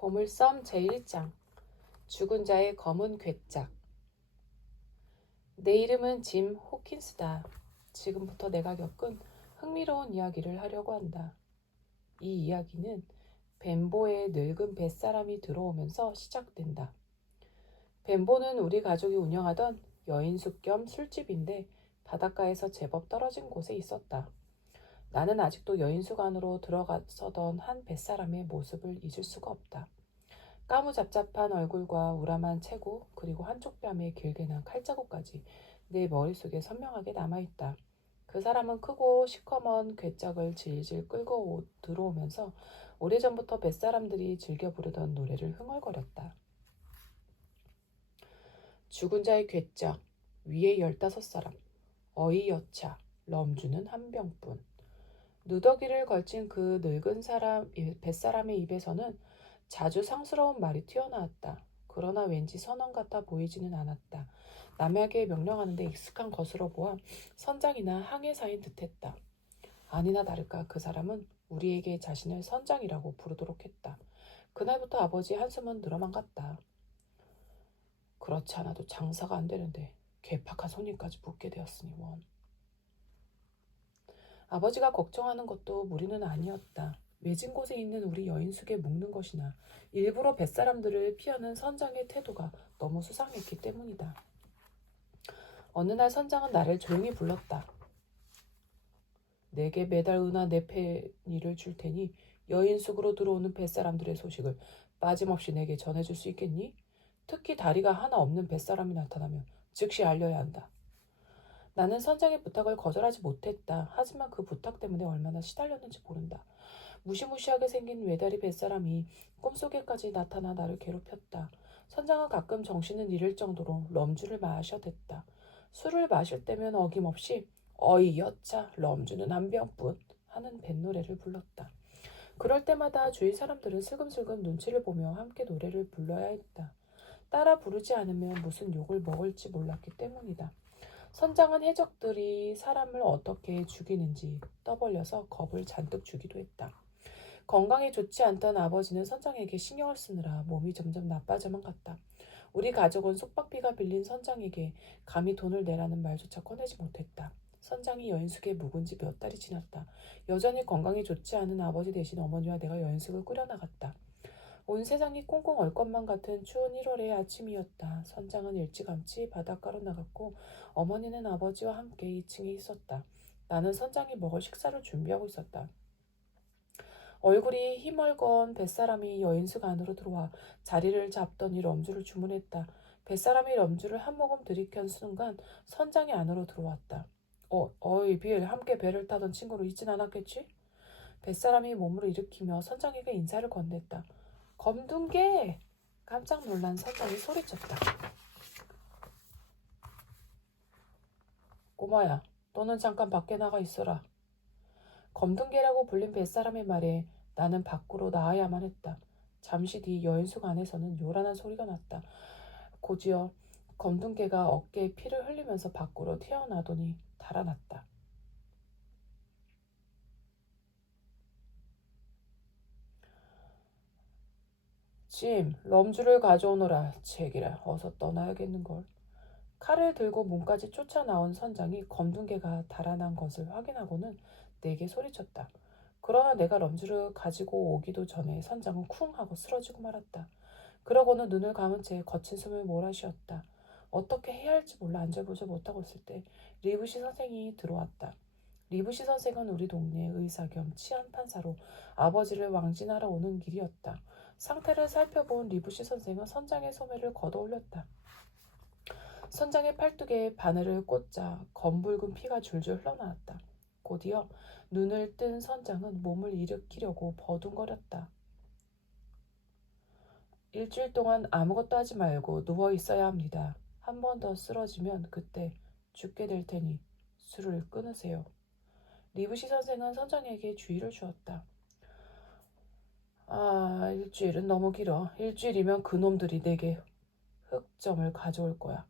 보물섬 제1장 죽은 자의 검은 괴짝. 내 이름은 짐 호킨스다. 지금부터 내가 겪은 흥미로운 이야기를 하려고 한다. 이 이야기는 벤보에 늙은 뱃사람이 들어오면서 시작된다. 벤보는 우리 가족이 운영하던 여인숙 겸 술집인데 바닷가에서 제법 떨어진 곳에 있었다. 나는 아직도 여인숙 안으로 들어가서던 한 뱃사람의 모습을 잊을 수가 없다. 까무잡잡한 얼굴과 우람한 체구, 그리고 한쪽 뺨에 길게 난 칼자국까지 내 머릿속에 선명하게 남아있다. 그 사람은 크고 시커먼 괴짝을 질질 끌고 들어오면서 오래전부터 뱃사람들이 즐겨 부르던 노래를 흥얼거렸다. 죽은 자의 괴짝, 위에 15사람, 어이여차, 럼주는 한 병뿐. 누더기를 걸친 그 늙은 뱃사람의 입에서는 자주 상스러운 말이 튀어나왔다. 그러나 왠지 선언 같아 보이지는 않았다. 남에게 명령하는데 익숙한 것으로 보아 선장이나 항해사인 듯했다. 아니나 다를까 그 사람은 우리에게 자신을 선장이라고 부르도록 했다. 그날부터 아버지 한숨은 늘어만 갔다. 그렇지 않아도 장사가 안 되는데 괴팍한 손님까지 붙게 되었으니 원. 아버지가 걱정하는 것도 무리는 아니었다. 외진 곳에 있는 우리 여인숙에 묵는 것이나 일부러 뱃사람들을 피하는 선장의 태도가 너무 수상했기 때문이다. 어느 날 선장은 나를 조용히 불렀다. 내게 매달 은하 4페니를 줄 테니 여인숙으로 들어오는 뱃사람들의 소식을 빠짐없이 내게 전해줄 수 있겠니? 특히 다리가 하나 없는 뱃사람이 나타나면 즉시 알려야 한다. 나는 선장의 부탁을 거절하지 못했다. 하지만 그 부탁 때문에 얼마나 시달렸는지 모른다. 무시무시하게 생긴 외다리 뱃사람이 꿈속에까지 나타나 나를 괴롭혔다. 선장은 가끔 정신을 잃을 정도로 럼주를 마셔댔다. 술을 마실 때면 어김없이 어이 여차 럼주는 한 병뿐 하는 뱃노래를 불렀다. 그럴 때마다 주위 사람들은 슬금슬금 눈치를 보며 함께 노래를 불러야 했다. 따라 부르지 않으면 무슨 욕을 먹을지 몰랐기 때문이다. 선장은 해적들이 사람을 어떻게 죽이는지 떠벌려서 겁을 잔뜩 주기도 했다. 건강에 좋지 않던 아버지는 선장에게 신경을 쓰느라 몸이 점점 나빠져만 갔다. 우리 가족은 숙박비가 빌린 선장에게 감히 돈을 내라는 말조차 꺼내지 못했다. 선장이 여인숙에 묵은 지 몇 달이 지났다. 여전히 건강이 좋지 않은 아버지 대신 어머니와 내가 여인숙을 끓여나갔다. 온 세상이 꽁꽁 얼 것만 같은 추운 1월의 아침이었다. 선장은 일찌감치 바닷가로 나갔고 어머니는 아버지와 함께 2층에 있었다. 나는 선장이 먹을 식사를 준비하고 있었다. 얼굴이 희멀건 뱃사람이 여인숙 안으로 들어와 자리를 잡더니 럼주를 주문했다. 뱃사람이 럼주를 한 모금 들이켠 순간 선장이 안으로 들어왔다. 어이 빌, 함께 배를 타던 친구를 잊진 않았겠지? 뱃사람이 몸을 일으키며 선장에게 인사를 건넸다. 검둥개! 깜짝 놀란 선장이 소리쳤다. 꼬마야, 너는 잠깐 밖에 나가 있어라. 검둥개라고 불린 뱃사람의 말에 나는 밖으로 나와야만 했다. 잠시 뒤 여인숙 안에서는 요란한 소리가 났다. 곧이어 검둥개가 어깨에 피를 흘리면서 밖으로 튀어나오더니 달아났다. 짐, 럼주를 가져오너라. 제기라, 어서 떠나야겠는걸. 칼을 들고 문까지 쫓아 나온 선장이 검둥개가 달아난 것을 확인하고는 내게 소리쳤다. 그러나 내가 럼주를 가지고 오기도 전에 선장은 쿵 하고 쓰러지고 말았다. 그러고는 눈을 감은 채 거친 숨을 몰아쉬었다. 어떻게 해야 할지 몰라 앉아보지 못하고 있을 때 리브시 선생이 들어왔다. 리브시 선생은 우리 동네 의사 겸 치안판사로 아버지를 왕진하러 오는 길이었다. 상태를 살펴본 리브시 선생은 선장의 소매를 걷어올렸다. 선장의 팔뚝에 바늘을 꽂자 검붉은 피가 줄줄 흘러나왔다. 곧이어 눈을 뜬 선장은 몸을 일으키려고 버둥거렸다. 일주일 동안 아무것도 하지 말고 누워 있어야 합니다. 한 번 더 쓰러지면 그때 죽게 될 테니 술을 끊으세요. 리브시 선생은 선장에게 주의를 주었다. 일주일은 너무 길어. 일주일이면 그놈들이 내게 흑점을 가져올 거야.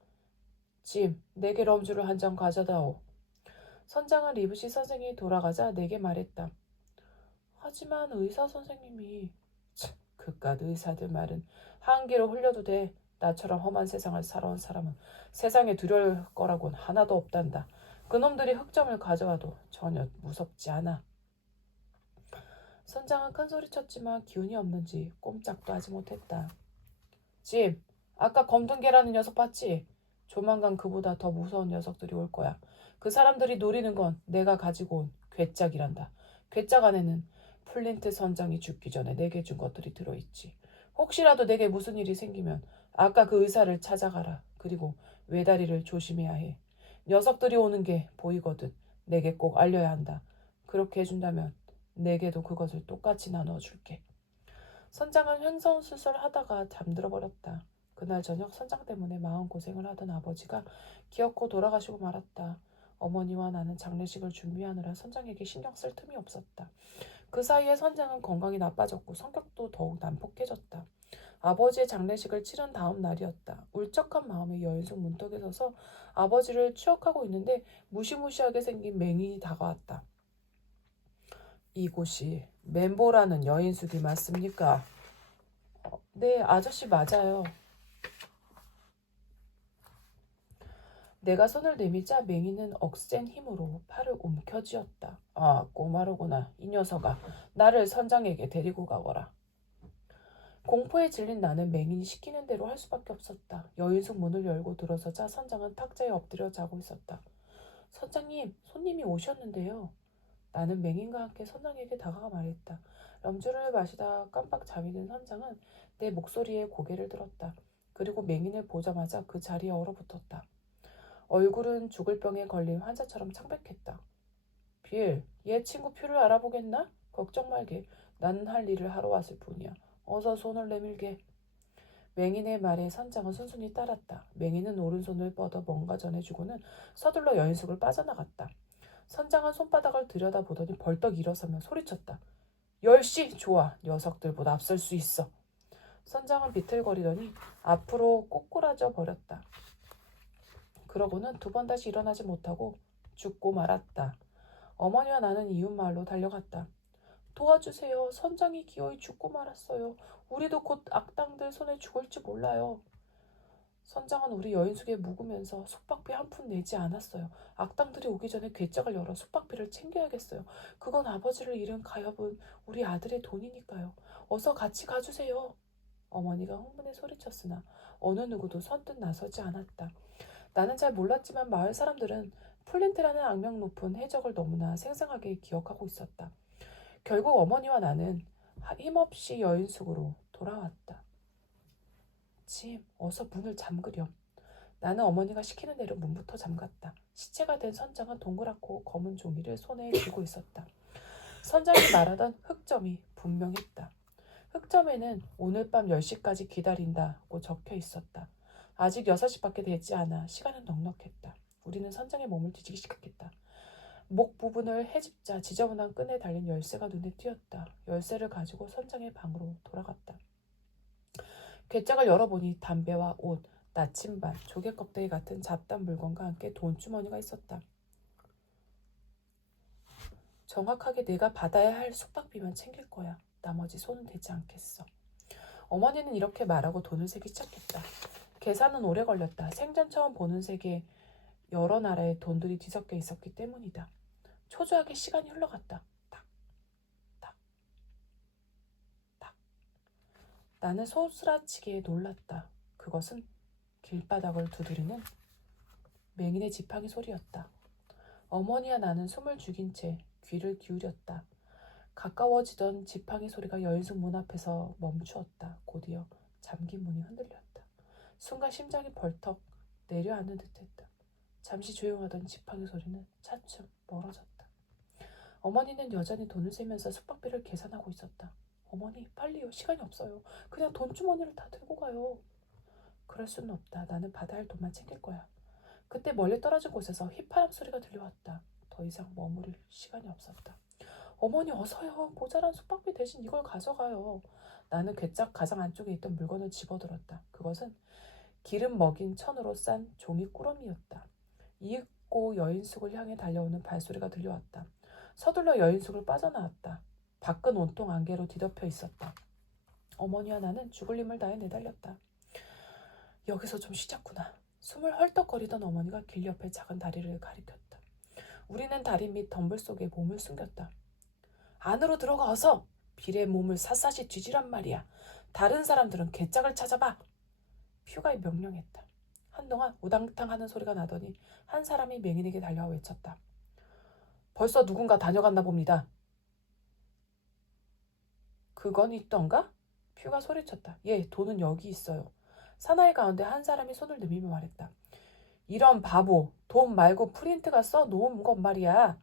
짐, 내게 럼주를 한 잔 가져다오. 선장은 리브시 선생이 돌아가자 내게 말했다. 하지만 의사 선생님이... 그깟 의사들 말은 한기로 흘려도 돼. 나처럼 험한 세상을 살아온 사람은 세상에 두려울 거라곤 하나도 없단다. 그놈들이 흑점을 가져와도 전혀 무섭지 않아. 선장은 큰 소리쳤지만 기운이 없는지 꼼짝도 하지 못했다. 짐, 아까 검둥개라는 녀석 봤지? 조만간 그보다 더 무서운 녀석들이 올 거야. 그 사람들이 노리는 건 내가 가지고 온 괴짝이란다. 괴짝 안에는 플린트 선장이 죽기 전에 내게 준 것들이 들어있지. 혹시라도 내게 무슨 일이 생기면 아까 그 의사를 찾아가라. 그리고 외다리를 조심해야 해. 녀석들이 오는 게 보이거든. 내게 꼭 알려야 한다. 그렇게 해준다면 내게도 그것을 똑같이 나눠줄게. 선장은 횡성수설하다가 잠들어 버렸다. 그날 저녁 선장 때문에 마음고생을 하던 아버지가 기어코 돌아가시고 말았다. 어머니와 나는 장례식을 준비하느라 선장에게 신경 쓸 틈이 없었다. 그 사이에 선장은 건강이 나빠졌고 성격도 더욱 난폭해졌다. 아버지의 장례식을 치른 다음 날이었다. 울적한 마음에 여인숙 문턱에 서서 아버지를 추억하고 있는데 무시무시하게 생긴 맹인이 다가왔다. 이곳이 멘보라는 여인숙이 맞습니까? 네, 아저씨 맞아요. 내가 손을 내밀자 맹이는 억센 힘으로 팔을 움켜쥐었다. 아, 꼬마로구나. 이 녀석아, 나를 선장에게 데리고 가거라. 공포에 질린 나는 맹인이 시키는 대로 할 수밖에 없었다. 여인숙 문을 열고 들어서자 선장은 탁자에 엎드려 자고 있었다. 선장님, 손님이 오셨는데요. 나는 맹인과 함께 선장에게 다가가 말했다. 럼주를 마시다 깜빡 잠이 든 선장은 내 목소리에 고개를 들었다. 그리고 맹인을 보자마자 그 자리에 얼어붙었다. 얼굴은 죽을 병에 걸린 환자처럼 창백했다. 빌, 얘 친구 퓨를 알아보겠나? 걱정 말게. 나는 할 일을 하러 왔을 뿐이야. 어서 손을 내밀게. 맹인의 말에 선장은 순순히 따랐다. 맹인은 오른손을 뻗어 뭔가 전해주고는 서둘러 여인숙을 빠져나갔다. 선장은 손바닥을 들여다보더니 벌떡 일어서며 소리쳤다. 10시! 좋아. 녀석들보다 앞설 수 있어. 선장은 비틀거리더니 앞으로 꼬꾸라져 버렸다. 그러고는 두 번 다시 일어나지 못하고 죽고 말았다. 어머니와 나는 이웃마을로 달려갔다. 도와주세요. 선장이 기어이 죽고 말았어요. 우리도 곧 악당들 손에 죽을지 몰라요. 선장은 우리 여인숙에 묵으면서 숙박비 한 푼 내지 않았어요. 악당들이 오기 전에 괴짝을 열어 숙박비를 챙겨야겠어요. 그건 아버지를 잃은 가엾은 우리 아들의 돈이니까요. 어서 같이 가주세요. 어머니가 흥분해 소리쳤으나 어느 누구도 선뜻 나서지 않았다. 나는 잘 몰랐지만 마을 사람들은 플린트라는 악명 높은 해적을 너무나 생생하게 기억하고 있었다. 결국 어머니와 나는 힘없이 여인숙으로 돌아왔다. 짐, 어서 문을 잠그렴. 나는 어머니가 시키는 대로 문부터 잠갔다. 시체가 된 선장은 동그랗고 검은 종이를 손에 쥐고 있었다. 선장이 말하던 흑점이 분명했다. 흑점에는 오늘 밤 10시까지 기다린다고 적혀 있었다. 아직 6시밖에 되지 않아 시간은 넉넉했다. 우리는 선장의 몸을 뒤지기 시작했다. 목 부분을 헤집자 지저분한 끈에 달린 열쇠가 눈에 띄었다. 열쇠를 가지고 선장의 방으로 돌아갔다. 괴짝을 열어보니 담배와 옷, 나침반, 조개 껍데기 같은 잡다한 물건과 함께 돈주머니가 있었다. 정확하게 내가 받아야 할 숙박비만 챙길 거야. 나머지 손은 대지 않겠어. 어머니는 이렇게 말하고 돈을 세기 시작했다. 계산은 오래 걸렸다. 생전 처음 보는 세계에 여러 나라의 돈들이 뒤섞여 있었기 때문이다. 초조하게 시간이 흘러갔다. 탁, 탁, 탁. 나는 소스라치게 놀랐다. 그것은 길바닥을 두드리는 맹인의 지팡이 소리였다. 어머니와 나는 숨을 죽인 채 귀를 기울였다. 가까워지던 지팡이 소리가 여인숙 문 앞에서 멈추었다. 곧이어 잠긴 문이 흔들렸다. 순간 심장이 벌떡 내려앉는 듯했다. 잠시 조용하던 지팡이 소리는 차츰 멀어졌다. 어머니는 여전히 돈을 세면서 숙박비를 계산하고 있었다. 어머니, 빨리요. 시간이 없어요. 그냥 돈주머니를 다 들고 가요. 그럴 수는 없다. 나는 받아야 할 돈만 챙길 거야. 그때 멀리 떨어진 곳에서 휘파람 소리가 들려왔다. 더 이상 머무를 시간이 없었다. 어머니 어서요. 모자란 숙박비 대신 이걸 가져가요. 나는 괴짝 가장 안쪽에 있던 물건을 집어들었다. 그것은 기름 먹인 천으로 싼 종이 꾸러미였다. 이윽고 여인숙을 향해 달려오는 발소리가 들려왔다. 서둘러 여인숙을 빠져나왔다. 밖은 온통 안개로 뒤덮여 있었다. 어머니와 나는 죽을 힘을 다해 내달렸다. 여기서 좀 쉬자꾸나. 숨을 헐떡거리던 어머니가 길 옆에 작은 다리를 가리켰다. 우리는 다리 밑 덤불 속에 몸을 숨겼다. 안으로 들어가 어서! 빌의 몸을 샅샅이 뒤지란 말이야. 다른 사람들은 개짝을 찾아봐. 퓨가 명령했다. 한동안 우당탕하는 소리가 나더니 한 사람이 맹인에게 달려와 외쳤다. 벌써 누군가 다녀갔나 봅니다. 그건 있던가? 퓨가 소리쳤다. 예, 돈은 여기 있어요. 사나이 가운데 한 사람이 손을 내밀며 말했다. 이런 바보, 돈 말고 프린트가 써놓은 것 말이야.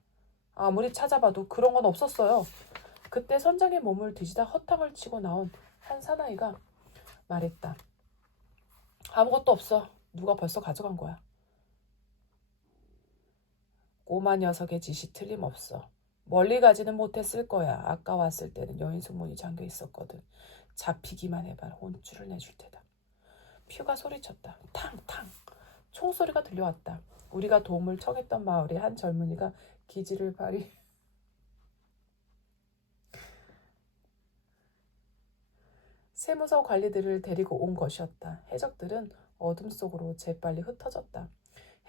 아무리 찾아봐도 그런 건 없었어요. 그때 선장의 몸을 뒤지다 허탕을 치고 나온 한 사나이가 말했다. 아무것도 없어. 누가 벌써 가져간 거야. 꼬마 녀석의 짓이 틀림없어. 멀리 가지는 못했을 거야. 아까 왔을 때는 여인 숙문이 잠겨 있었거든. 잡히기만 해봐. 혼쭐을 내줄 테다. 퓨가 소리쳤다. 탕탕. 총소리가 들려왔다. 우리가 도움을 청했던 마을의 한 젊은이가 기지를 발휘 세무서 관리들을 데리고 온 것이었다. 해적들은 어둠 속으로 재빨리 흩어졌다.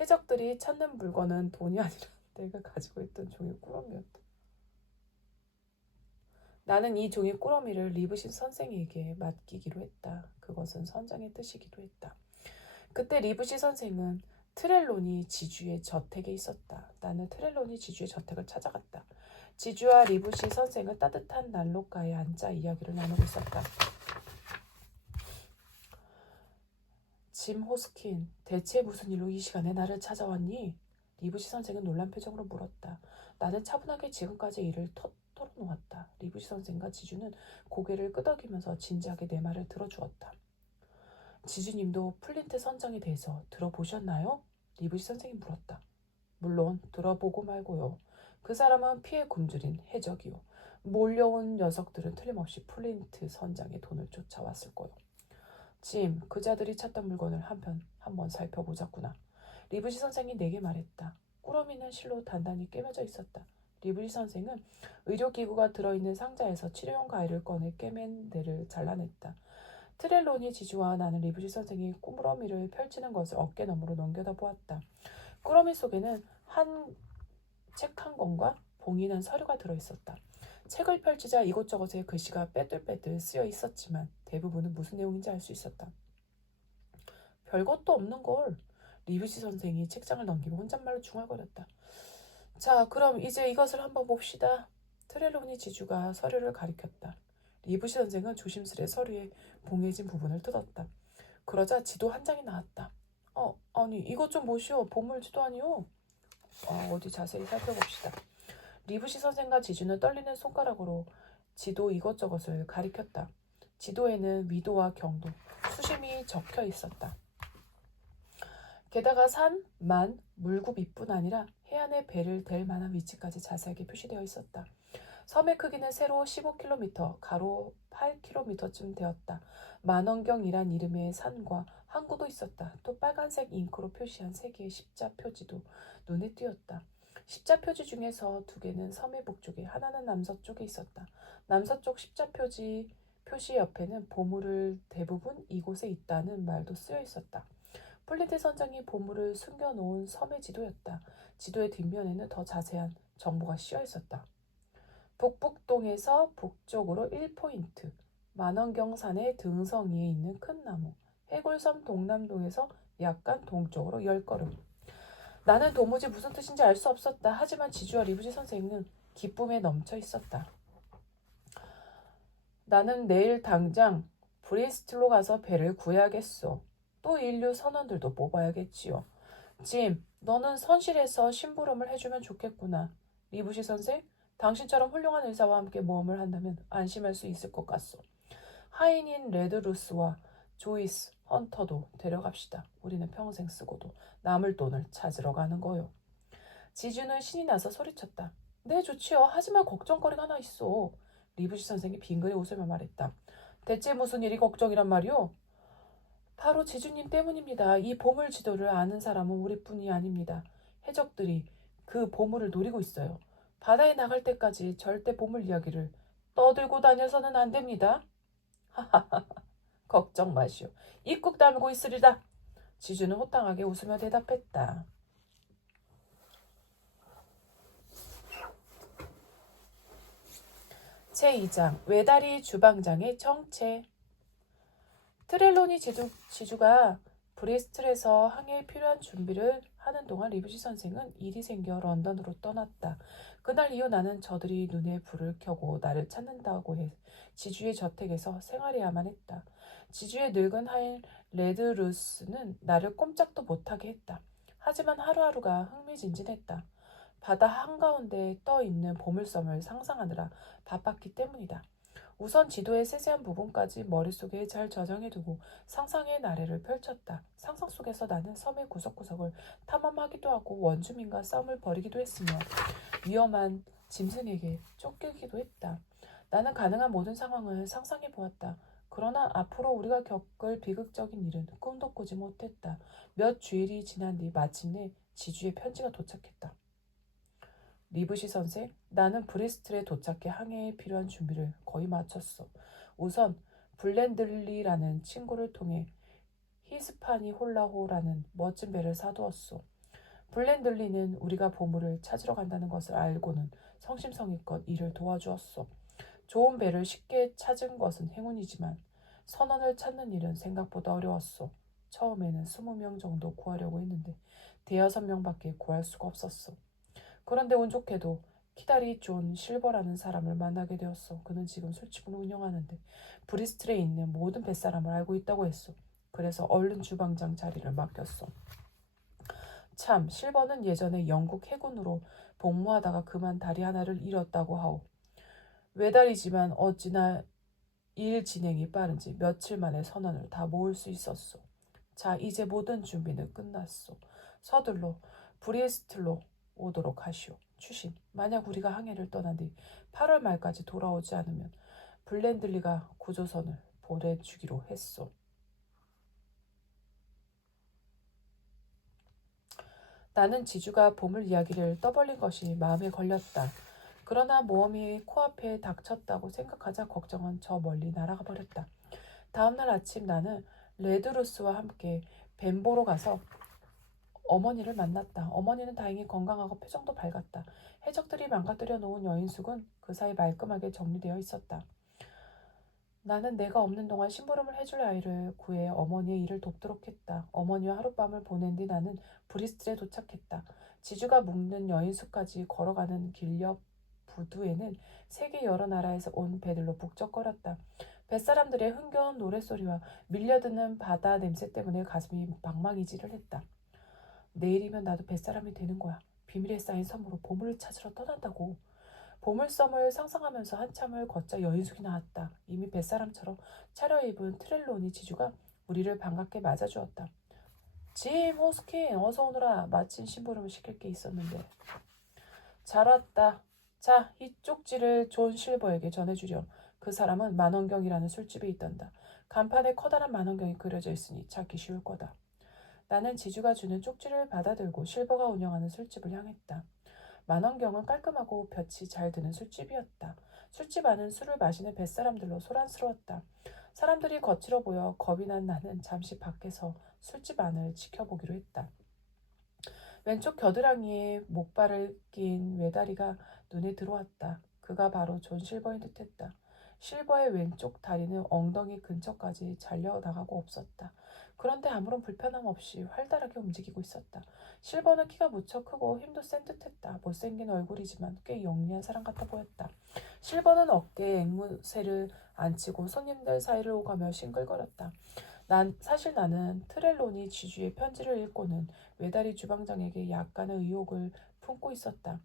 해적들이 찾는 물건은 돈이 아니라 내가 가지고 있던 종이 꾸러미였다. 나는 이 종이 꾸러미를 리브신 선생에게 맡기기로 했다. 그것은 선장의 뜻이기도 했다. 그때 리브시 선생은 트렐로니 지주의 저택에 있었다. 나는 트렐로니 지주의 저택을 찾아갔다. 지주와 리브시 선생은 따뜻한 난로가에 앉아 이야기를 나누고 있었다. 짐 호스킨, 대체 무슨 일로 이 시간에 나를 찾아왔니? 리브시 선생은 놀란 표정으로 물었다. 나는 차분하게 지금까지 일을 털어놓았다. 리브시 선생과 지주는 고개를 끄덕이면서 진지하게 내 말을 들어주었다. 지주님도 플린트 선장에 대해서 들어보셨나요? 리브시 선생이 물었다. 물론 들어보고 말고요. 그 사람은 피에 굶주린 해적이요. 몰려온 녀석들은 틀림없이 플린트 선장의 돈을 쫓아왔을 거요. 짐, 그자들이 찾던 물건을 한번 살펴보자꾸나. 리브시 선생이 내게 말했다. 꾸러미는 실로 단단히 꿰매져 있었다. 리브시 선생은 의료기구가 들어있는 상자에서 치료용 가위를 꺼내 꿰맨 데를 잘라냈다. 트렐로니 지주와 나는 리브시 선생이 꾸러미를 펼치는 것을 어깨너머로 넘겨다 보았다. 꾸러미 속에는 책 한 권과 봉인한 서류가 들어있었다. 책을 펼치자 이곳저곳에 글씨가 빼뚤빼뚤 쓰여 있었지만 대부분은 무슨 내용인지 알 수 있었다. 별것도 없는 걸. 리브시 선생이 책장을 넘기며 혼잣말로 중얼거렸다. 자, 그럼 이제 이것을 한번 봅시다. 트렐로니 지주가 서류를 가리켰다. 리브시 선생은 조심스레 서류에 봉해진 부분을 뜯었다. 그러자 지도 한 장이 나왔다. 아니 이것 좀 보시오. 보물지도 아니오. 어디 자세히 살펴봅시다. 리브시 선생과 지주는 떨리는 손가락으로 지도 이것저것을 가리켰다. 지도에는 위도와 경도, 수심이 적혀 있었다. 게다가 산, 만, 물구밑뿐 아니라 해안의 배를 댈 만한 위치까지 자세하게 표시되어 있었다. 섬의 크기는 세로 15km, 가로 8km쯤 되었다. 만원경이란 이름의 산과 항구도 있었다. 또 빨간색 잉크로 표시한 3개의 십자 표지도 눈에 띄었다. 십자 표지 중에서 2개는 섬의 북쪽에, 하나는 남서쪽에 있었다. 남서쪽 십자 표시 옆에는 보물을 대부분 이곳에 있다는 말도 쓰여 있었다. 플린트 선장이 보물을 숨겨놓은 섬의 지도였다. 지도의 뒷면에는 더 자세한 정보가 씌어 있었다. 북북동에서 북쪽으로 1포인트, 만원경산의 등성이에 있는 큰 나무, 해골섬 동남동에서 약간 동쪽으로 10걸음. 나는 도무지 무슨 뜻인지 알 수 없었다. 하지만 지주와 리브시 선생은 기쁨에 넘쳐 있었다. 나는 내일 당장 브리스틀로 가서 배를 구해야겠소. 또 인류 선원들도 뽑아야겠지요. 짐, 너는 선실에서 심부름을 해주면 좋겠구나. 리브시 선생, 당신처럼 훌륭한 의사와 함께 모험을 한다면 안심할 수 있을 것 같소. 하인인 레드루스와 조이스, 헌터도 데려갑시다. 우리는 평생 쓰고도 남을 돈을 찾으러 가는 거요. 지주는 신이 나서 소리쳤다. 네, 좋지요. 하지만 걱정거리가 하나 있어. 리브시 선생이 빙그레 웃으며 말했다. 대체 무슨 일이 걱정이란 말이오? 바로 지주님 때문입니다. 이 보물 지도를 아는 사람은 우리뿐이 아닙니다. 해적들이 그 보물을 노리고 있어요. 바다에 나갈 때까지 절대 보물 이야기를 떠들고 다녀서는 안 됩니다. 걱정 마시오. 입국 다물고 있으리다. 지주는 호탕하게 웃으며 대답했다. 제2장 외다리 주방장의 정체. 트렐로니 지주가 브리스틀에서 항해에 필요한 준비를 하는 동안 리브시 선생은 일이 생겨 런던으로 떠났다. 그날 이후 나는 저들이 눈에 불을 켜고 나를 찾는다고 해 지주의 저택에서 생활해야만 했다. 지주의 늙은 하인 레드루스는 나를 꼼짝도 못하게 했다. 하지만 하루하루가 흥미진진했다. 바다 한가운데 떠있는 보물섬을 상상하느라 바빴기 때문이다. 우선 지도의 세세한 부분까지 머릿속에 잘 저장해두고 상상의 나래를 펼쳤다. 상상 속에서 나는 섬의 구석구석을 탐험하기도 하고 원주민과 싸움을 벌이기도 했으며 위험한 짐승에게 쫓기기도 했다. 나는 가능한 모든 상황을 상상해 보았다. 그러나 앞으로 우리가 겪을 비극적인 일은 꿈도 꾸지 못했다. 몇 주일이 지난 뒤 마침내 지주의 편지가 도착했다. 리브시 선생, 나는 브리스틀에 도착해 항해에 필요한 준비를 거의 마쳤어. 우선 블렌들리라는 친구를 통해 히스파니 홀라호라는 멋진 배를 사두었소. 블렌들리는 우리가 보물을 찾으러 간다는 것을 알고는 성심성의껏 일을 도와주었소. 좋은 배를 쉽게 찾은 것은 행운이지만 선원을 찾는 일은 생각보다 어려웠소. 처음에는 20명 정도 구하려고 했는데 대여섯 명밖에 구할 수가 없었어. 그런데 운 좋게도 키다리 존 실버라는 사람을 만나게 되었어. 그는 지금 술집을 운영하는데 브리스틀에 있는 모든 뱃사람을 알고 있다고 했어. 그래서 얼른 주방장 자리를 맡겼어. 참, 실버는 예전에 영국 해군으로 복무하다가 그만 다리 하나를 잃었다고 하오. 외다리지만 어찌나 일 진행이 빠른지 며칠 만에 선원을 다 모을 수 있었소. 자, 이제 모든 준비는 끝났소. 서둘러 브리스틀로 오도록 하시오. 추신, 만약 우리가 항해를 떠난 뒤 8월 말까지 돌아오지 않으면 블렌들리가 구조선을 보내주기로 했소. 나는 지주가 보물 이야기를 떠벌린 것이 마음에 걸렸다. 그러나 모험이 코앞에 닥쳤다고 생각하자 걱정은 저 멀리 날아가 버렸다. 다음날 아침 나는 레드루스와 함께 벤보로 가서 어머니를 만났다. 어머니는 다행히 건강하고 표정도 밝았다. 해적들이 망가뜨려 놓은 여인숙은 그 사이 말끔하게 정리되어 있었다. 나는 내가 없는 동안 심부름을 해줄 아이를 구해 어머니의 일을 돕도록 했다. 어머니와 하룻밤을 보낸 뒤 나는 브리스틀에 도착했다. 지주가 묵는 여인숙까지 걸어가는 길 옆 부두에는 세계 여러 나라에서 온 배들로 북적거렸다. 뱃사람들의 흥겨운 노랫소리와 밀려드는 바다 냄새 때문에 가슴이 망망이지를 했다. 내일이면 나도 뱃사람이 되는 거야. 비밀에 쌓인 섬으로 보물을 찾으러 떠난다고. 보물섬을 상상하면서 한참을 걷자 여인숙이 나왔다. 이미 뱃사람처럼 차려입은 트렐로니 지주가 우리를 반갑게 맞아주었다. 짐, 호스킨, 어서 오너라. 마침 심부름을 시킬 게 있었는데. 잘 왔다. 자, 이 쪽지를 존 실버에게 전해주렴. 그 사람은 만원경이라는 술집에 있단다. 간판에 커다란 만원경이 그려져 있으니 찾기 쉬울 거다. 나는 지주가 주는 쪽지를 받아들고 실버가 운영하는 술집을 향했다. 만원경은 깔끔하고 볕이 잘 드는 술집이었다. 술집 안은 술을 마시는 뱃사람들로 소란스러웠다. 사람들이 거칠어 보여 겁이 난 나는 잠시 밖에서 술집 안을 지켜보기로 했다. 왼쪽 겨드랑이에 목발을 낀 외다리가 눈에 들어왔다. 그가 바로 존 실버인 듯했다. 실버의 왼쪽 다리는 엉덩이 근처까지 잘려나가고 없었다. 그런데 아무런 불편함 없이 활달하게 움직이고 있었다. 실버는 키가 무척 크고 힘도 센 듯했다. 못생긴 얼굴이지만 꽤 영리한 사람 같아 보였다. 실버는 어깨에 앵무새를 안치고 손님들 사이를 오가며 싱글거렸다. 사실 나는 트렐로니 지주의 편지를 읽고는 외다리 주방장에게 약간의 의혹을 품고 있었다.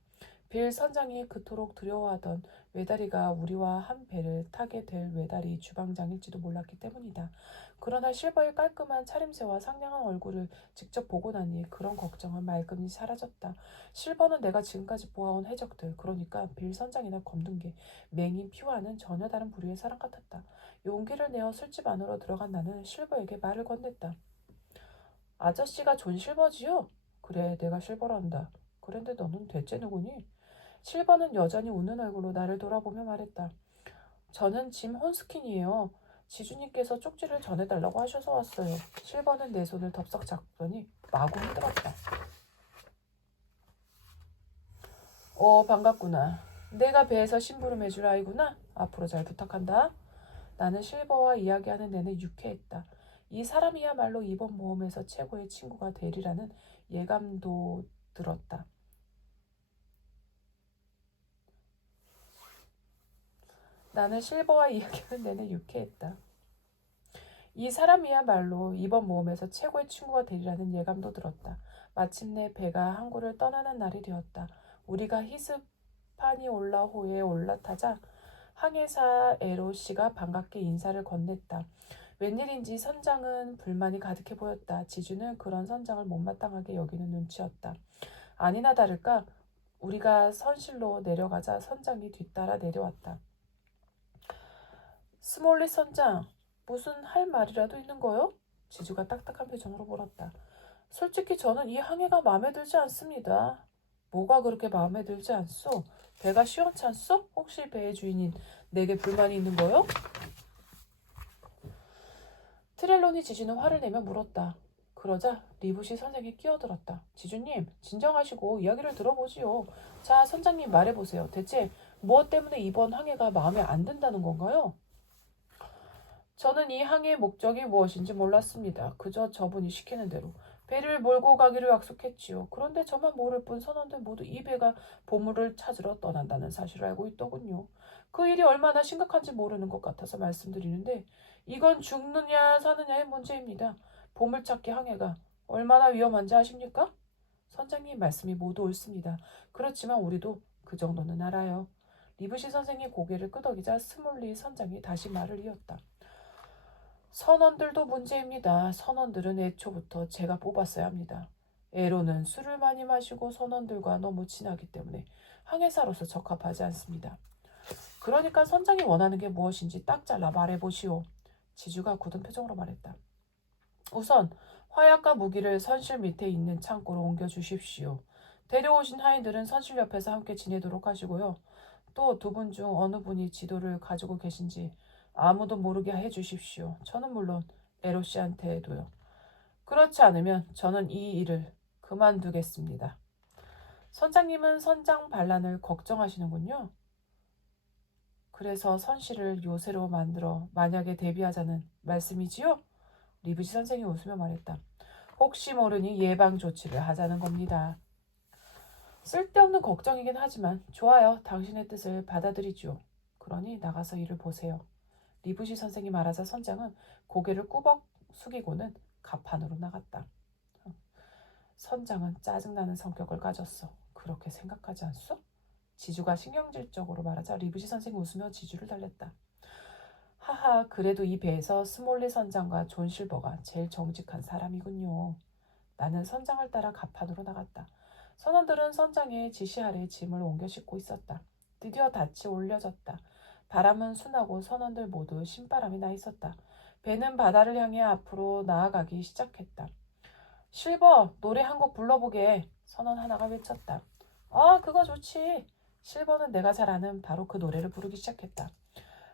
빌 선장이 그토록 두려워하던 외다리가 우리와 한 배를 타게 될 외다리 주방장일지도 몰랐기 때문이다. 그러나 실버의 깔끔한 차림새와 상냥한 얼굴을 직접 보고 나니 그런 걱정은 말끔히 사라졌다. 실버는 내가 지금까지 보아온 해적들, 그러니까 빌 선장이나 검둥개, 맹인 피와는 전혀 다른 부류의 사람 같았다. 용기를 내어 술집 안으로 들어간 나는 실버에게 말을 건넸다. 아저씨가 존 실버지요? 그래, 내가 실버란다. 그런데 너는 대체 누구니? 실버는 여전히 웃는 얼굴로 나를 돌아보며 말했다. 저는 짐 혼스킨이에요. 지주님께서 쪽지를 전해달라고 하셔서 왔어요. 실버는 내 손을 덥석 잡더니 마구 흔들었다. 반갑구나. 내가 배에서 심부름해줄 아이구나. 앞으로 잘 부탁한다. 나는 실버와 이야기하는 내내 유쾌했다. 이 사람이야말로 이번 모험에서 최고의 친구가 되리라는 예감도 들었다. 나는 실버와 이야기하는 내내 유쾌했다. 이 사람이야말로 이번 모험에서 최고의 친구가 되리라는 예감도 들었다. 마침내 배가 항구를 떠나는 날이 되었다. 우리가 히스파니올라호에 올라타자 항해사 에로씨가 반갑게 인사를 건넸다. 웬일인지 선장은 불만이 가득해 보였다. 지주는 그런 선장을 못마땅하게 여기는 눈치였다. 아니나 다를까 우리가 선실로 내려가자 선장이 뒤따라 내려왔다. 스몰릿 선장, 무슨 할 말이라도 있는 거요? 지주가 딱딱한 표정으로 물었다. 솔직히 저는 이 항해가 마음에 들지 않습니다. 뭐가 그렇게 마음에 들지 않소? 배가 시원찮소? 혹시 배의 주인인 내게 불만이 있는 거요? 트렐로니 지주는 화를 내며 물었다. 그러자 리부시 선생이 끼어들었다. 지주님, 진정하시고 이야기를 들어보지요. 자, 선장님 말해보세요. 대체 무엇 때문에 이번 항해가 마음에 안 든다는 건가요? 저는 이 항해의 목적이 무엇인지 몰랐습니다. 그저 저분이 시키는 대로 배를 몰고 가기로 약속했지요. 그런데 저만 모를 뿐 선원들 모두 이 배가 보물을 찾으러 떠난다는 사실을 알고 있더군요. 그 일이 얼마나 심각한지 모르는 것 같아서 말씀드리는데 이건 죽느냐 사느냐의 문제입니다. 보물찾기 항해가 얼마나 위험한지 아십니까? 선장님 말씀이 모두 옳습니다. 그렇지만 우리도 그 정도는 알아요. 리브시 선생이 고개를 끄덕이자 스몰리 선장이 다시 말을 이었다. 선원들도 문제입니다. 선원들은 애초부터 제가 뽑았어야 합니다. 에로는 술을 많이 마시고 선원들과 너무 친하기 때문에 항해사로서 적합하지 않습니다. 그러니까 선장이 원하는 게 무엇인지 딱 잘라 말해보시오. 지주가 굳은 표정으로 말했다. 우선 화약과 무기를 선실 밑에 있는 창고로 옮겨주십시오. 데려오신 하인들은 선실 옆에서 함께 지내도록 하시고요. 또 두 분 중 어느 분이 지도를 가지고 계신지 아무도 모르게 해주십시오. 저는 물론 에로 씨한테도요. 그렇지 않으면 저는 이 일을 그만두겠습니다. 선장님은 선장 반란을 걱정하시는군요. 그래서 선실을 요새로 만들어 만약에 대비하자는 말씀이지요? 리브시 선생이 웃으며 말했다. 혹시 모르니 예방 조치를 하자는 겁니다. 쓸데없는 걱정이긴 하지만 좋아요. 당신의 뜻을 받아들이죠. 그러니 나가서 일을 보세요. 리브시 선생이 말하자 선장은 고개를 꾸벅 숙이고는 갑판으로 나갔다. 선장은 짜증나는 성격을 가졌어. 그렇게 생각하지 않소? 지주가 신경질적으로 말하자 리브시 선생이 웃으며 지주를 달랬다. 하하, 그래도 이 배에서 스몰리 선장과 존 실버가 제일 정직한 사람이군요. 나는 선장을 따라 갑판으로 나갔다. 선원들은 선장의 지시 아래 짐을 옮겨 싣고 있었다. 드디어 닻이 올려졌다. 바람은 순하고 선원들 모두 신바람이 나 있었다. 배는 바다를 향해 앞으로 나아가기 시작했다. 실버, 노래 한 곡 불러보게. 선원 하나가 외쳤다. 아, 그거 좋지. 실버는 내가 잘 아는 바로 그 노래를 부르기 시작했다.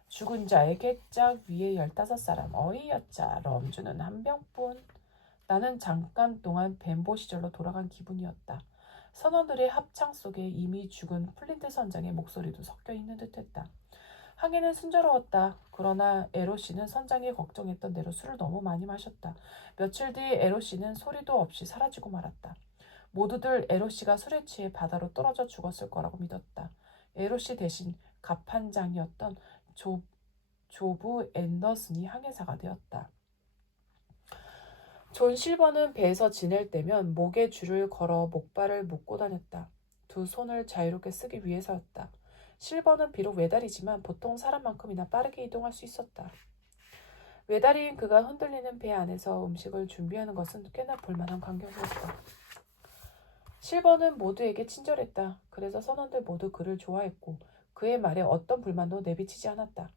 죽은 자의 객짝 위에 15사람 어이였자 럼주는 한 병뿐. 나는 잠깐 동안 뱀보 시절로 돌아간 기분이었다. 선원들의 합창 속에 이미 죽은 플린트 선장의 목소리도 섞여 있는 듯했다. 항해는 순조로웠다. 그러나 에로씨는 선장이 걱정했던 대로 술을 너무 많이 마셨다. 며칠 뒤 에로씨는 소리도 없이 사라지고 말았다. 모두들 에로씨가 술에 취해 바다로 떨어져 죽었을 거라고 믿었다. 에로씨 대신 갑판장이었던 조브 앤더슨이 항해사가 되었다. 존 실버는 배에서 지낼 때면 목에 줄을 걸어 목발을 묶고 다녔다. 두 손을 자유롭게 쓰기 위해서였다. 실버는 비록 외다리지만 보통 사람만큼이나 빠르게 이동할 수 있었다. 외다리인 그가 흔들리는 배 안에서 음식을 준비하는 것은 꽤나 볼만한 광경이었다. 실버는 모두에게 친절했다. 그래서 선원들 모두 그를 좋아했고 그의 말에 어떤 불만도 내비치지 않았다.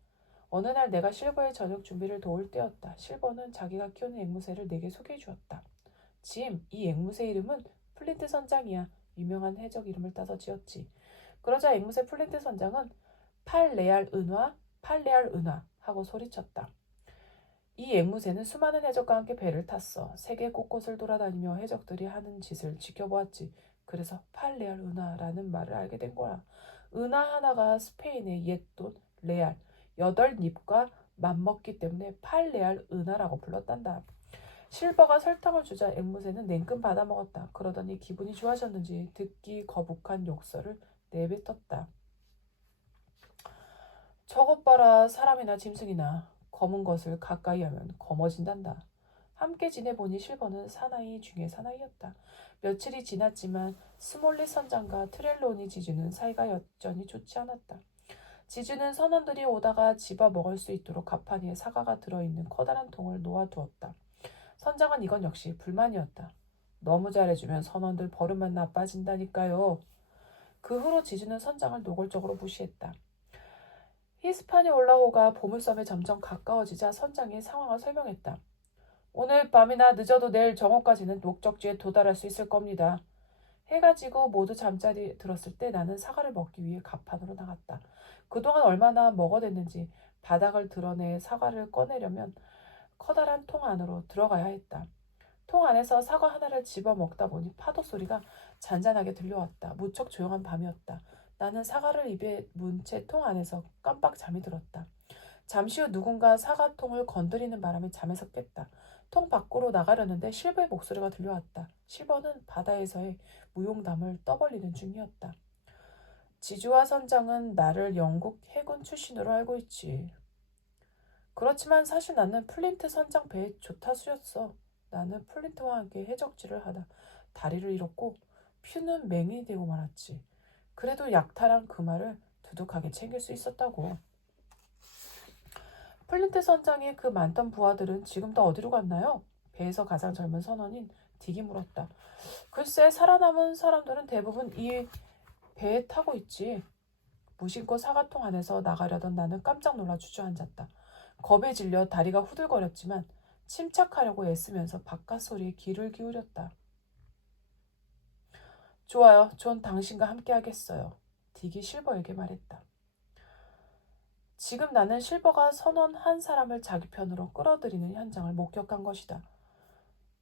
어느 날 내가 실버의 저녁 준비를 도울 때였다. 실버는 자기가 키우는 앵무새를 내게 소개해 주었다. 짐, 이 앵무새 이름은 플린트 선장이야. 유명한 해적 이름을 따서 지었지. 그러자 앵무새 플린트 선장은 팔레알 은화 하고 소리쳤다. 이 앵무새는 수많은 해적과 함께 배를 탔어. 세계 곳곳을 돌아다니며 해적들이 하는 짓을 지켜보았지. 그래서 팔레알 은하라는 말을 알게 된 거야. 은하 하나가 스페인의 옛돈 레알 8잎과 맞먹기 때문에 팔레알 은하라고 불렀단다. 실버가 설탕을 주자 앵무새는 냉큼 받아먹었다. 그러더니 기분이 좋아졌는지 듣기 거북한 욕설을 내뱉었다. 저것 봐라. 사람이나 짐승이나 검은 것을 가까이 하면 검어진단다. 함께 지내보니 실버는 사나이 중에 사나이였다. 며칠이 지났지만 스몰릿 선장과 트렐로니 지주는 사이가 여전히 좋지 않았다. 지주는 선원들이 오다가 집어먹을 수 있도록 가판위에 사과가 들어있는 커다란 통을 놓아두었다. 선장은 이건 역시 불만이었다. 너무 잘해주면 선원들 버릇만 나빠진다니까요. 그 후로 지주는 선장을 노골적으로 무시했다. 히스파니올라호가 보물섬에 점점 가까워지자 선장이 상황을 설명했다. 오늘 밤이나 늦어도 내일 정오까지는 목적지에 도달할 수 있을 겁니다. 해가 지고 모두 잠자리 들었을 때 나는 사과를 먹기 위해 갑판으로 나갔다. 그동안 얼마나 먹어댔는지 바닥을 드러내 사과를 꺼내려면 커다란 통 안으로 들어가야 했다. 통 안에서 사과 하나를 집어 먹다 보니 파도 소리가 잔잔하게 들려왔다. 무척 조용한 밤이었다. 나는 사과를 입에 문 채 통 안에서 깜빡 잠이 들었다. 잠시 후 누군가 사과통을 건드리는 바람에 잠에서 깼다. 통 밖으로 나가려는데 실버의 목소리가 들려왔다. 실버는 바다에서의 무용담을 떠벌리는 중이었다. 지주와 선장은 나를 영국 해군 출신으로 알고 있지. 그렇지만 사실 나는 플린트 선장 배의 조타수였어. 나는 플린트와 함께 해적질을 하다 다리를 잃었고 퓨는 맹인이 되고 말았지. 그래도 약탈한 그 말을 두둑하게 챙길 수 있었다고. 플린트 선장의 그 많던 부하들은 지금도 어디로 갔나요? 배에서 가장 젊은 선원인 딕이 물었다. 글쎄 살아남은 사람들은 대부분 이 배에 타고 있지. 무심코 사과통 안에서 나가려던 나는 깜짝 놀라 주저앉았다. 겁에 질려 다리가 후들거렸지만 침착하려고 애쓰면서 바깥 소리에 귀를 기울였다. 좋아요. 전 당신과 함께 하겠어요. 딕이 실버에게 말했다. 지금 나는 실버가 선원 한 사람을 자기 편으로 끌어들이는 현장을 목격한 것이다.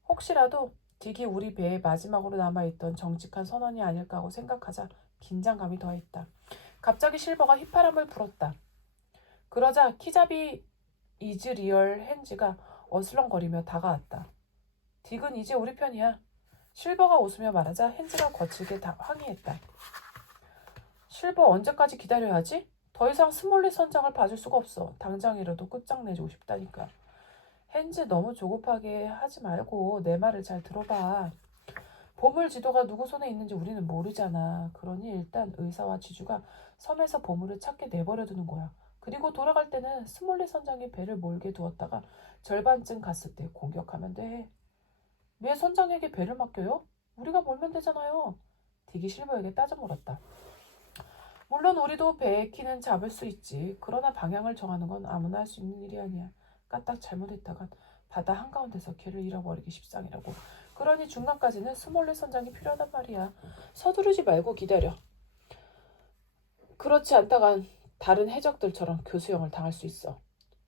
혹시라도 딕이 우리 배에 마지막으로 남아있던 정직한 선원이 아닐까 하고 생각하자 긴장감이 더했다. 갑자기 실버가 휘파람을 불었다. 그러자 키잡이 이즈리얼 헨즈가 어슬렁거리며 다가왔다. 딕은 이제 우리 편이야. 실버가 웃으며 말하자 헨즈가 거칠게 항의했다. 실버 언제까지 기다려야 하지? 더 이상 스몰릿 선장을 봐줄 수가 없어. 당장이라도 끝장내주고 싶다니까. 헨즈 너무 조급하게 하지 말고 내 말을 잘 들어봐. 보물 지도가 누구 손에 있는지 우리는 모르잖아. 그러니 일단 의사와 지주가 섬에서 보물을 찾게 내버려두는 거야. 그리고 돌아갈 때는 스몰릿 선장이 배를 몰게 두었다가 절반쯤 갔을 때 공격하면 돼. 왜 선장에게 배를 맡겨요? 우리가 몰면 되잖아요. 딕이 실버에게 따져 물었다. 물론 우리도 배의 키는 잡을 수 있지. 그러나 방향을 정하는 건 아무나 할 수 있는 일이 아니야. 까딱 잘못했다간 바다 한가운데서 걔를 잃어버리기 십상이라고. 그러니 중간까지는 스몰렛 선장이 필요하단 말이야. 서두르지 말고 기다려. 그렇지 않다간 다른 해적들처럼 교수형을 당할 수 있어.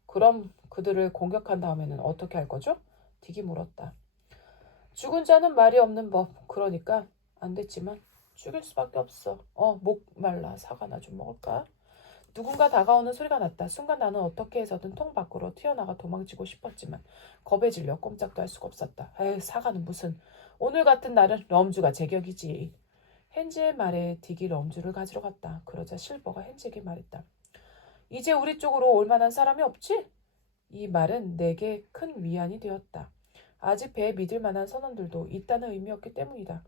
그럼 그들을 공격한 다음에는 어떻게 할 거죠? 딕이 물었다. 죽은 자는 말이 없는 법. 그러니까 안 됐지만 죽일 수밖에 없어. 목 말라. 사과나 좀 먹을까? 누군가 다가오는 소리가 났다. 순간 나는 어떻게 해서든 통 밖으로 튀어나가 도망치고 싶었지만 겁에 질려 꼼짝도 할 수가 없었다. 에휴, 사과는 무슨. 오늘 같은 날은 럼주가 제격이지. 헨즈의 말에 딕이 럼주를 가지러 갔다. 그러자 실버가 헨즈에게 말했다. 이제 우리 쪽으로 올 만한 사람이 없지? 이 말은 내게 큰 위안이 되었다. 아직 배에 믿을 만한 선원들도 있다는 의미였기 때문이다.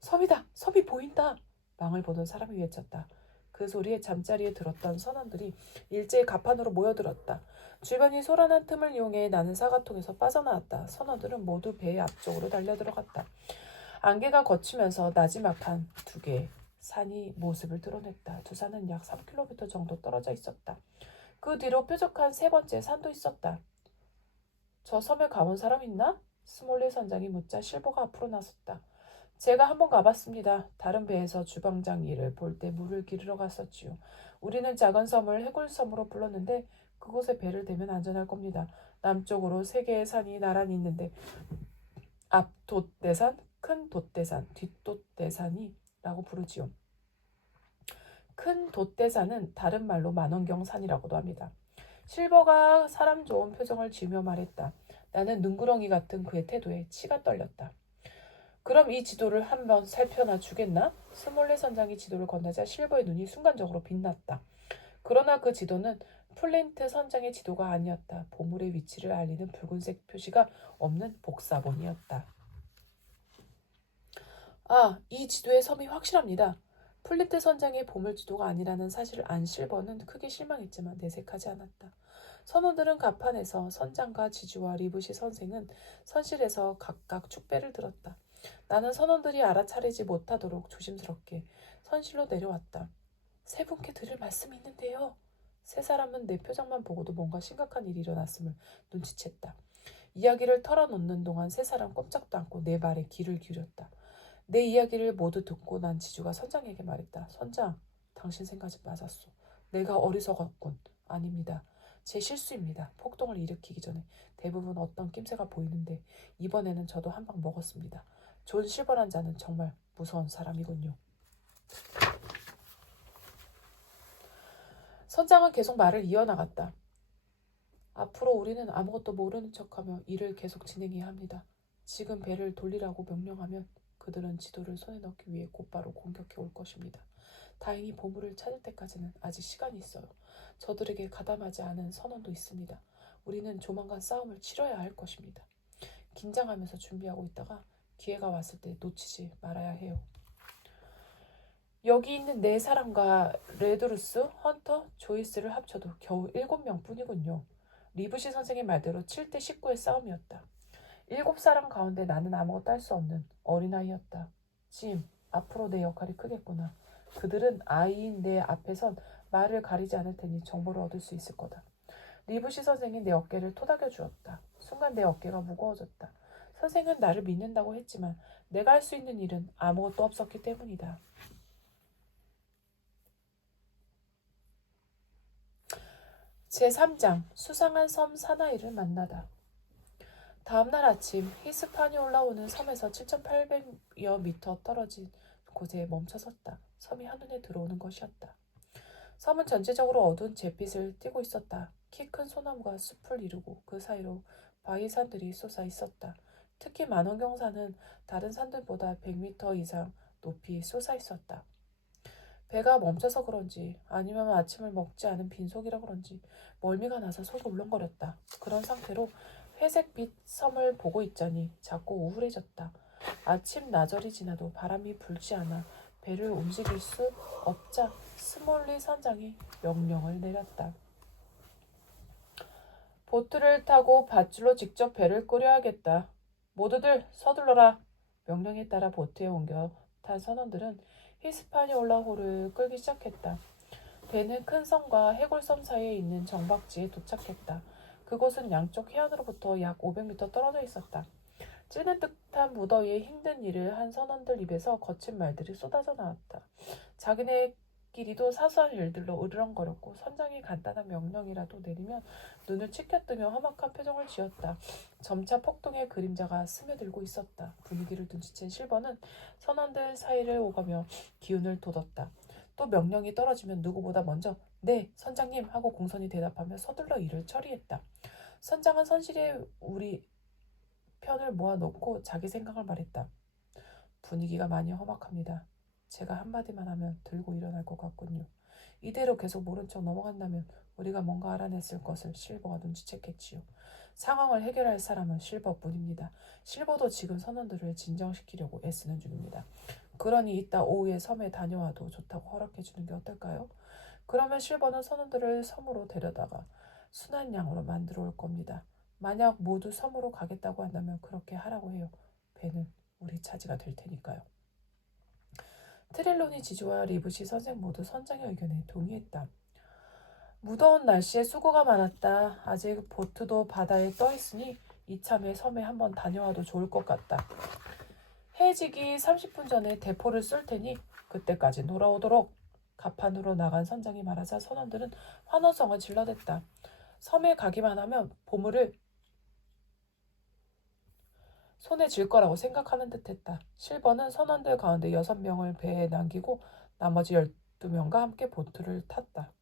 섬이다! 섬이 보인다! 망을 보던 사람이 외쳤다. 그 소리에 잠자리에 들었던 선원들이 일제히 갑판으로 모여들었다. 주변이 소란한 틈을 이용해 나는 사과통에서 빠져나왔다. 선원들은 모두 배의 앞쪽으로 달려들어갔다. 안개가 걷히면서 나지막한 두 개의 산이 모습을 드러냈다. 두 산은 약 3km 정도 떨어져 있었다. 그 뒤로 뾰족한 세 번째 산도 있었다. 저 섬에 가본 사람 있나? 스몰리 선장이 묻자 실버가 앞으로 나섰다. 제가 한번 가봤습니다. 다른 배에서 주방장 일을 볼 때 물을 기르러 갔었지요. 우리는 작은 섬을 해골섬으로 불렀는데 그곳에 배를 대면 안전할 겁니다. 남쪽으로 3개의 산이 나란히 있는데 앞돛대산, 큰돛대산, 뒷돛대산이라고 부르지요. 큰돛대산은 다른 말로 만원경산이라고도 합니다. 실버가 사람 좋은 표정을 지으며 말했다. 나는 눈구렁이 같은 그의 태도에 치가 떨렸다. 그럼 이 지도를 한번 살펴나 주겠나? 스몰레 선장이 지도를 건네자 실버의 눈이 순간적으로 빛났다. 그러나 그 지도는 플린트 선장의 지도가 아니었다. 보물의 위치를 알리는 붉은색 표시가 없는 복사본이었다. 아, 이 지도의 섬이 확실합니다. 플린트 선장의 보물 지도가 아니라는 사실을 안 실버는 크게 실망했지만 내색하지 않았다. 선원들은 갑판에서 선장과 지주와 리브시 선생은 선실에서 각각 축배를 들었다. 나는 선원들이 알아차리지 못하도록 조심스럽게 선실로 내려왔다. 세 분께 드릴 말씀이 있는데요. 세 사람은 내 표정만 보고도 뭔가 심각한 일이 일어났음을 눈치챘다. 이야기를 털어놓는 동안 세 사람 꼼짝도 않고 내 말에 귀를 기울였다. 내 이야기를 모두 듣고 난 지주가 선장에게 말했다. 선장, 당신 생각이 맞았소. 내가 어리석었군. 아닙니다. 제 실수입니다. 폭동을 일으키기 전에 대부분 어떤 낌새가 보이는데 이번에는 저도 한 방 먹었습니다. 존 실버란 자는 정말 무서운 사람이군요. 선장은 계속 말을 이어나갔다. 앞으로 우리는 아무것도 모르는 척하며 일을 계속 진행해야 합니다. 지금 배를 돌리라고 명령하면 그들은 지도를 손에 넣기 위해 곧바로 공격해 올 것입니다. 다행히 보물을 찾을 때까지는 아직 시간이 있어요. 저들에게 가담하지 않은 선원도 있습니다. 우리는 조만간 싸움을 치러야 할 것입니다. 긴장하면서 준비하고 있다가 기회가 왔을 때 놓치지 말아야 해요. 여기 있는 네 사람과 레드루스, 헌터, 조이스를 합쳐도 겨우 7명 뿐이군요. 리브시 선생의 말대로 7대 19의 싸움이었다. 7사람 가운데 나는 아무것도 할 수 없는 어린아이였다. 짐, 앞으로 내 역할이 크겠구나. 그들은 아이인 내 앞에선 말을 가리지 않을 테니 정보를 얻을 수 있을 거다. 리브시 선생이 내 어깨를 토닥여 주었다. 순간 내 어깨가 무거워졌다. 선생은 나를 믿는다고 했지만 내가 할 수 있는 일은 아무것도 없었기 때문이다. 제3장 수상한 섬 사나이를 만나다. 다음날 아침 히스파니올라오는 섬에서 7,800여 미터 떨어진 곳에 멈춰섰다. 섬이 한눈에 들어오는 것이었다. 섬은 전체적으로 어두운 잿빛을 띠고 있었다. 키 큰 소나무가 숲을 이루고 그 사이로 바위산들이 솟아 있었다. 특히 만원경산은 다른 산들보다 100미터 이상 높이 솟아 있었다. 배가 멈춰서 그런지 아니면 아침을 먹지 않은 빈속이라 그런지 멀미가 나서 속이 울렁거렸다. 그런 상태로 회색빛 섬을 보고 있자니 자꾸 우울해졌다. 아침 나절이 지나도 바람이 불지 않아 배를 움직일 수 없자 스몰리 선장이 명령을 내렸다. 보트를 타고 밧줄로 직접 배를 끓여야겠다. 모두들 서둘러라. 명령에 따라 보트에 옮겨 탄 선원들은 히스파니올라호를 끌기 시작했다. 배는 큰 섬과 해골섬 사이에 있는 정박지에 도착했다. 그곳은 양쪽 해안으로부터 약 500m 떨어져 있었다. 찌는 듯한 무더위에 힘든 일을 한 선원들 입에서 거친 말들이 쏟아져 나왔다. 자기네끼리도 사소한 일들로 으르렁거렸고 선장이 간단한 명령이라도 내리면 눈을 치켜뜨며 험악한 표정을 지었다. 점차 폭동의 그림자가 스며들고 있었다. 분위기를 눈치챈 실버는 선원들 사이를 오가며 기운을 돋웠다. 또 명령이 떨어지면 누구보다 먼저 네, 선장님 하고 공손히 대답하며 서둘러 일을 처리했다. 선장은 선실에 우리 편을 모아놓고 자기 생각을 말했다. 분위기가 많이 험악합니다. 제가 한마디만 하면 들고 일어날 것 같군요. 이대로 계속 모른 척 넘어간다면 우리가 뭔가 알아냈을 것을 실버가 눈치챘겠지요. 상황을 해결할 사람은 실버뿐입니다. 실버도 지금 선원들을 진정시키려고 애쓰는 중입니다. 그러니 이따 오후에 섬에 다녀와도 좋다고 허락해주는 게 어떨까요? 그러면 실버는 선원들을 섬으로 데려다가 순한 양으로 만들어 올 겁니다. 만약 모두 섬으로 가겠다고 한다면 그렇게 하라고 해요. 배는 우리 차지가 될 테니까요. 트렐로니 지주와 리브시 선생 모두 선장의 의견에 동의했다. 무더운 날씨에 수고가 많았다. 아직 보트도 바다에 떠 있으니 이참에 섬에 한번 다녀와도 좋을 것 같다. 해지기 30분 전에 대포를 쏠 테니 그때까지 돌아오도록. 갑판으로 나간 선장이 말하자 선원들은 환호성을 질러댔다. 섬에 가기만 하면 보물을 손에 쥘 거라고 생각하는 듯했다. 실버는 선원들 가운데 6명을 배에 남기고 나머지 12명과 함께 보트를 탔다.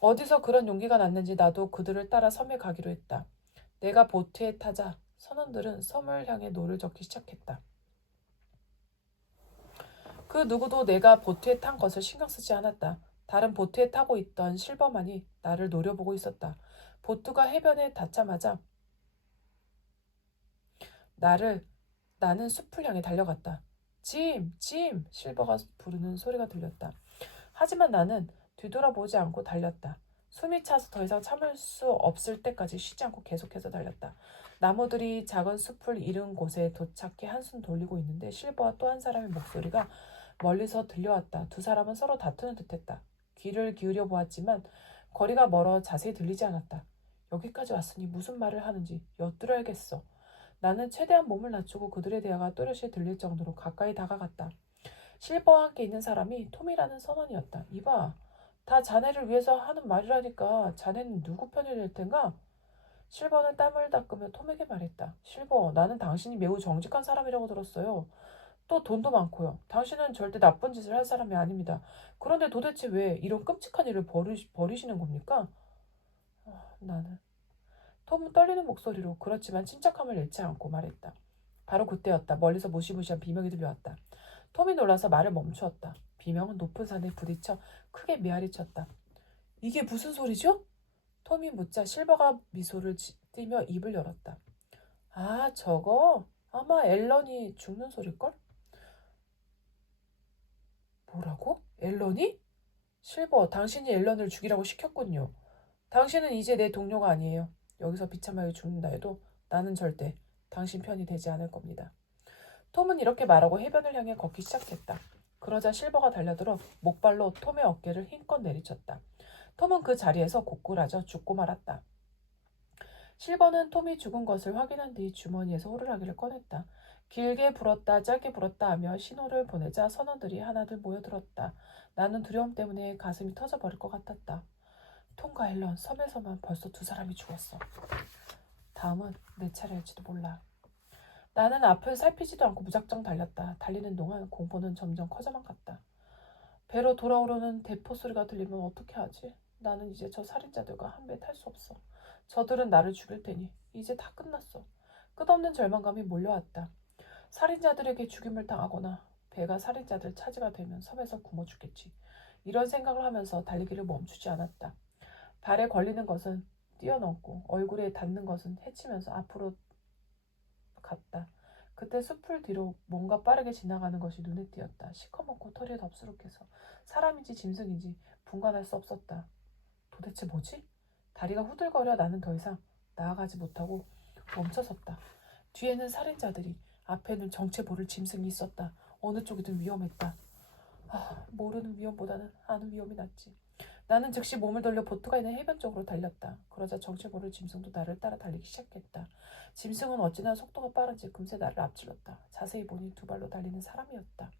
어디서 그런 용기가 났는지 나도 그들을 따라 섬에 가기로 했다. 내가 보트에 타자 선원들은 섬을 향해 노를 젓기 시작했다. 그 누구도 내가 보트에 탄 것을 신경 쓰지 않았다. 다른 보트에 타고 있던 실버만이 나를 노려보고 있었다. 보트가 해변에 닿자마자 나는 숲을 향해 달려갔다. 짐! 짐! 실버가 부르는 소리가 들렸다. 하지만 나는 뒤돌아보지 않고 달렸다. 숨이 차서 더 이상 참을 수 없을 때까지 쉬지 않고 계속해서 달렸다. 나무들이 작은 숲을 잃은 곳에 도착해 한숨 돌리고 있는데 실버와 또 한 사람의 목소리가 멀리서 들려왔다. 두 사람은 서로 다투는 듯했다. 귀를 기울여 보았지만 거리가 멀어 자세히 들리지 않았다. 여기까지 왔으니 무슨 말을 하는지 엿들어야겠어. 나는 최대한 몸을 낮추고 그들의 대화가 또렷이 들릴 정도로 가까이 다가갔다. 실버와 함께 있는 사람이 톰이라는 선원이었다. 이봐, 다 자네를 위해서 하는 말이라니까 자네는 누구 편이 될 텐가? 실버는 땀을 닦으며 톰에게 말했다. 실버, 나는 당신이 매우 정직한 사람이라고 들었어요. 또 돈도 많고요. 당신은 절대 나쁜 짓을 할 사람이 아닙니다. 그런데 도대체 왜 이런 끔찍한 일을 버리시는 겁니까? 나는 톰은 떨리는 목소리로 그렇지만 침착함을 잃지 않고 말했다. 바로 그때였다. 멀리서 무시무시한 비명이 들려왔다. 톰이 놀라서 말을 멈추었다. 비명은 높은 산에 부딪혀 크게 메아리쳤다. 이게 무슨 소리죠? 톰이 묻자 실버가 미소를 띠며 입을 열었다. 아, 저거 아마 앨런이 죽는 소릴걸? 뭐라고? 앨런이? 실버, 당신이 앨런을 죽이라고 시켰군요. 당신은 이제 내 동료가 아니에요. 여기서 비참하게 죽는다 해도 나는 절대 당신 편이 되지 않을 겁니다. 톰은 이렇게 말하고 해변을 향해 걷기 시작했다. 그러자 실버가 달려들어 목발로 톰의 어깨를 힘껏 내리쳤다. 톰은 그 자리에서 고꾸라져 죽고 말았다. 실버는 톰이 죽은 것을 확인한 뒤 주머니에서 호루라기를 꺼냈다. 길게 불었다 짧게 불었다 하며 신호를 보내자 선원들이 하나둘 모여들었다. 나는 두려움 때문에 가슴이 터져버릴 것 같았다. 톰과 앨런 섬에서만 벌써 2사람이 죽었어. 다음은 내 차례일지도 몰라. 나는 앞을 살피지도 않고 무작정 달렸다. 달리는 동안 공포는 점점 커져만 갔다. 배로 돌아오려는 대포 소리가 들리면 어떻게 하지? 나는 이제 저 살인자들과 한 배 탈 수 없어. 저들은 나를 죽일 테니 이제 다 끝났어. 끝없는 절망감이 몰려왔다. 살인자들에게 죽임을 당하거나 배가 살인자들 차지가 되면 섬에서 굶어 죽겠지. 이런 생각을 하면서 달리기를 멈추지 않았다. 발에 걸리는 것은 뛰어넘고 얼굴에 닿는 것은 헤치면서 앞으로 갔다. 그때 숲을 뒤로 뭔가 빠르게 지나가는 것이 눈에 띄었다. 시커멓고 털이 덥수룩해서 사람인지 짐승인지 분간할 수 없었다. 도대체 뭐지? 다리가 후들거려 나는 더 이상 나아가지 못하고 멈춰섰다. 뒤에는 살인자들이, 앞에는 정체 모를 짐승이 있었다. 어느 쪽이든 위험했다. 모르는 위험보다는 아는 위험이 낫지. 나는 즉시 몸을 돌려 보트가 있는 해변 쪽으로 달렸다. 그러자 정체 모를 짐승도 나를 따라 달리기 시작했다. 짐승은 어찌나 속도가 빠른지 금세 나를 앞질렀다. 자세히 보니 2발로 달리는 사람이었다.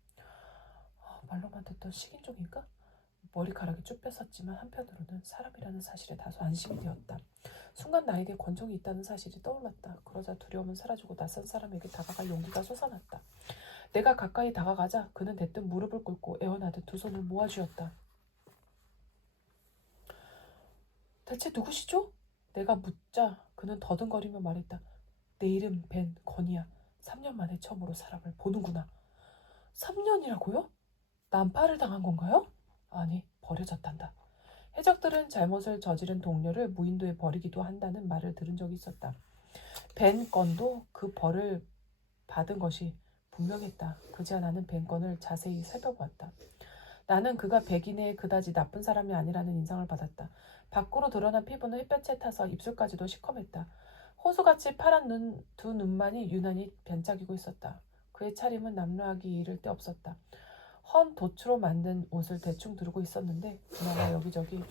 말로만 듣던 식인종인가? 머리카락이 쭉 뺐었지만 한편으로는 사람이라는 사실에 다소 안심이 되었다. 순간 나에게 권총이 있다는 사실이 떠올랐다. 그러자 두려움은 사라지고 낯선 사람에게 다가갈 용기가 솟아났다. 내가 가까이 다가가자 그는 대뜸 무릎을 꿇고 애원하듯 2 손을 모아주었다. 대체 누구시죠? 내가 묻자 그는 더듬거리며 말했다. 내 이름 벤 건이야. 3년 만에 처음으로 사람을 보는구나. 3년이라고요? 난파를 당한 건가요? 아니, 버려졌단다. 해적들은 잘못을 저지른 동료를 무인도에 버리기도 한다는 말을 들은 적이 있었다. 벤 건도 그 벌을 받은 것이 분명했다. 그제야 나는 벤 건을 자세히 살펴보았다. 나는 그가 백인의 그다지 나쁜 사람이 아니라는 인상을 받았다. 밖으로 드러난 피부는 햇볕에 타서 입술까지도 시커맸다. 호수같이 파란 2 눈만이 유난히 반짝이고 있었다. 그의 차림은 남루하기 이를 데 없었다. 헌 돛으로 만든 옷을 대충 두르고 있었는데 그나마 여기저기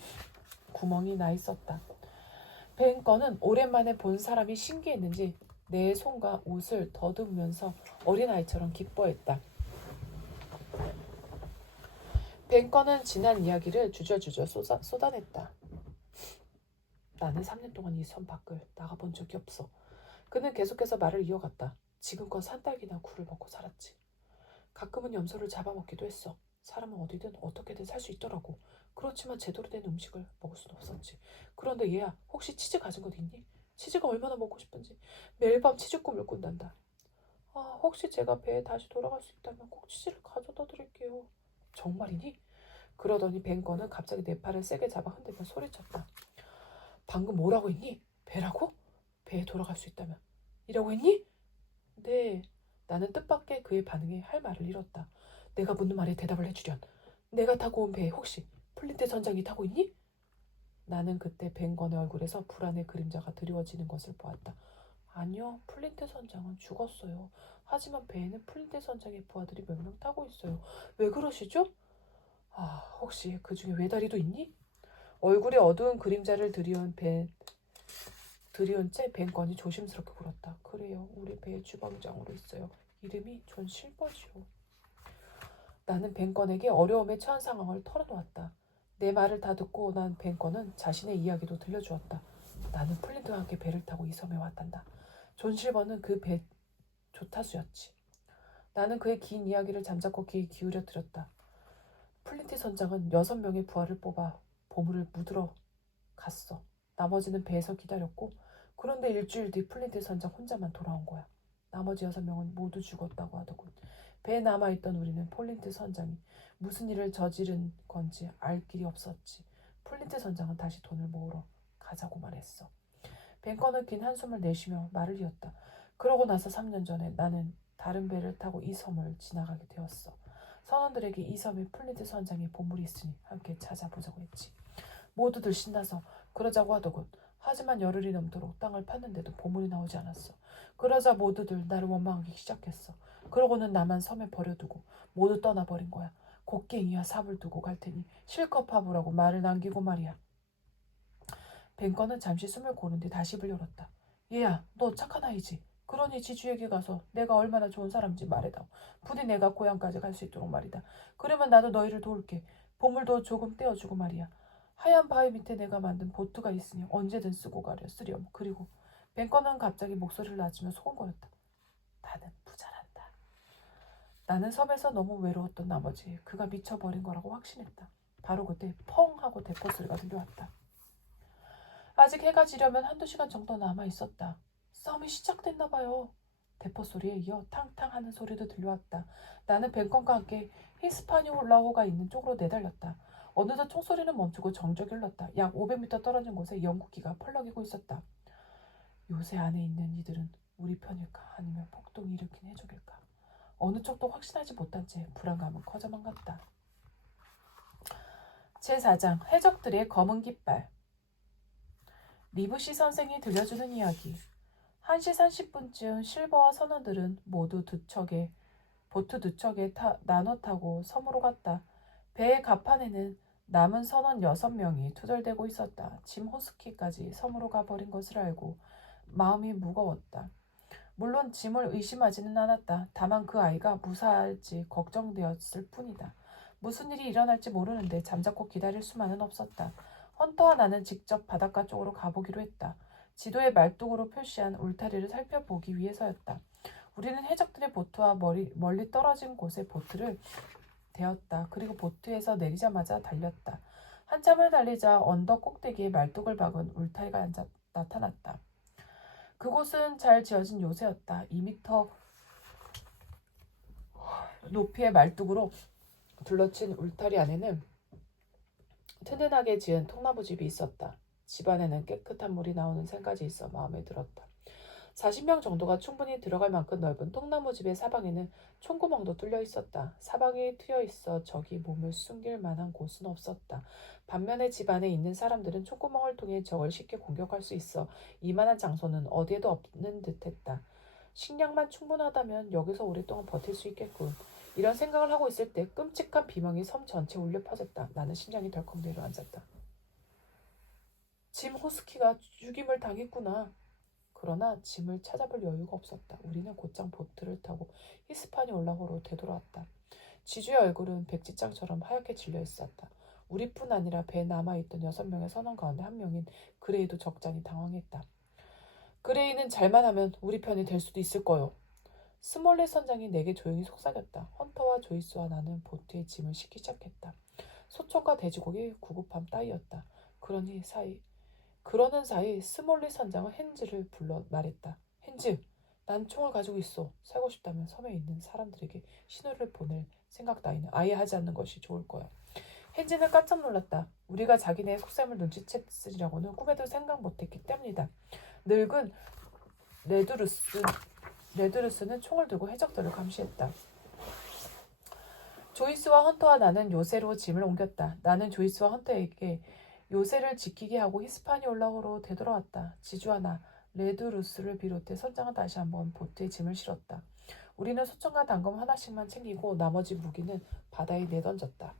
구멍이 나 있었다. 벤 건은 오랜만에 본 사람이 신기했는지 내 손과 옷을 더듬으면서 어린아이처럼 기뻐했다. 벤 건은 지난 이야기를 주저주저 쏟아냈다. 나는 3년 동안 이 섬 밖을 나가본 적이 없어. 그는 계속해서 말을 이어갔다. 지금껏 산딸기나 굴을 먹고 살았지. 가끔은 염소를 잡아먹기도 했어. 사람은 어디든 어떻게든 살 수 있더라고. 그렇지만 제대로 된 음식을 먹을 순 없었지. 그런데 얘야, 혹시 치즈 가진 것 있니? 치즈가 얼마나 먹고 싶은지 매일 밤 치즈 꿈을 꾼단다. 아, 혹시 제가 배에 다시 돌아갈 수 있다면 꼭 치즈를 가져다 드릴게요. 정말이니? 그러더니 뱅거는 갑자기 내 팔을 세게 잡아 흔들며 소리쳤다. 방금 뭐라고 했니? 배라고? 배에 돌아갈 수 있다면 이라고 했니? 네. 나는 뜻밖의 그의 반응에 할 말을 잃었다. 내가 묻는 말에 대답을 해주련. 내가 타고 온 배에 혹시 플린트 선장이 타고 있니? 나는 그때 뱅건의 얼굴에서 불안의 그림자가 드리워지는 것을 보았다. 아니요, 플린트 선장은 죽었어요. 하지만 배에는 플린트 선장의 부하들이 몇 명 타고 있어요. 왜 그러시죠? 아, 혹시 그 중에 외다리도 있니? 얼굴에 어두운 그림자를 들이운 채 뱅건이 조심스럽게 물었다. 그래요, 우리 배의 주방장으로 있어요. 이름이 존 실버지요. 나는 뱅건에게 어려움에 처한 상황을 털어놓았다. 내 말을 다 듣고 난 뱅건은 자신의 이야기도 들려주었다. 나는 플린트와 함께 배를 타고 이 섬에 왔단다. 존 실버는 그 배 조타수였지. 나는 그의 긴 이야기를 잠자코 귀 기울여 들었다. 플린트 선장은 6명의 부하를 뽑아 보물을 묻으러 갔어. 나머지는 배에서 기다렸고, 그런데 일주일 뒤 플린트 선장 혼자만 돌아온 거야. 나머지 6명은 모두 죽었다고 하더군. 배에 남아있던 우리는 폴린트 선장이 무슨 일을 저지른 건지 알 길이 없었지. 폴린트 선장은 다시 돈을 모으러 가자고 말했어. 뱅커는 긴 한숨을 내쉬며 말을 이었다. 그러고 나서 3년 전에 나는 다른 배를 타고 이 섬을 지나가게 되었어. 선원들에게 이 섬에 플린트 선장의 보물이 있으니 함께 찾아보자고 했지. 모두들 신나서 그러자고 하더군. 하지만 열흘이 넘도록 땅을 팠는데도 보물이 나오지 않았어. 그러자 모두들 나를 원망하기 시작했어. 그러고는 나만 섬에 버려두고 모두 떠나버린 거야. 곡괭이와 삽을 두고 갈 테니 실컷 파보라고 말을 남기고 말이야. 뱅커는 잠시 숨을 고른 뒤 다시 입을 열었다. 얘야, 너 착한 아이지? 그러니 지주에게 가서 내가 얼마나 좋은 사람인지 말해다오. 부디 내가 고향까지 갈 수 있도록 말이다. 그러면 나도 너희를 도울게. 보물도 조금 떼어주고 말이야. 하얀 바위 밑에 내가 만든 보트가 있으니 언제든 쓰고 쓰렴. 그리고 뱅커는 갑자기 목소리를 낮추며 소곤거렸다. 나는 부자란다. 나는 섬에서 너무 외로웠던 나머지 그가 미쳐버린 거라고 확신했다. 바로 그때 펑 하고 대포 소리가 들려왔다. 아직 해가 지려면 1~2시간 정도 남아있었다. 싸움이 시작됐나 봐요. 대포 소리에 이어 탕탕 하는 소리도 들려왔다. 나는 뱅컨과 함께 히스파니올라호가 있는 쪽으로 내달렸다. 어느덧 총소리는 멈추고 정적이 흘렀다. 약 500m 떨어진 곳에 영국기가 펄럭이고 있었다. 요새 안에 있는 이들은 우리 편일까 아니면 폭동이 일으킨 해적일까. 어느 쪽도 확신하지 못한 채 불안감은 커져만 갔다. 제4장 해적들의 검은 깃발. 리브시 선생이 들려주는 이야기. 1시 30분쯤 실버와 선원들은 모두 보트 2척에 나눠 타고 섬으로 갔다. 배의 갑판에는 남은 선원 6명이 투덜대고 있었다. 짐 호스키까지 섬으로 가버린 것을 알고 마음이 무거웠다. 물론 짐을 의심하지는 않았다. 다만 그 아이가 무사할지 걱정되었을 뿐이다. 무슨 일이 일어날지 모르는데 잠자코 기다릴 수만은 없었다. 헌터와 나는 직접 바닷가 쪽으로 가보기로 했다. 지도에 말뚝으로 표시한 울타리를 살펴보기 위해서였다. 우리는 해적들의 보트와 멀리 떨어진 곳에 보트를 대었다. 그리고 보트에서 내리자마자 달렸다. 한참을 달리자 언덕 꼭대기에 말뚝을 박은 울타리가 나타났다. 그곳은 잘 지어진 요새였다. 2m 높이의 말뚝으로 둘러친 울타리 안에는 튼튼하게 지은 통나무 집이 있었다. 집 안에는 깨끗한 물이 나오는 샘까지 있어 마음에 들었다. 40명 정도가 충분히 들어갈 만큼 넓은 통나무 집의 사방에는 총구멍도 뚫려 있었다. 사방이 트여 있어 적이 몸을 숨길 만한 곳은 없었다. 반면에 집 안에 있는 사람들은 총구멍을 통해 적을 쉽게 공격할 수 있어 이만한 장소는 어디에도 없는 듯했다. 식량만 충분하다면 여기서 오랫동안 버틸 수 있겠군. 이런 생각을 하고 있을 때 끔찍한 비명이 섬 전체에 울려 퍼졌다. 나는 심장이 덜컥 내려앉았다. 짐 호스키가 죽임을 당했구나. 그러나 짐을 찾아볼 여유가 없었다. 우리는 곧장 보트를 타고 히스파니올라호로 되돌아왔다. 지주의 얼굴은 백지장처럼 하얗게 질려 있었다. 우리뿐 아니라 배에 남아있던 6명의 선원 가운데 한 명인 그레이도 적잖이 당황했다. 그레이는 잘만 하면 우리 편이 될 수도 있을 거요. 스몰릿 선장이 내게 조용히 속삭였다. 헌터와 조이스와 나는 보트에 짐을 싣기 시작했다. 소총과 돼지고기 구급함 따위였다. 그러는 사이 스몰릿 선장은 헨즈를 불러 말했다. 헨즈, 난 총을 가지고 있어. 살고 싶다면 섬에 있는 사람들에게 신호를 보낼 생각 따위는 아예 하지 않는 것이 좋을 거야. 헨즈는 깜짝 놀랐다. 우리가 자기네의 속셈을 눈치챘으리라고는 꿈에도 생각 못했기 때문이다. 늙은 레드루스는 총을 들고 해적들을 감시했다. 조이스와 헌터와 나는 요새로 짐을 옮겼다. 나는 조이스와 헌터에게 요새를 지키게 하고 히스파니올라로 되돌아왔다. 지주와 나, 레드루스를 비롯해 선장은 다시 한번 보트에 짐을 실었다. 우리는 소총과 단검 하나씩만 챙기고 나머지 무기는 바다에 내던졌다.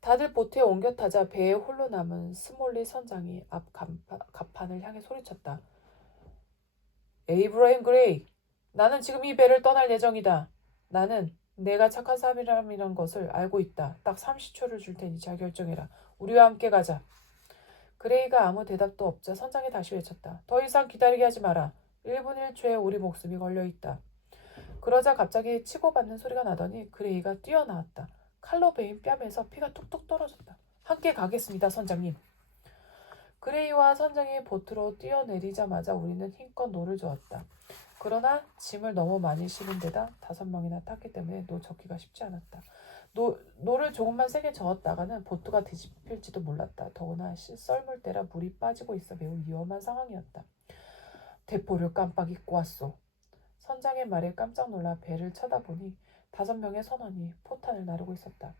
다들 보트에 옮겨 타자 배에 홀로 남은 스몰리 선장이 앞 갑판을 향해 소리쳤다. 에이브러햄 그레이, 나는 지금 이 배를 떠날 예정이다. 나는 내가 착한 사람이라는 것을 알고 있다. 딱 30초를 줄 테니 잘 결정해라. 우리와 함께 가자. 그레이가 아무 대답도 없자 선장이 다시 외쳤다. 더 이상 기다리게 하지 마라. 1분 1초에 우리 목숨이 걸려있다. 그러자 갑자기 치고받는 소리가 나더니 그레이가 뛰어나왔다. 칼로 베인 뺨에서 피가 뚝뚝 떨어졌다. 함께 가겠습니다, 선장님. 그레이와 선장이 보트로 뛰어내리자마자 우리는 힘껏 노를 저었다. 그러나 짐을 너무 많이 실은 데다 5명이나 탔기 때문에 노 젓기가 쉽지 않았다. 노를 조금만 세게 저었다가는 보트가 뒤집힐지도 몰랐다. 더구나 썰물 때라 물이 빠지고 있어 매우 위험한 상황이었다. 대포를 깜빡 잊고 왔소. 선장의 말에 깜짝 놀라 배를 쳐다보니 5명의 선원이 포탄을 나르고 있었다.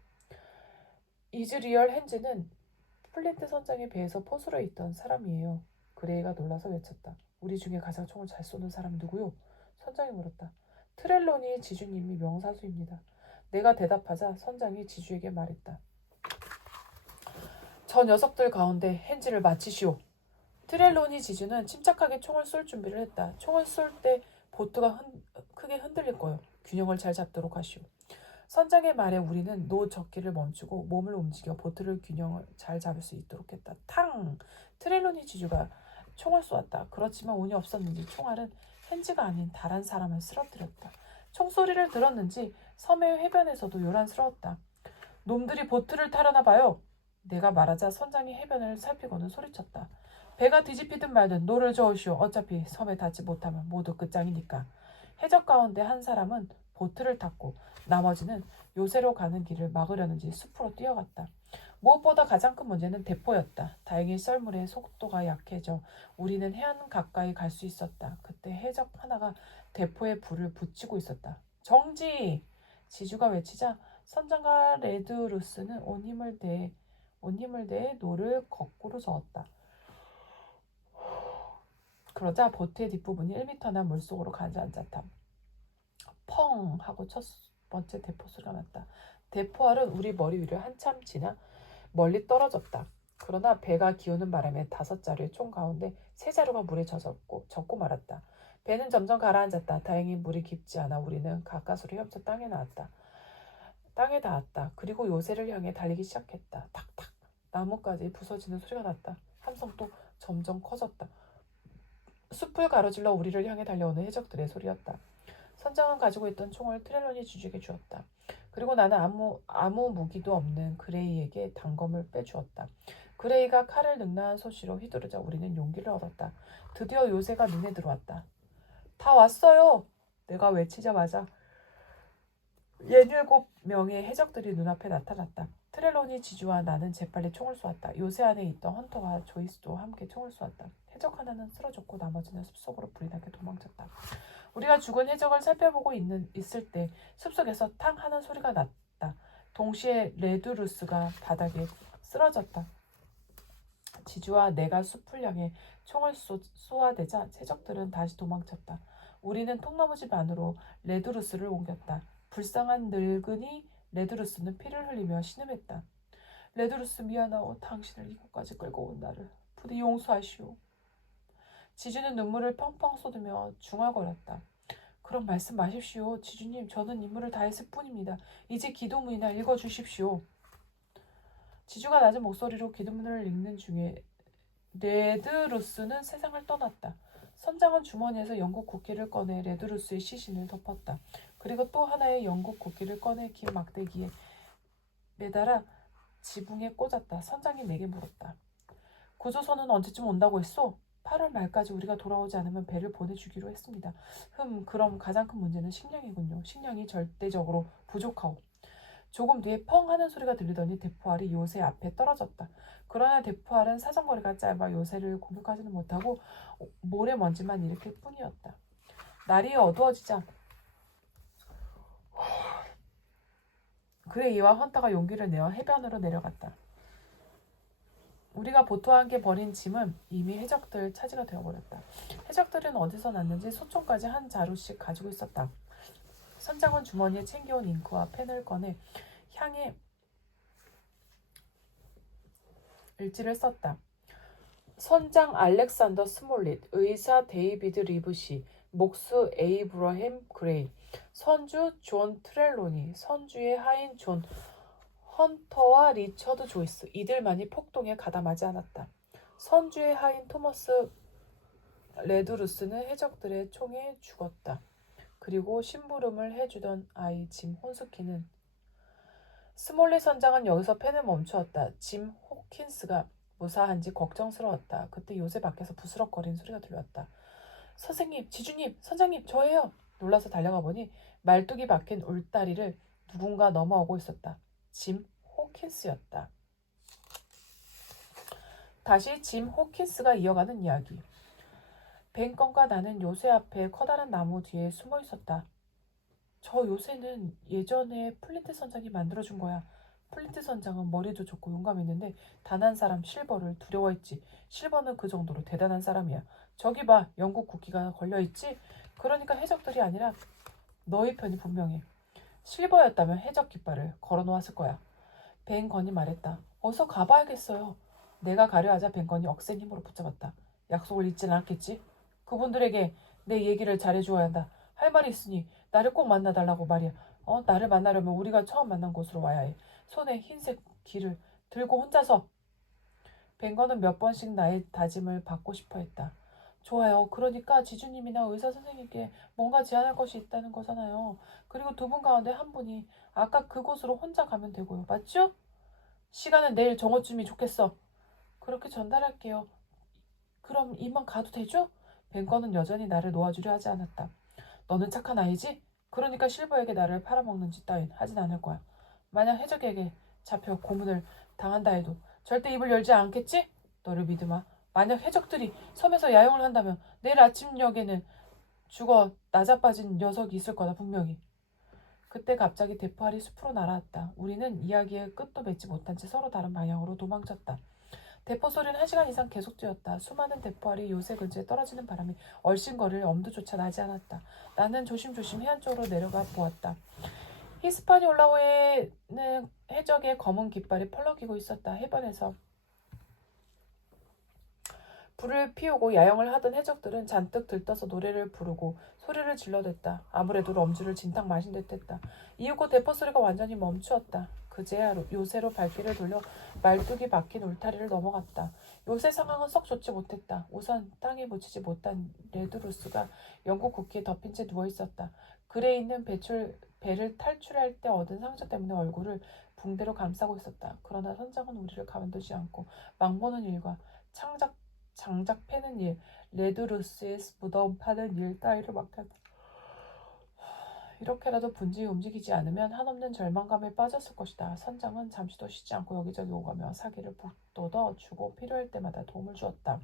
이즈리얼 헨즈는 플린트 선장의 배에서 포수로 있던 사람이에요. 그레이가 놀라서 외쳤다. 우리 중에 가장 총을 잘 쏘는 사람이 누구요? 선장이 물었다. 트렐로니 지주님이 명사수입니다. 내가 대답하자 선장이 지주에게 말했다. 저 녀석들 가운데 헨즈를 마치시오. 트렐로니 지주는 침착하게 총을 쏠 준비를 했다. 총을 쏠 때 보트가 크게 흔들릴 거요. 균형을 잘 잡도록 하시오. 선장의 말에 우리는 노 적기를 멈추고 몸을 움직여 보트를 균형을 잘 잡을 수 있도록 했다. 탕! 트렐로니 지주가 총을 쏘았다. 그렇지만 운이 없었는지 총알은 헨즈가 아닌 다른 사람을 쓰러뜨렸다. 총소리를 들었는지 섬의 해변에서도 요란스러웠다. 놈들이 보트를 타려나 봐요. 내가 말하자 선장이 해변을 살피고는 소리쳤다. 배가 뒤집히든 말든 노를 저으시오. 어차피 섬에 닿지 못하면 모두 끝장이니까. 해적 가운데 한 사람은 보트를 탔고 나머지는 요새로 가는 길을 막으려는지 숲으로 뛰어갔다. 무엇보다 가장 큰 문제는 대포였다. 다행히 썰물의 속도가 약해져 우리는 해안 가까이 갈 수 있었다. 그때 해적 하나가 대포에 불을 붙이고 있었다. 정지! 지주가 외치자 선장과 레드루스는 온 힘을 대해 노를 거꾸로 저었다. 그러자 보트의 뒷부분이 1m나 물속으로 가라앉았다. 펑 하고 첫 번째 대포 소리가 났다. 대포알은 우리 머리 위를 한참 지나 멀리 떨어졌다. 그러나 배가 기우는 바람에 5자루의 총 가운데 3자루가 물에 젖고 말았다. 배는 점점 가라앉았다. 다행히 물이 깊지 않아 우리는 가까스로 헤엄쳐 땅에 닿았다. 그리고 요새를 향해 달리기 시작했다. 탁탁 나뭇가지 부서지는 소리가 났다. 함성도 점점 커졌다. 숲을 가로질러 우리를 향해 달려오는 해적들의 소리였다. 선장은 가지고 있던 총을 트렐로니 주주에게 주었다. 그리고 나는 아무 무기도 없는 그레이에게 단검을 빼주었다. 그레이가 칼을 능란한 솜씨로 휘두르자 우리는 용기를 얻었다. 드디어 요새가 눈에 들어왔다. 다 왔어요! 내가 외치자마자 17명의 해적들이 눈앞에 나타났다. 트렐로니 지주와 나는 재빨리 총을 쏘았다. 요새 안에 있던 헌터와 조이스도 함께 총을 쏘았다. 해적 하나는 쓰러졌고 나머지는 숲속으로 불이 나게 도망쳤다. 우리가 죽은 해적을 살펴보고 있을 때 숲속에서 탕 하는 소리가 났다. 동시에 레드루스가 바닥에 쓰러졌다. 지주와 내가 숲을 향해 총을 쏘아대자 해적들은 다시 도망쳤다. 우리는 통나무집 안으로 레드루스를 옮겼다. 불쌍한 늙은이 레드루스는 피를 흘리며 신음했다. 레드루스 미안하오. 당신을 이곳까지 끌고 온 나를 부디 용서하시오. 지주는 눈물을 펑펑 쏟으며 중얼거렸다. 그럼 말씀 마십시오. 지주님, 저는 임무를 다했을 뿐입니다. 이제 기도문이나 읽어주십시오. 지주가 낮은 목소리로 기도문을 읽는 중에 레드루스는 세상을 떠났다. 선장은 주머니에서 영국 국기를 꺼내 레드루스의 시신을 덮었다. 그리고 또 하나의 영국 국기를 꺼내 긴 막대기에 매달아 지붕에 꽂았다. 선장이 내게 물었다. 구조선은 언제쯤 온다고 했소? 8월 말까지 우리가 돌아오지 않으면 배를 보내주기로 했습니다. 그럼 가장 큰 문제는 식량이군요. 식량이 절대적으로 부족하오. 조금 뒤에 펑 하는 소리가 들리더니 대포알이 요새 앞에 떨어졌다. 그러나 대포알은 사정거리가 짧아 요새를 공격하지는 못하고 모래먼지만 일으킬 뿐이었다. 날이 어두워지자 그의 이와 헌터가 용기를 내어 해변으로 내려갔다. 우리가 보트와 함께 버린 짐은 이미 해적들 차지가 되어버렸다. 해적들은 어디서 났는지 소총까지 한 자루씩 가지고 있었다. 선장은 주머니에 챙겨온 잉크와 펜을 꺼내 향해 일지를 썼다. 선장 알렉산더 스몰릿, 의사 데이비드 리브시, 목수 에이브러햄 그레이, 선주 존 트렐로니, 선주의 하인 존 헌터와 리처드 조이스, 이들만이 폭동에 가담하지 않았다. 선주의 하인 토머스 레드루스는 해적들의 총에 죽었다. 그리고 심부름을 해주던 아이 짐 혼스키는 스몰릿 선장은 여기서 펜을 멈추었다. 짐 호킨스가 무사한지 걱정스러웠다. 그때 요새 밖에서 부스럭거리는 소리가 들렸다. 선생님, 지주님, 선장님, 저예요. 놀라서 달려가 보니 말뚝이 박힌 울다리를 누군가 넘어오고 있었다. 짐 호킨스였다. 다시 짐 호킨스가 이어가는 이야기. 벤건과 나는 요새 앞에 커다란 나무 뒤에 숨어 있었다. 저 요새는 예전에 플린트 선장이 만들어준 거야. 플린트 선장은 머리도 좋고 용감했는데 단 한 사람 실버를 두려워했지. 실버는 그 정도로 대단한 사람이야. 저기 봐, 영국 국기가 걸려있지? 그러니까 해적들이 아니라 너희 편이 분명해. 실버였다면 해적 깃발을 걸어놓았을 거야. 벤건이 말했다. 어서 가봐야겠어요. 내가 가려 하자 벤건이 억센 힘으로 붙잡았다. 약속을 잊지는 않겠지? 그분들에게 내 얘기를 잘해주어야 한다. 할 말이 있으니 나를 꼭 만나달라고 말이야. 나를 만나려면 우리가 처음 만난 곳으로 와야 해. 손에 흰색 길을 들고 혼자서. 벤건은 몇 번씩 나의 다짐을 받고 싶어 했다. 좋아요. 그러니까 지주님이나 의사 선생님께 뭔가 제안할 것이 있다는 거잖아요. 그리고 두 분 가운데 한 분이 아까 그곳으로 혼자 가면 되고요. 맞죠? 시간은 내일 정오쯤이 좋겠어. 그렇게 전달할게요. 그럼 이만 가도 되죠? 벤건은 여전히 나를 놓아주려 하지 않았다. 너는 착한 아이지? 그러니까 실버에게 나를 팔아먹는 짓 따윈 하진 않을 거야. 만약 해적에게 잡혀 고문을 당한다 해도 절대 입을 열지 않겠지? 너를 믿으마. 만약 해적들이 섬에서 야영을 한다면 내일 아침녘에는 죽어 나자빠진 녀석이 있을 거다 분명히. 그때 갑자기 대포알이 숲으로 날아왔다. 우리는 이야기의 끝도 맺지 못한 채 서로 다른 방향으로 도망쳤다. 대포 소리는 1시간 이상 계속 뛰었다. 수많은 대포알이 요새 근처에 떨어지는 바람에 얼씬거릴 엄두조차 나지 않았다. 나는 조심조심 해안 쪽으로 내려가 보았다. 히스파니올라호에는 해적의 검은 깃발이 펄럭이고 있었다. 해변에서 불을 피우고 야영을 하던 해적들은 잔뜩 들떠서 노래를 부르고 소리를 질러댔다. 아무래도 럼주를 진탕 마신 듯했다. 이윽고 대포 소리가 완전히 멈추었다. 그제야 요새로 발길을 돌려 말뚝이 박힌 울타리를 넘어갔다. 요새 상황은 썩 좋지 못했다. 우선 땅에 묻히지 못한 레드루스가 영국 국기에 덮인 채 누워있었다. 글에 있는 배를 탈출할 때 얻은 상처 때문에 얼굴을 붕대로 감싸고 있었다. 그러나 선장은 우리를 가만두지 않고 막보는 일과 장작 패는 일, 레드루스의 무덤 파는 일 따위를 맡았다. 이렇게라도 분주히 움직이지 않으면 한없는 절망감에 빠졌을 것이다. 선장은 잠시도 쉬지 않고 여기저기 오가며 사기를 북돋워 주고 필요할 때마다 도움을 주었다.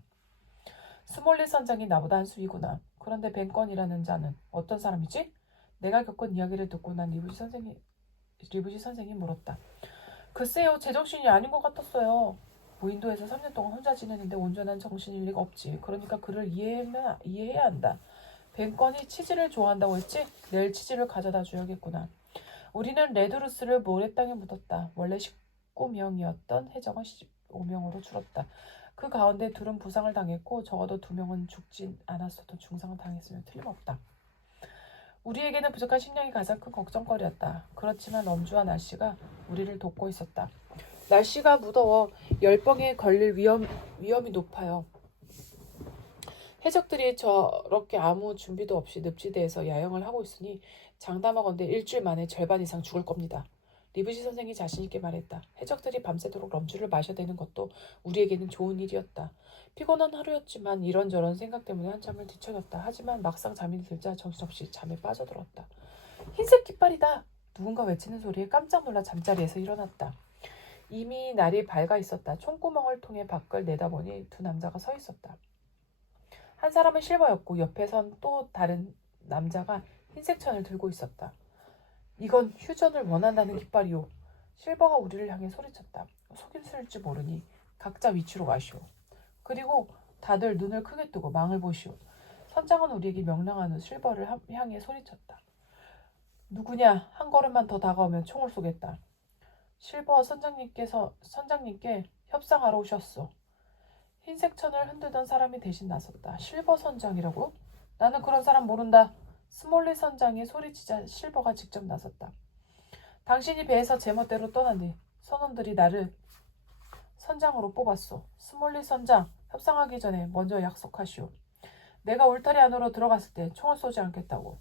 스몰릿 선장이 나보다 한 수 위구나. 그런데 벤건이라는 자는 어떤 사람이지? 내가 겪은 이야기를 듣고 난 리브시 선생이 물었다. 글쎄요, 제정신이 아닌 것 같았어요. 무인도에서 3년 동안 혼자 지내는데 온전한 정신일 리가 없지. 그러니까 그를 이해해야 한다. 벤건이 치즈를 좋아한다고 했지? 내일 치즈를 가져다 줘야겠구나. 우리는 레드루스를 모래땅에 묻었다. 원래 19명이었던 해적은 15명으로 줄었다. 그 가운데 둘은 부상을 당했고 적어도 2명은 죽진 않았어도 중상을 당했으면 틀림없다. 우리에게는 부족한 식량이 가장 큰 걱정거리였다. 그렇지만 엄주와 날씨가 우리를 돕고 있었다. 날씨가 무더워 열병에 걸릴 위험이 높아요. 해적들이 저렇게 아무 준비도 없이 늪지대에서 야영을 하고 있으니 장담하건대 일주일 만에 절반 이상 죽을 겁니다. 리브시 선생이 자신있게 말했다. 해적들이 밤새도록 럼주를 마셔대는 것도 우리에게는 좋은 일이었다. 피곤한 하루였지만 이런저런 생각 때문에 한참을 뒤척였다. 하지만 막상 잠이 들자 정신없이 잠에 빠져들었다. 흰색 깃발이다! 누군가 외치는 소리에 깜짝 놀라 잠자리에서 일어났다. 이미 날이 밝아 있었다. 총구멍을 통해 밖을 내다보니 두 남자가 서 있었다. 한 사람은 실버였고 옆에 선 또 다른 남자가 흰색 천을 들고 있었다. 이건 휴전을 원한다는 깃발이오. 실버가 우리를 향해 소리쳤다. 속임수일지 모르니 각자 위치로 가시오. 그리고 다들 눈을 크게 뜨고 망을 보시오. 선장은 우리에게 명령한 후 실버를 향해 소리쳤다. 누구냐? 한 걸음만 더 다가오면 총을 쏘겠다. 실버 선장님께 협상하러 오셨소. 흰색 천을 흔들던 사람이 대신 나섰다. 실버 선장이라고? 나는 그런 사람 모른다. 스몰리 선장이 소리치자 실버가 직접 나섰다. 당신이 배에서 제멋대로 떠난 뒤 선원들이 나를 선장으로 뽑았소. 스몰리 선장, 협상하기 전에 먼저 약속하시오. 내가 울타리 안으로 들어갔을 때 총을 쏘지 않겠다고.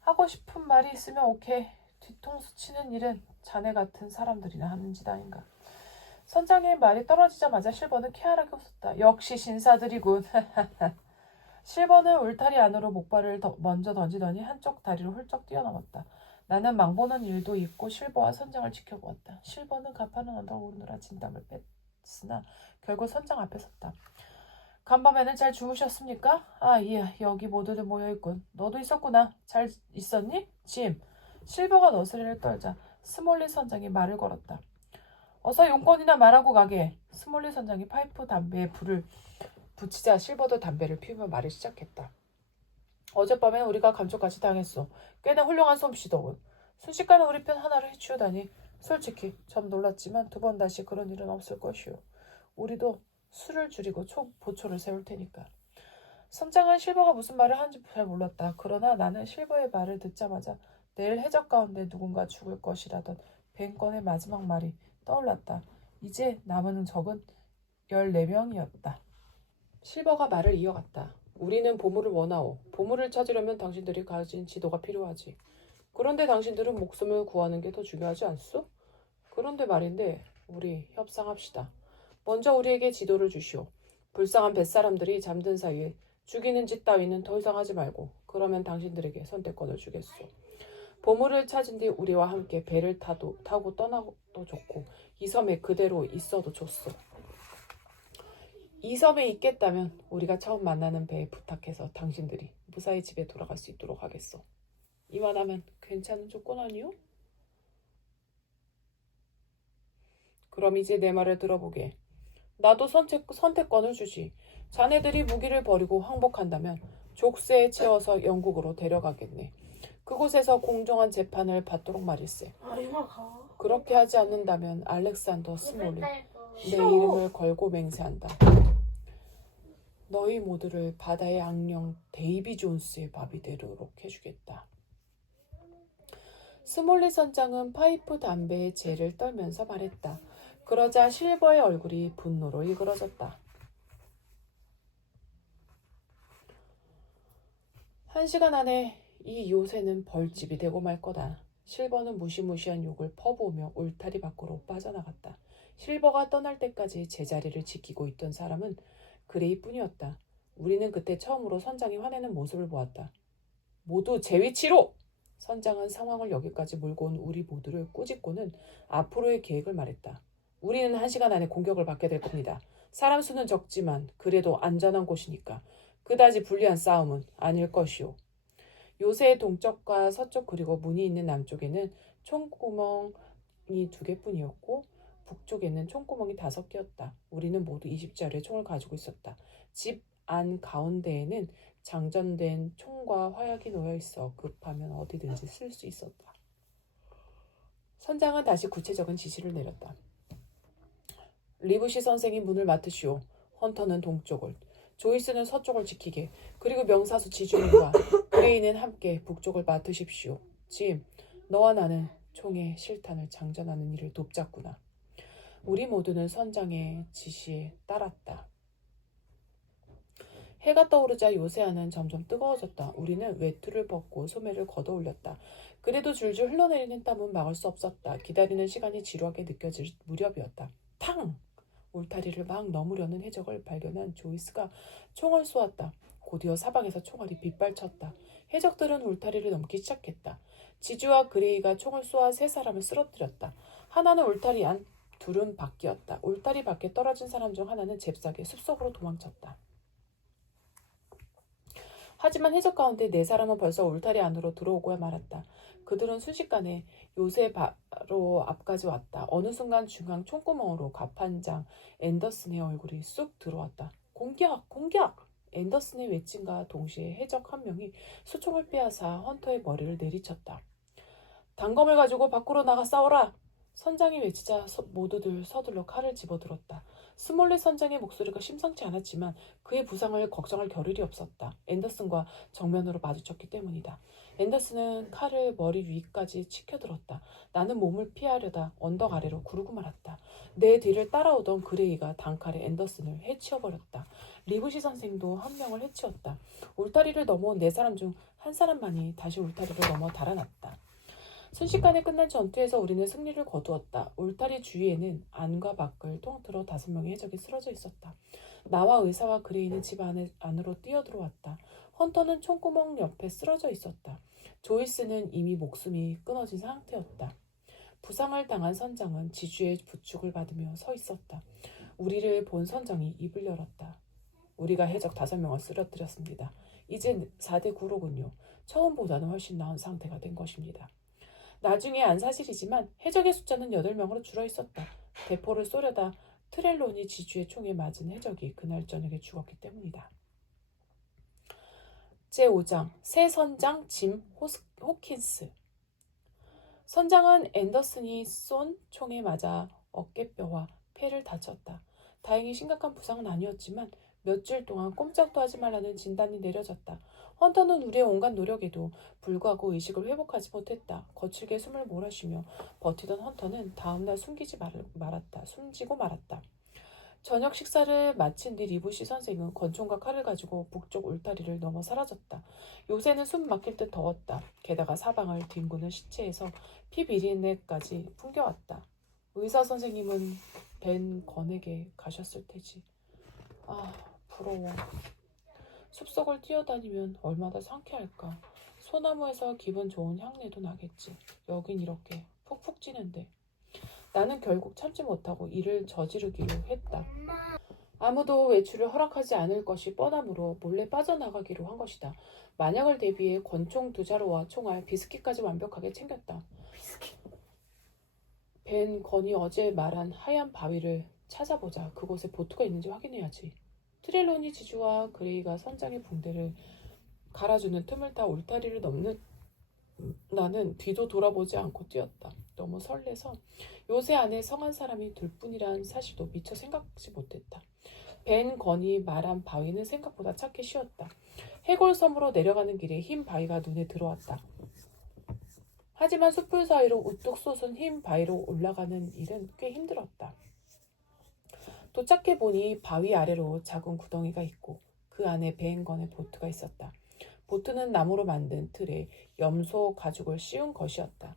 하고 싶은 말이 있으면 오케이. 뒤통수 치는 일은 자네 같은 사람들이나 하는 짓 아닌가. 선장의 말이 떨어지자마자 실버는 쾌활하게 웃었다. 역시 신사들이군. 실버는 울타리 안으로 목발을 먼저 던지더니 한쪽 다리로 훌쩍 뛰어넘었다. 나는 망보는 일도 있고 실버와 선장을 지켜보았다. 실버는 가파른 언덕을 오르느라 진땀을 뺐으나 결국 선장 앞에 섰다. 간밤에는 잘 주무셨습니까? 아, 예, 여기 모두들 모여있군. 너도 있었구나. 잘 있었니? 짐. 실버가 너스레를 떨자 스몰리 선장이 말을 걸었다. 어서 용건이나 말하고 가게. 스몰리 선장이 파이프 담배에 불을 붙이자 실버도 담배를 피우며 말을 시작했다. 어젯밤엔 우리가 감쪽같이 당했어. 꽤나 훌륭한 솜씨더군. 순식간에 우리 편 하나를 해치우다니. 솔직히 좀 놀랐지만 두 번 다시 그런 일은 없을 것이오. 우리도 술을 줄이고 보초를 세울 테니까. 선장은 실버가 무슨 말을 하는지 잘 몰랐다. 그러나 나는 실버의 말을 듣자마자 내일 해적 가운데 누군가 죽을 것이라던 벤건의 마지막 말이 떠올랐다. 이제 남은 적은 14명이었다. 실버가 말을 이어갔다. 우리는 보물을 원하오. 보물을 찾으려면 당신들이 가진 지도가 필요하지. 그런데 당신들은 목숨을 구하는 게 더 중요하지 않소? 그런데 말인데 우리 협상합시다. 먼저 우리에게 지도를 주시오. 불쌍한 뱃사람들이 잠든 사이에 죽이는 짓 따위는 더 이상 하지 말고 그러면 당신들에게 선택권을 주겠소. 보물을 찾은 뒤 우리와 함께 배를 타고 떠나도 좋고 이 섬에 그대로 있어도 좋소. 이 섬에 있겠다면 우리가 처음 만나는 배에 부탁해서 당신들이 무사히 집에 돌아갈 수 있도록 하겠소. 이만하면 괜찮은 조건 아니오? 그럼 이제 내 말을 들어보게. 나도 선택권을 주지. 자네들이 무기를 버리고 항복한다면 족쇄에 채워서 영국으로 데려가겠네. 그곳에서 공정한 재판을 받도록 말일세. 그렇게 하지 않는다면 알렉산더 스몰리 내 이름을 걸고 맹세한다. 너희 모두를 바다의 악령 데이비 존스의 밥이 되도록 해주겠다. 스몰리 선장은 파이프 담배에 재를 떨면서 말했다. 그러자 실버의 얼굴이 분노로 일그러졌다. 1시간 안에 이 요새는 벌집이 되고 말 거다. 실버는 무시무시한 욕을 퍼부으며 울타리 밖으로 빠져나갔다. 실버가 떠날 때까지 제자리를 지키고 있던 사람은 그레이뿐이었다. 우리는 그때 처음으로 선장이 화내는 모습을 보았다. 모두 제 위치로! 선장은 상황을 여기까지 몰고 온 우리 모두를 꾸짖고는 앞으로의 계획을 말했다. 우리는 1시간 안에 공격을 받게 될 겁니다. 사람 수는 적지만 그래도 안전한 곳이니까 그다지 불리한 싸움은 아닐 것이오. 요새의 동쪽과 서쪽 그리고 문이 있는 남쪽에는 총구멍이 2개뿐이었고 북쪽에는 총구멍이 5개였다. 우리는 모두 20자루의 총을 가지고 있었다. 집 안 가운데에는 장전된 총과 화약이 놓여 있어 급하면 어디든지 쓸 수 있었다. 선장은 다시 구체적인 지시를 내렸다. 리브시 선생이 문을 맡으시오. 헌터는 동쪽을, 조이스는 서쪽을 지키게, 그리고 명사수 지주님과 그레이는 함께 북쪽을 맡으십시오. 짐, 너와 나는 총의 실탄을 장전하는 일을 돕자꾸나. 우리 모두는 선장의 지시에 따랐다. 해가 떠오르자 요새안은 점점 뜨거워졌다. 우리는 외투를 벗고 소매를 걷어올렸다. 그래도 줄줄 흘러내리는 땀은 막을 수 없었다. 기다리는 시간이 지루하게 느껴질 무렵이었다. 탕! 울타리를 막 넘으려는 해적을 발견한 조이스가 총을 쏘았다. 곧이어 사방에서 총알이 빗발쳤다. 해적들은 울타리를 넘기 시작했다. 지주와 그레이가 총을 쏘아 세 사람을 쓰러뜨렸다. 하나는 울타리 안, 둘은 밖이었다. 울타리 밖에 떨어진 사람 중 하나는 잽싸게 숲속으로 도망쳤다. 하지만 해적 가운데 네 사람은 벌써 울타리 안으로 들어오고야 말았다. 그들은 순식간에 요새 바로 앞까지 왔다. 어느 순간 중앙 총구멍으로 가판장 앤더슨의 얼굴이 쑥 들어왔다. 공격! 공격! 앤더슨의 외침과 동시에 해적 한 명이 수총을 빼앗아 헌터의 머리를 내리쳤다. 단검을 가지고 밖으로 나가 싸워라! 선장이 외치자 모두들 서둘러 칼을 집어들었다. 스몰렛 선장의 목소리가 심상치 않았지만 그의 부상을 걱정할 겨를이 없었다. 앤더슨과 정면으로 마주쳤기 때문이다. 앤더슨은 칼을 머리 위까지 치켜들었다. 나는 몸을 피하려다 언덕 아래로 구르고 말았다. 내 뒤를 따라오던 그레이가 단칼에 앤더슨을 해치워버렸다. 리브시 선생도 한 명을 해치웠다. 울타리를 넘어온 네 사람 중 한 사람만이 다시 울타리를 넘어 달아났다. 순식간에 끝난 전투에서 우리는 승리를 거두었다. 울타리 주위에는 안과 밖을 통틀어 5명의 해적이 쓰러져 있었다. 나와 의사와 그레이는 집 안으로 뛰어들어왔다. 헌터는 총구멍 옆에 쓰러져 있었다. 조이스는 이미 목숨이 끊어진 상태였다. 부상을 당한 선장은 지주의 부축을 받으며 서 있었다. 우리를 본 선장이 입을 열었다. 우리가 해적 5명을 쓰러뜨렸습니다. 이제 4대 9로군요. 처음보다는 훨씬 나은 상태가 된 것입니다. 나중에 안 사실이지만 해적의 숫자는 8명으로 줄어 있었다. 대포를 쏘려다 트렐론이 지주의 총에 맞은 해적이 그날 저녁에 죽었기 때문이다. 제5장 새 선장 짐 호킨스. 선장은 앤더슨이 쏜 총에 맞아 어깨뼈와 폐를 다쳤다. 다행히 심각한 부상은 아니었지만 며칠 동안 꼼짝도 하지 말라는 진단이 내려졌다. 헌터는 우리의 온갖 노력에도 불구하고 의식을 회복하지 못했다. 거칠게 숨을 몰아쉬며 버티던 헌터는 다음날 숨지고 말았다. 저녁 식사를 마친 뒤 리브시 선생은 권총과 칼을 가지고 북쪽 울타리를 넘어 사라졌다. 요새는 숨 막힐 듯 더웠다. 게다가 사방을 뒹구는 시체에서 피 비린내까지 풍겨왔다. 의사 선생님은 벤 건에게 가셨을 테지. 아, 부러워. 숲속을 뛰어다니면 얼마나 상쾌할까. 소나무에서 기분 좋은 향내도 나겠지. 여긴 이렇게 푹푹 찌는데. 나는 결국 참지 못하고 일을 저지르기로 했다. 아무도 외출을 허락하지 않을 것이 뻔하므로 몰래 빠져나가기로 한 것이다. 만약을 대비해 권총 2자루와 총알, 비스킷까지 완벽하게 챙겼다. 벤 건이 어제 말한 하얀 바위를 찾아보자. 그곳에 보트가 있는지 확인해야지. 트렐로니 지주와 그레이가 선장의 붕대를 갈아주는 틈을 타 울타리를 넘는 나는 뒤도 돌아보지 않고 뛰었다. 너무 설레서 요새 안에 성한 사람이 둘뿐이란 사실도 미처 생각지 못했다. 벤 건이 말한 바위는 생각보다 찾기 쉬웠다. 해골섬으로 내려가는 길에 흰 바위가 눈에 들어왔다. 하지만 숲풀 사이로 우뚝 솟은 흰 바위로 올라가는 일은 꽤 힘들었다. 도착해보니 바위 아래로 작은 구덩이가 있고 그 안에 벤 건의 보트가 있었다. 보트는 나무로 만든 틀에 염소 가죽을 씌운 것이었다.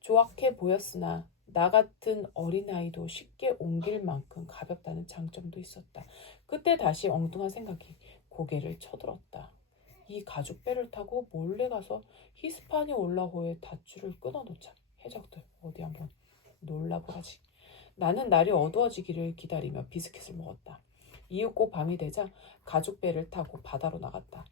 조악해 보였으나 나 같은 어린아이도 쉽게 옮길 만큼 가볍다는 장점도 있었다. 그때 다시 엉뚱한 생각이 고개를 쳐들었다. 이 가죽배를 타고 몰래 가서 히스파니올라호의 닷줄을 끊어놓자. 해적들 어디 한번 놀라보라지. 나는 날이 어두워지기를 기다리며 비스킷을 먹었다. 이윽고 밤이 되자 가죽배를 타고 바다로 나갔다.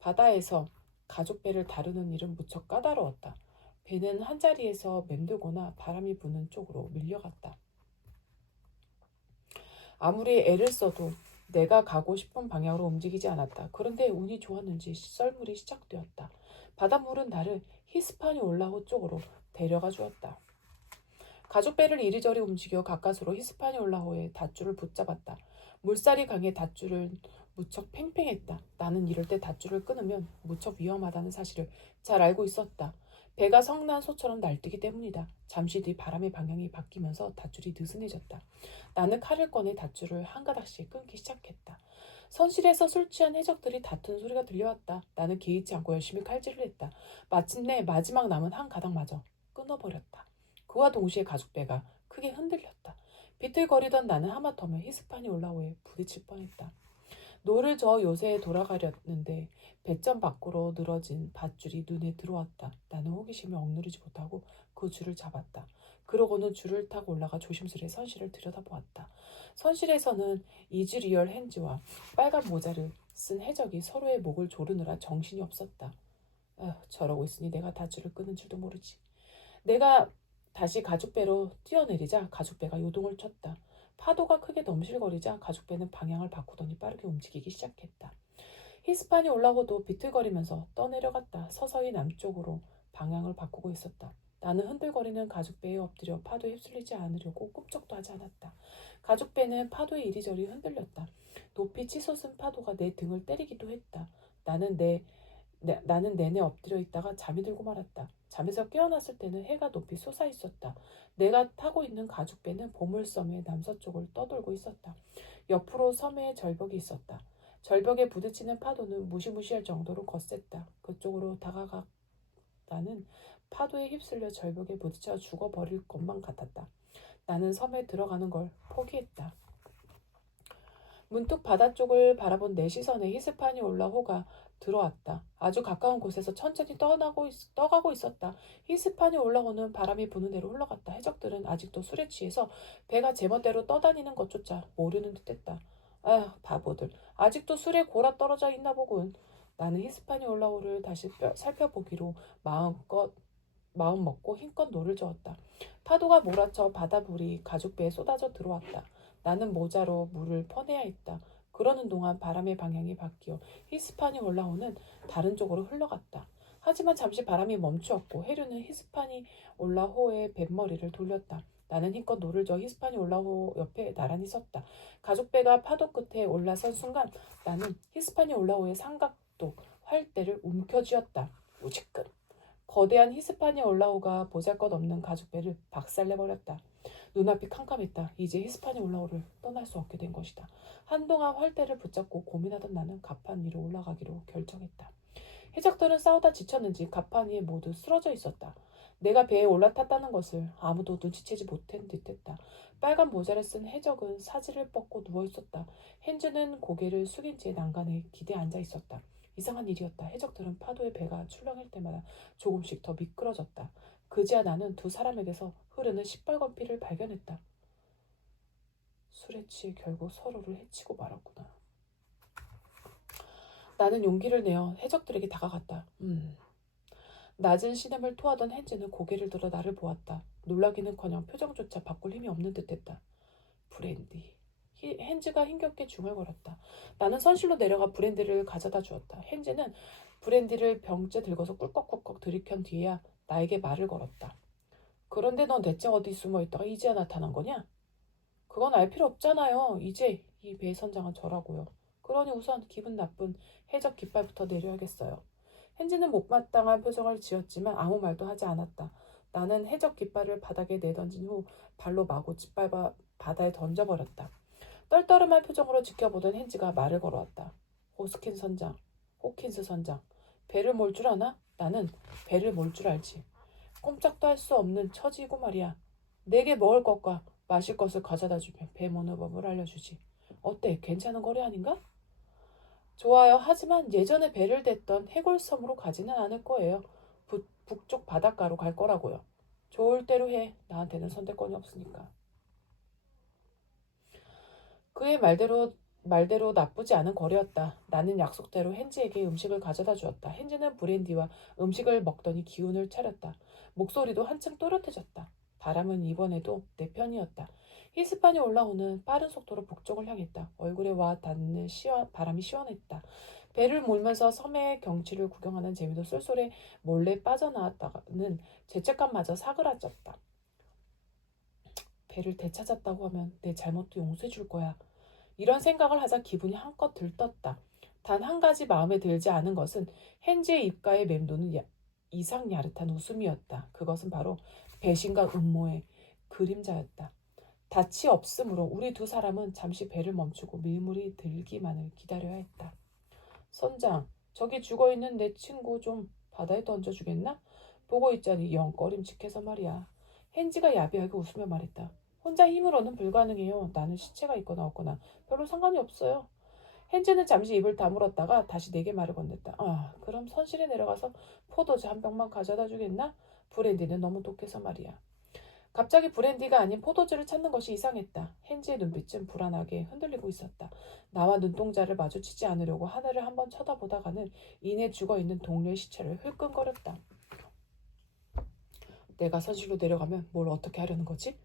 바다에서 가죽배를 다루는 일은 무척 까다로웠다. 배는 한자리에서 맴돌거나 바람이 부는 쪽으로 밀려갔다. 아무리 애를 써도 내가 가고 싶은 방향으로 움직이지 않았다. 그런데 운이 좋았는지 썰물이 시작되었다. 바닷물은 나를 히스파니올라호 쪽으로 데려가 주었다. 가죽배를 이리저리 움직여 가까스로 히스파니올라호의 닷줄을 붙잡았다. 물살이 강해 닷줄은 무척 팽팽했다. 나는 이럴 때 닷줄을 끊으면 무척 위험하다는 사실을 잘 알고 있었다. 배가 성난 소처럼 날뛰기 때문이다. 잠시 뒤 바람의 방향이 바뀌면서 밧줄이 느슨해졌다. 나는 칼을 꺼내 밧줄을 한 가닥씩 끊기 시작했다. 선실에서 술 취한 해적들이 다투는 소리가 들려왔다. 나는 개의치 않고 열심히 칼질을 했다. 마침내 마지막 남은 한 가닥마저 끊어버렸다. 그와 동시에 가죽배가 크게 흔들렸다. 비틀거리던 나는 하마터면 히스판이 올라오에 부딪힐 뻔했다. 노를 저어 요새에 돌아가려는데 배점 밖으로 늘어진 밧줄이 눈에 들어왔다. 나는 호기심을 억누르지 못하고 그 줄을 잡았다. 그러고는 줄을 타고 올라가 조심스레 선실을 들여다보았다. 선실에서는 이즈리얼 핸즈와 빨간 모자를 쓴 해적이 서로의 목을 조르느라 정신이 없었다. 저러고 있으니 내가 밧줄을 끊은 줄도 모르지. 내가 다시 가죽배로 뛰어내리자 가죽배가 요동을 쳤다. 파도가 크게 넘실거리자 가죽배는 방향을 바꾸더니 빠르게 움직이기 시작했다. 히스판이 올라고도 비틀거리면서 떠내려갔다. 서서히 남쪽으로 방향을 바꾸고 있었다. 나는 흔들거리는 가죽배에 엎드려 파도에 휩쓸리지 않으려고 꼼짝도 하지 않았다. 가죽배는 파도에 이리저리 흔들렸다. 높이 치솟은 파도가 내 등을 때리기도 했다. 나는 내내 엎드려 있다가 잠이 들고 말았다. 잠에서 깨어났을 때는 해가 높이 솟아 있었다. 내가 타고 있는 가죽배는 보물섬의 남서쪽을 떠돌고 있었다. 옆으로 섬의 절벽이 있었다. 절벽에 부딪히는 파도는 무시무시할 정도로 거셌다. 그쪽으로 다가가 나는 파도에 휩쓸려 절벽에 부딪혀 죽어버릴 것만 같았다. 나는 섬에 들어가는 걸 포기했다. 문득 바다 쪽을 바라본 내 시선에 히스파니올라 호가 들어왔다. 아주 가까운 곳에서 천천히 떠가고 있었다. 히스파니올라호는 바람이 부는 대로 흘러갔다. 해적들은 아직도 술에 취해서 배가 제멋대로 떠다니는 것조차 모르는 듯했다. 아휴, 바보들. 아직도 술에 골아 떨어져 있나 보군. 나는 히스파니올라호를 다시 살펴보기로 마음 먹고 힘껏 노를 저었다. 파도가 몰아쳐 바다불이 가죽배에 쏟아져 들어왔다. 나는 모자로 물을 퍼내야 했다. 그러는 동안 바람의 방향이 바뀌어 히스파니 올라오는 다른 쪽으로 흘러갔다. 하지만 잠시 바람이 멈추었고 해류는 히스파니 올라호의 뱃머리를 돌렸다. 나는 힘껏 노를 저어 히스파니 올라호 옆에 나란히 섰다. 가죽배가 파도 끝에 올라선 순간 나는 히스파니 올라호의 삼각도 활대를 움켜쥐었다. 우지끈. 거대한 히스파니 올라호가 보잘것없는 가죽배를 박살내버렸다. 눈앞이 캄캄했다. 이제 히스파니 올라오를 떠날 수 없게 된 것이다. 한동안 활대를 붙잡고 고민하던 나는 가판 위로 올라가기로 결정했다. 해적들은 싸우다 지쳤는지 가판 위에 모두 쓰러져 있었다. 내가 배에 올라탔다는 것을 아무도 눈치채지 못한 듯했다. 빨간 모자를 쓴 해적은 사지를 뻗고 누워있었다. 헨즈는 고개를 숙인 채 난간에 기대 앉아 있었다. 이상한 일이었다. 해적들은 파도에 배가 출렁일 때마다 조금씩 더 미끄러졌다. 그제야 나는 두 사람에게서 흐르는 시뻘건 피를 발견했다. 술에 취해 결국 서로를 해치고 말았구나. 나는 용기를 내어 해적들에게 다가갔다. 낮은 신음을 토하던 헨즈는 고개를 들어 나를 보았다. 놀라기는커녕 표정조차 바꿀 힘이 없는 듯했다. 브랜디. 헨즈가 힘겹게 중얼거렸다. 나는 선실로 내려가 브랜디를 가져다 주었다. 헨즈는 브랜디를 병째 들고서 꿀꺽꿀꺽 들이켠 뒤에야 나에게 말을 걸었다. 그런데 넌 대체 어디 숨어 있다가 이제야 나타난 거냐? 그건 알 필요 없잖아요. 이제 이 배 선장은 저라고요. 그러니 우선 기분 나쁜 해적 깃발부터 내려야겠어요. 헨지는 못마땅한 표정을 지었지만 아무 말도 하지 않았다. 나는 해적 깃발을 바닥에 내던진 후 발로 마구 짓밟아 바다에 던져버렸다. 떨떠름한 표정으로 지켜보던 헨지가 말을 걸어왔다. 호킨스 선장. 배를 몰 줄 아나? 나는 배를 몰 줄 알지. 꼼짝도 할 수 없는 처지고 말이야. 내게 먹을 것과 마실 것을 가져다 주면 배 모는 법을 알려주지. 어때? 괜찮은 거래 아닌가? 좋아요. 하지만 예전에 배를 댔던 해골섬으로 가지는 않을 거예요. 북쪽 바닷가로 갈 거라고요. 좋을 대로 해. 나한테는 선택권이 없으니까. 그의 말대로 나쁘지 않은 거래였다. 나는 약속대로 헨지에게 음식을 가져다 주었다. 헨지는 브랜디와 음식을 먹더니 기운을 차렸다. 목소리도 한층 또렷해졌다. 바람은 이번에도 내 편이었다. 히스판이 올라오는 빠른 속도로 북쪽을 향했다. 얼굴에 와 닿는 바람이 시원했다. 배를 몰면서 섬의 경치를 구경하는 재미도 쏠쏠해 몰래 빠져나왔다가는 죄책감마저 사그라졌다. 배를 되찾았다고 하면 내 잘못도 용서해 줄 거야. 이런 생각을 하자 기분이 한껏 들떴다. 단 한 가지 마음에 들지 않은 것은 헨지의 입가에 맴도는 이상 야릇한 웃음이었다. 그것은 바로 배신과 음모의 그림자였다. 닻이 없으므로 우리 두 사람은 잠시 배를 멈추고 밀물이 들기만을 기다려야 했다. 선장, 저기 죽어있는 내 친구 좀 바다에 던져주겠나? 보고 있자니 영 꺼림칙해서 말이야. 헨지가 야비하게 웃으며 말했다. 혼자 힘으로는 불가능해요. 나는 시체가 있거나 없거나 별로 상관이 없어요. 헨지는 잠시 입을 다물었다가 다시 내게 말을 건넸다. 아, 그럼 선실에 내려가서 포도주 한 병만 가져다 주겠나? 브랜디는 너무 독해서 말이야. 갑자기 브랜디가 아닌 포도주를 찾는 것이 이상했다. 헨지의 눈빛은 불안하게 흔들리고 있었다. 나와 눈동자를 마주치지 않으려고 하늘을 한번 쳐다보다가는 이내 죽어있는 동료의 시체를 흘끔거렸다. 내가 선실로 내려가면 뭘 어떻게 하려는 거지?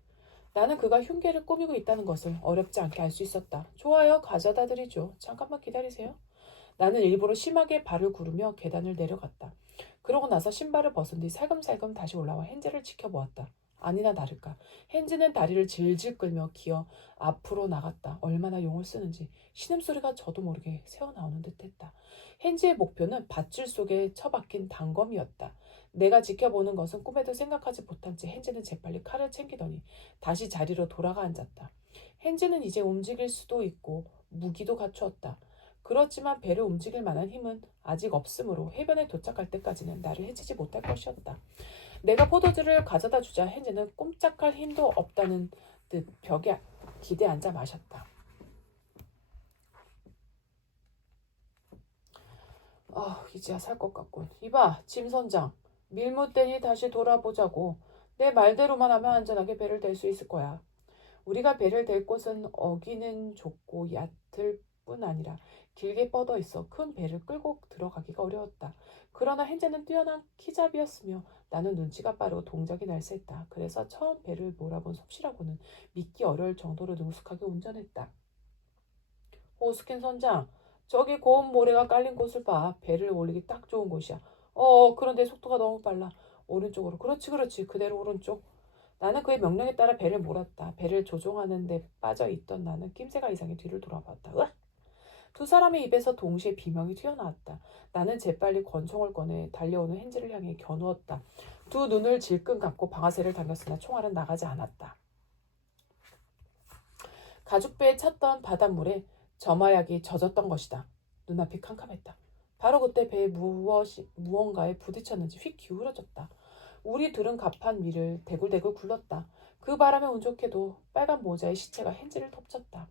나는 그가 흉계를 꾸미고 있다는 것을 어렵지 않게 알 수 있었다. 좋아요, 가져다 드리죠. 잠깐만 기다리세요. 나는 일부러 심하게 발을 구르며 계단을 내려갔다. 그러고 나서 신발을 벗은 뒤 살금살금 다시 올라와 헨지를 지켜보았다. 아니나 다를까. 헨지는 다리를 질질 끌며 기어 앞으로 나갔다. 얼마나 용을 쓰는지 신음소리가 저도 모르게 새어나오는 듯했다. 헨지의 목표는 밧줄 속에 처박힌 단검이었다. 내가 지켜보는 것은 꿈에도 생각하지 못한 채 헨지는 재빨리 칼을 챙기더니 다시 자리로 돌아가 앉았다. 헨지는 이제 움직일 수도 있고 무기도 갖추었다. 그렇지만 배를 움직일 만한 힘은 아직 없으므로 해변에 도착할 때까지는 나를 해치지 못할 것이었다. 내가 포도주를 가져다 주자 헨지는 꼼짝할 힘도 없다는 듯 벽에 기대 앉아 마셨다. 이제야 살 것 같군. 이봐, 짐 선장. 밀무떼니 다시 돌아보자고. 내 말대로만 하면 안전하게 배를 댈 수 있을 거야. 우리가 배를 댈 곳은 어기는 좁고 얕을 뿐 아니라 길게 뻗어 있어 큰 배를 끌고 들어가기가 어려웠다. 그러나 헨제는 뛰어난 키잡이였으며 나는 눈치가 빠르고 동작이 날쌔했다. 그래서 처음 배를 몰아본 솜씨라고는 믿기 어려울 정도로 능숙하게 운전했다. 호스킨 선장, 저기 고운 모래가 깔린 곳을 봐. 배를 올리기 딱 좋은 곳이야. 그런데 속도가 너무 빨라. 오른쪽으로. 그렇지. 그대로 오른쪽. 나는 그의 명령에 따라 배를 몰았다. 배를 조종하는 데 빠져 있던 나는 낌새가 이상해 뒤를 돌아봤다. 으악! 두 사람의 입에서 동시에 비명이 튀어나왔다. 나는 재빨리 권총을 꺼내 달려오는 헨지를 향해 겨누었다. 두 눈을 질끈 감고 방아쇠를 당겼으나 총알은 나가지 않았다. 가죽배에 찼던 바닷물에 점화약이 젖었던 것이다. 눈앞이 캄캄했다. 바로 그때 배에 무언가에 부딪혔는지 휙 기울어졌다. 우리 둘은 갑판 위를 대굴대굴 굴렀다. 그 바람에 운 좋게도 빨간 모자의 시체가 헨지를 덮쳤다.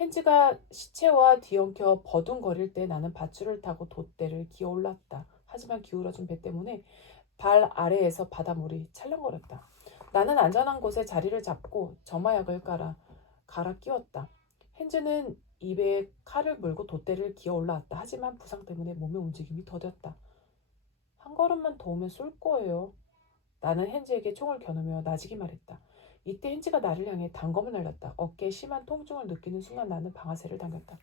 헨지가 시체와 뒤엉켜 버둥거릴 때 나는 밧줄을 타고 돛대를 기어 올랐다. 하지만 기울어진 배 때문에 발 아래에서 바닷물이 찰렁거렸다. 나는 안전한 곳에 자리를 잡고 점화약을 갈아 끼웠다. 헨즈는 입에 칼을 물고 돛대를 기어 올라왔다. 하지만 부상 때문에 몸의 움직임이 더뎠다. 한 걸음만 더 오면 쏠 거예요. 나는 헨즈에게 총을 겨누며 나지기 말했다. 이때 헨즈가 나를 향해 단검을 날렸다. 어깨에 심한 통증을 느끼는 순간 나는 방아쇠를 당겼다.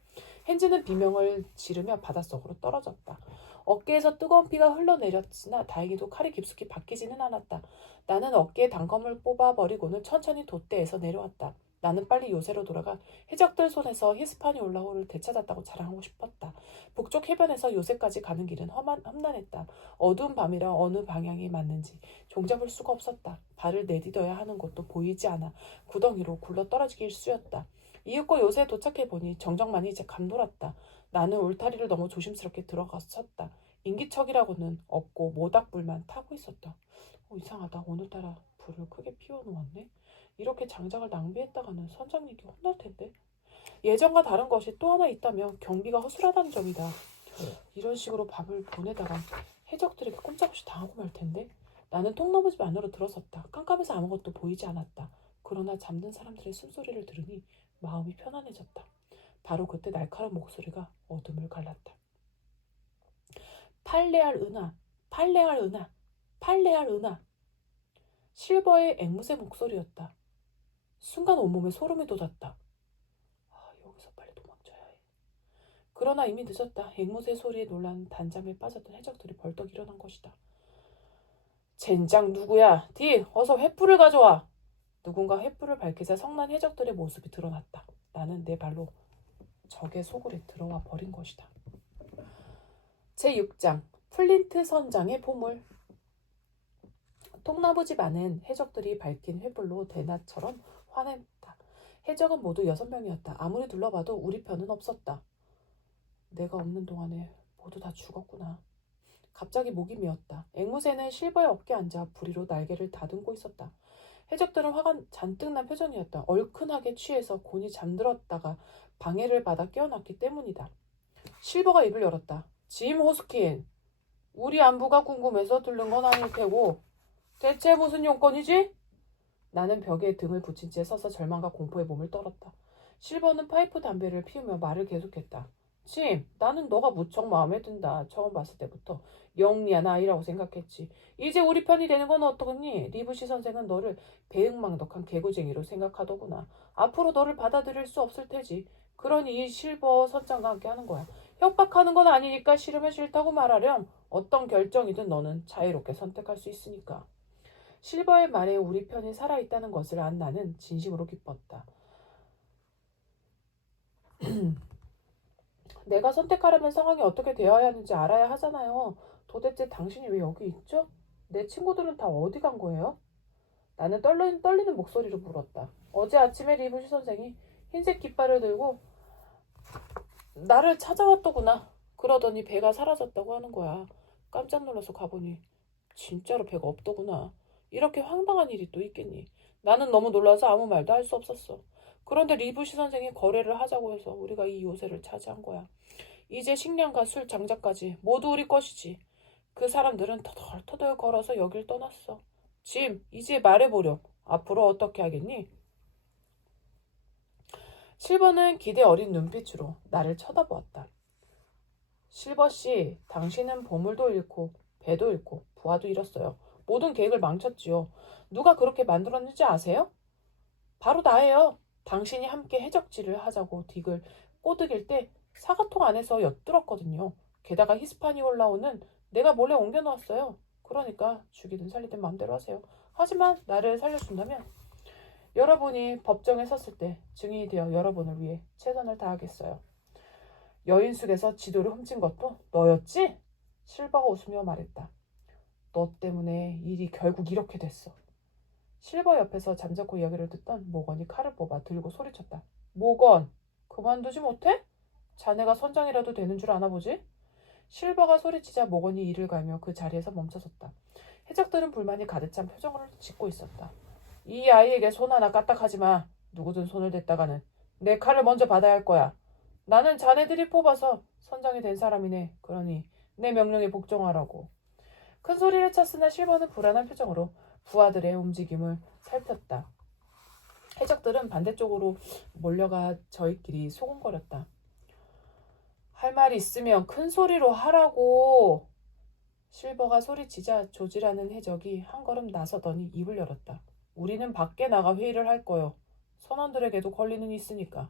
헨즈는 비명을 지르며 바닷속으로 떨어졌다. 어깨에서 뜨거운 피가 흘러내렸으나 다행히도 칼이 깊숙이 박히지는 않았다. 나는 어깨에 단검을 뽑아버리고는 천천히 돛대에서 내려왔다. 나는 빨리 요새로 돌아가 해적들 손에서 히스파니올라호를 되찾았다고 자랑하고 싶었다. 북쪽 해변에서 요새까지 가는 길은 험난했다. 어두운 밤이라 어느 방향이 맞는지 종잡을 수가 없었다. 발을 내딛어야 하는 곳도 보이지 않아 구덩이로 굴러떨어지기 일쑤였다. 이윽고 요새에 도착해보니 정적만이 이제 감돌았다. 나는 울타리를 넘어 조심스럽게 들어갔었다. 인기척이라고는 없고 모닥불만 타고 있었다. 이상하다. 오늘따라 불을 크게 피워놓았네. 이렇게 장작을 낭비했다가는 선장님께 혼날 텐데. 예전과 다른 것이 또 하나 있다면 경비가 허술하다는 점이다. 이런 식으로 밤을 보내다가 해적들에게 꼼짝없이 당하고 말 텐데. 나는 통나무 집 안으로 들어섰다. 깜깜해서 아무것도 보이지 않았다. 그러나 잠든 사람들의 숨소리를 들으니 마음이 편안해졌다. 바로 그때 날카로운 목소리가 어둠을 갈랐다. 팔레알 은하, 팔레알 은하, 팔레알 은하. 실버의 앵무새 목소리였다. 순간 온몸에 소름이 돋았다. 여기서 빨리 도망쳐야 해. 그러나 이미 늦었다. 앵무새 소리에 놀란 단잠에 빠졌던 해적들이 벌떡 일어난 것이다. 젠장 누구야? 디, 어서 횃불을 가져와. 누군가 횃불을 밝히자 성난 해적들의 모습이 드러났다. 나는 내 발로 적의 속을에 들어와 버린 것이다. 제6장 플린트 선장의 보물. 통나무 집 안은 해적들이 밝힌 횃불로 대낮처럼 환했다. 해적은 모두 6명이었다. 아무리 둘러봐도 우리 편은 없었다. 내가 없는 동안에 모두 다 죽었구나. 갑자기 목이 메었다. 앵무새는 실버의 어깨에 앉아 부리로 날개를 다듬고 있었다. 해적들은 화가 잔뜩 난 표정이었다. 얼큰하게 취해서 곤히 잠들었다가 방해를 받아 깨어났기 때문이다. 실버가 입을 열었다. 짐 호스킨, 우리 안부가 궁금해서 들른 건 아닐 테고 대체 무슨 용건이지? 나는 벽에 등을 붙인 채 서서 절망과 공포에 몸을 떨었다. 실버는 파이프 담배를 피우며 말을 계속했다. 짐, 나는 너가 무척 마음에 든다. 처음 봤을 때부터 영리한 아이라고 생각했지. 이제 우리 편이 되는 건 어떠니? 리브시 선생은 너를 배은망덕한 개구쟁이로 생각하더구나. 앞으로 너를 받아들일 수 없을 테지. 그러니 이 실버 선장과 함께 하는 거야. 협박하는 건 아니니까 싫으면 싫다고 말하렴. 어떤 결정이든 너는 자유롭게 선택할 수 있으니까. 실버의 말에 우리 편이 살아있다는 것을 안 나는 진심으로 기뻤다. 내가 선택하려면 상황이 어떻게 되어야 하는지 알아야 하잖아요. 도대체 당신이 왜 여기 있죠? 내 친구들은 다 어디 간 거예요? 나는 떨리는 목소리로 물었다. 어제 아침에 리브시 선생이 흰색 깃발을 들고 나를 찾아왔더구나. 그러더니 배가 사라졌다고 하는 거야. 깜짝 놀라서 가보니 진짜로 배가 없더구나. 이렇게 황당한 일이 또 있겠니? 나는 너무 놀라서 아무 말도 할 수 없었어. 그런데 리브시 선생이 거래를 하자고 해서 우리가 이 요새를 차지한 거야. 이제 식량과 술, 장작까지 모두 우리 것이지. 그 사람들은 터덜터덜 걸어서 여길 떠났어. 짐, 이제 말해보렴. 앞으로 어떻게 하겠니? 실버는 기대 어린 눈빛으로 나를 쳐다보았다. 실버씨, 당신은 보물도 잃고 배도 잃고 부하도 잃었어요. 모든 계획을 망쳤지요. 누가 그렇게 만들었는지 아세요? 바로 나예요. 당신이 함께 해적질을 하자고 딕을 꼬드길 때 사과통 안에서 엿들었거든요. 게다가 히스파니올라오는 내가 몰래 옮겨놓았어요. 그러니까 죽이든 살리든 마음대로 하세요. 하지만 나를 살려준다면 여러분이 법정에 섰을 때 증인이 되어 여러분을 위해 최선을 다하겠어요. 여인숙에서 지도를 훔친 것도 너였지? 실버가 웃으며 말했다. 너 때문에 일이 결국 이렇게 됐어. 실버 옆에서 잠자코 이야기를 듣던 모건이 칼을 뽑아 들고 소리쳤다. 모건, 그만두지 못해? 자네가 선장이라도 되는 줄 아나 보지? 실버가 소리치자 모건이 이를 갈며 그 자리에서 멈춰섰다. 해적들은 불만이 가득 찬 표정을 짓고 있었다. 이 아이에게 손 하나 까딱하지 마. 누구든 손을 댔다가는 내 칼을 먼저 받아야 할 거야. 나는 자네들이 뽑아서 선장이 된 사람이네. 그러니 내 명령에 복종하라고. 큰 소리를 쳤으나 실버는 불안한 표정으로 부하들의 움직임을 살폈다. 해적들은 반대쪽으로 몰려가 저희끼리 소곤거렸다. 할 말이 있으면 큰 소리로 하라고. 실버가 소리치자 조지라는 해적이 한 걸음 나서더니 입을 열었다. 우리는 밖에 나가 회의를 할 거요. 선원들에게도 권리는 있으니까.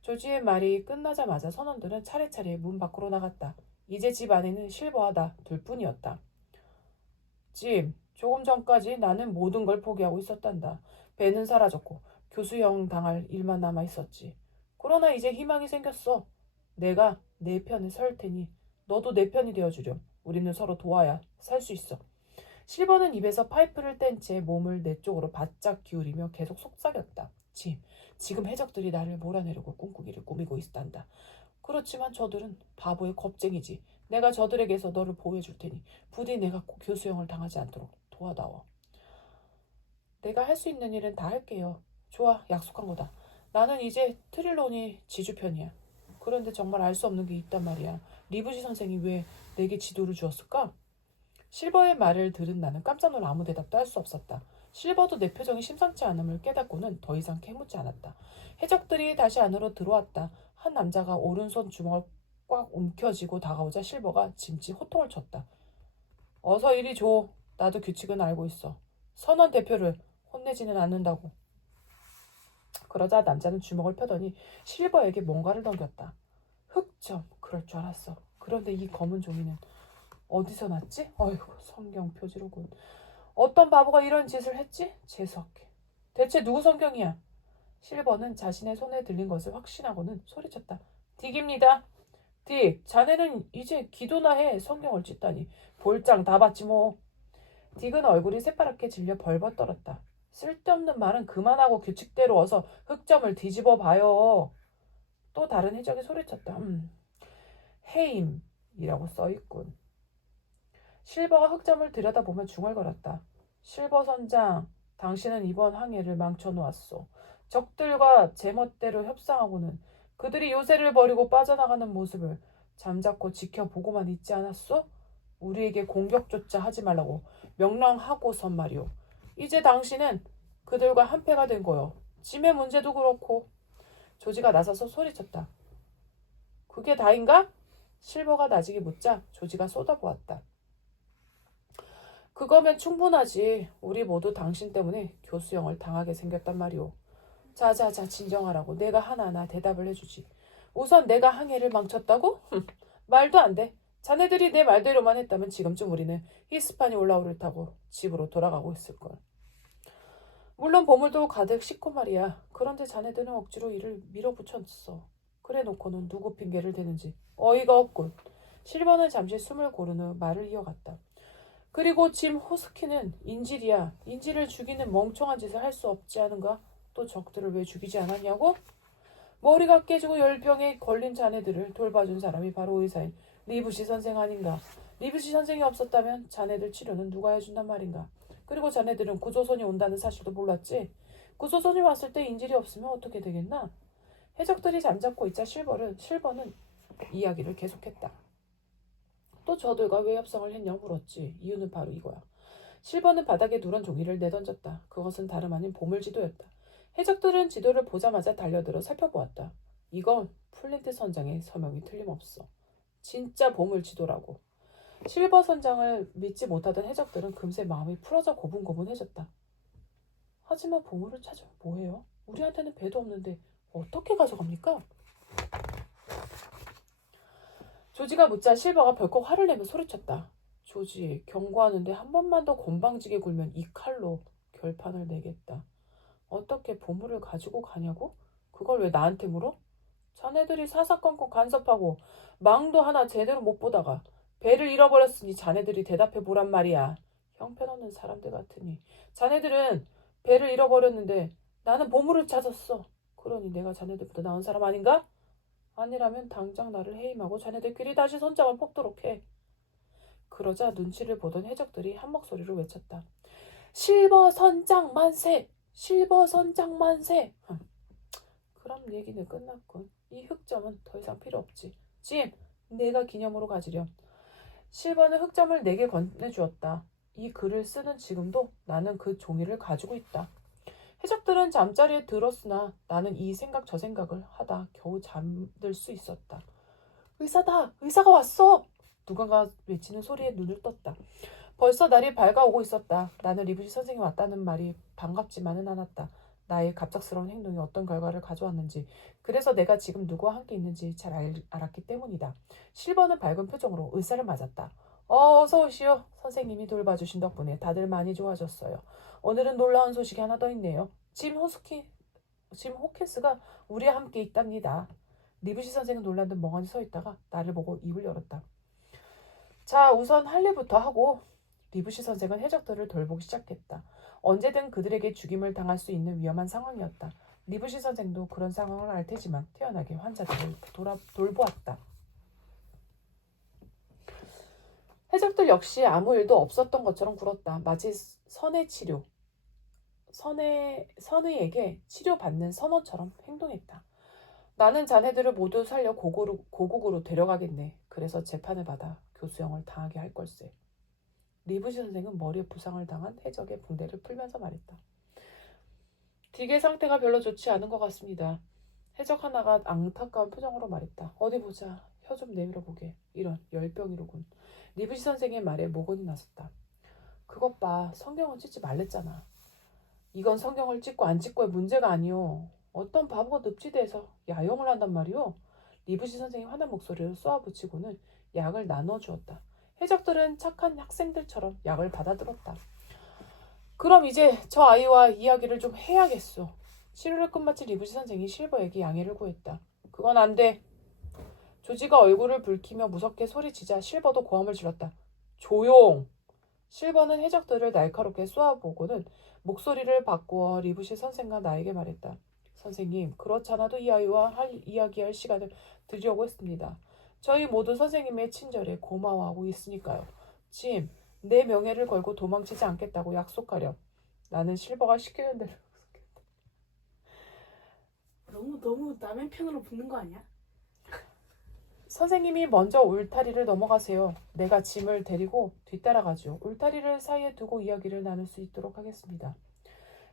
조지의 말이 끝나자마자 선원들은 차례차례 문 밖으로 나갔다. 이제 집 안에는 실버와 나 둘뿐이었다. 짐, 조금 전까지 나는 모든 걸 포기하고 있었단다. 배는 사라졌고 교수형 당할 일만 남아 있었지. 그러나 이제 희망이 생겼어. 내가 내 편에 설 테니 너도 내 편이 되어주렴. 우리는 서로 도와야 살 수 있어. 실버는 입에서 파이프를 뗀 채 몸을 내 쪽으로 바짝 기울이며 계속 속삭였다. 짐, 지금 해적들이 나를 몰아내려고 꿈꾸기를 꾸미고 있단다. 그렇지만 저들은 바보의 겁쟁이지. 내가 저들에게서 너를 보호해줄 테니 부디 내가 교수형을 당하지 않도록 도와다오. 내가 할 수 있는 일은 다 할게요. 좋아, 약속한 거다. 나는 이제 트릴론이 지주 편이야. 그런데 정말 알 수 없는 게 있단 말이야. 리브시 선생이 왜 내게 지도를 주었을까? 실버의 말을 들은 나는 깜짝 놀라 아무 대답도 할 수 없었다. 실버도 내 표정이 심상치 않음을 깨닫고는 더 이상 캐묻지 않았다. 해적들이 다시 안으로 들어왔다. 한 남자가 오른손 주먹을 꽉 움켜쥐고 다가오자 실버가 짐짓 호통을 쳤다. 어서 이리 줘. 나도 규칙은 알고 있어. 선원 대표를 혼내지는 않는다고. 그러자 남자는 주먹을 펴더니 실버에게 뭔가를 넘겼다. 흑점, 그럴 줄 알았어. 그런데 이 검은 종이는 어디서 났지? 어이구, 성경 표지로군. 어떤 바보가 이런 짓을 했지? 재수없게. 대체 누구 성경이야? 실버는 자신의 손에 들린 것을 확신하고는 소리쳤다. 딕입니다. 딕, 자네는 이제 기도나 해. 성경을 찢다니. 볼장 다 봤지 뭐. 딕은 얼굴이 새파랗게 질려 벌벌 떨었다. 쓸데없는 말은 그만하고 규칙대로 어서 흑점을 뒤집어 봐요. 또 다른 해적이 소리쳤다. 해임이라고 써있군. 실버가 흑점을 들여다보며 중얼거렸다. 실버 선장, 당신은 이번 항해를 망쳐놓았소. 적들과 제멋대로 협상하고는 그들이 요새를 버리고 빠져나가는 모습을 잠자코 지켜보고만 있지 않았소? 우리에게 공격조차 하지 말라고 명령하고선 말이오. 이제 당신은 그들과 한패가 된 거요. 짐의 문제도 그렇고. 조지가 나서서 소리쳤다. 그게 다인가? 실버가 나지게 묻자 조지가 쏟아보았다. 그거면 충분하지. 우리 모두 당신 때문에 교수형을 당하게 생겼단 말이오. 자자자 진정하라고. 내가 하나하나 대답을 해주지. 우선 내가 항해를 망쳤다고? 말도 안 돼. 자네들이 내 말대로만 했다면 지금쯤 우리는 히스파니올라오를 타고 집으로 돌아가고 있을걸. 물론 보물도 가득 싣고 말이야. 그런데 자네들은 억지로 일을 밀어붙였어. 그래 놓고는 누구 핑계를 대는지 어이가 없군. 실버는 잠시 숨을 고른 후 말을 이어갔다. 그리고 짐 호스키는 인질이야. 인질을 죽이는 멍청한 짓을 할 수 없지 않은가? 또 적들을 왜 죽이지 않았냐고? 머리가 깨지고 열병에 걸린 자네들을 돌봐준 사람이 바로 의사인 리브시 선생 아닌가? 리브시 선생이 없었다면 자네들 치료는 누가 해준단 말인가? 그리고 자네들은 구조선이 온다는 사실도 몰랐지? 구조선이 왔을 때 인질이 없으면 어떻게 되겠나? 해적들이 잠자코 있자 실버는 이야기를 계속했다. 또 저들과 왜 협상을 했냐 물었지. 이유는 바로 이거야. 실버는 바닥에 누런 종이를 내던졌다. 그것은 다름 아닌 보물지도였다. 해적들은 지도를 보자마자 달려들어 살펴보았다. 이건 플린트 선장의 서명이 틀림없어. 진짜 보물지도라고. 실버 선장을 믿지 못하던 해적들은 금세 마음이 풀어져 고분고분해졌다. 하지만 보물을 찾으면 뭐해요? 우리한테는 배도 없는데 어떻게 가져갑니까? 조지가 묻자 실버가 벌컥 화를 내며 소리쳤다. 조지, 경고하는데 한 번만 더 건방지게 굴면 이 칼로 결판을 내겠다. 어떻게 보물을 가지고 가냐고? 그걸 왜 나한테 물어? 자네들이 사사건건 간섭하고 망도 하나 제대로 못 보다가 배를 잃어버렸으니 자네들이 대답해 보란 말이야. 형편없는 사람들 같으니. 자네들은 배를 잃어버렸는데 나는 보물을 찾았어. 그러니 내가 자네들보다 나은 사람 아닌가? 아니라면 당장 나를 해임하고 자네들끼리 다시 손잡아 뽑도록 해. 그러자 눈치를 보던 해적들이 한 목소리로 외쳤다. 실버 선장 만세! 실버 선장 만세! 그럼 얘기는 끝났군. 이 흑점은 더 이상 필요 없지. 짐, 내가 기념으로 가지렴. 실버는 흑점을 내게 건네주었다. 이 글을 쓰는 지금도 나는 그 종이를 가지고 있다. 해적들은 잠자리에 들었으나 나는 이 생각 저 생각을 하다 겨우 잠들 수 있었다. 의사다! 의사가 왔어! 누군가 외치는 소리에 눈을 떴다. 벌써 날이 밝아오고 있었다. 나는 리브시 선생이 왔다는 말이 반갑지만은 않았다. 나의 갑작스러운 행동이 어떤 결과를 가져왔는지, 그래서 내가 지금 누구와 함께 있는지 잘 알았기 때문이다. 실버는 밝은 표정으로 의사를 맞았다. 어서 오시오. 선생님이 돌봐주신 덕분에 다들 많이 좋아졌어요. 오늘은 놀라운 소식이 하나 더 있네요. 짐 호킨스가 우리와 함께 있답니다. 리브시 선생은 놀란 듯 멍하니 서 있다가 나를 보고 입을 열었다. 자, 우선 할 일부터 하고. 리브시 선생은 해적들을 돌보기 시작했다. 언제든 그들에게 죽임을 당할 수 있는 위험한 상황이었다. 리브시 선생도 그런 상황을 알 테지만 태연하게 환자들을 돌보았다. 해적들 역시 아무 일도 없었던 것처럼 굴었다. 마치 선의에게 치료받는 선원처럼 행동했다. 나는 자네들을 모두 살려 고국으로 데려가겠네. 그래서 재판을 받아 교수형을 당하게 할 걸세. 리브시 선생은 머리에 부상을 당한 해적의 붕대를 풀면서 말했다. 딕의 상태가 별로 좋지 않은 것 같습니다. 해적 하나가 안타까운 표정으로 말했다. 어디 보자. 혀 좀 내밀어 보게. 이런 열병이로군. 리브시 선생의 말에 모건이 나섰다. 그것 봐. 성경을 찍지 말랬잖아. 이건 성경을 찍고 안 찍고의 문제가 아니오. 어떤 바보가 늪지대에서 야영을 한단 말이오. 리브시 선생이 화난 목소리로 쏘아붙이고는 약을 나눠주었다. 해적들은 착한 학생들처럼 약을 받아들었다. 그럼 이제 저 아이와 이야기를 좀 해야겠소. 치료를 끝마친 리브시 선생이 실버에게 양해를 구했다. 그건 안 돼. 조지가 얼굴을 붉히며 무섭게 소리치자 실버도 고함을 질렀다. 조용! 실버는 해적들을 날카롭게 쏘아보고는 목소리를 바꾸어 리부시 선생과 나에게 말했다. 선생님, 그렇잖아도 이 아이와 이야기할 시간을 드리려고 했습니다. 저희 모두 선생님의 친절에 고마워하고 있으니까요. 짐, 내 명예를 걸고 도망치지 않겠다고 약속하렴. 나는 실버가 시키는 대로. 너무 남의 편으로 붙는 거 아니야? 선생님이 먼저 울타리를 넘어가세요. 내가 짐을 데리고 뒤따라가죠. 울타리를 사이에 두고 이야기를 나눌 수 있도록 하겠습니다.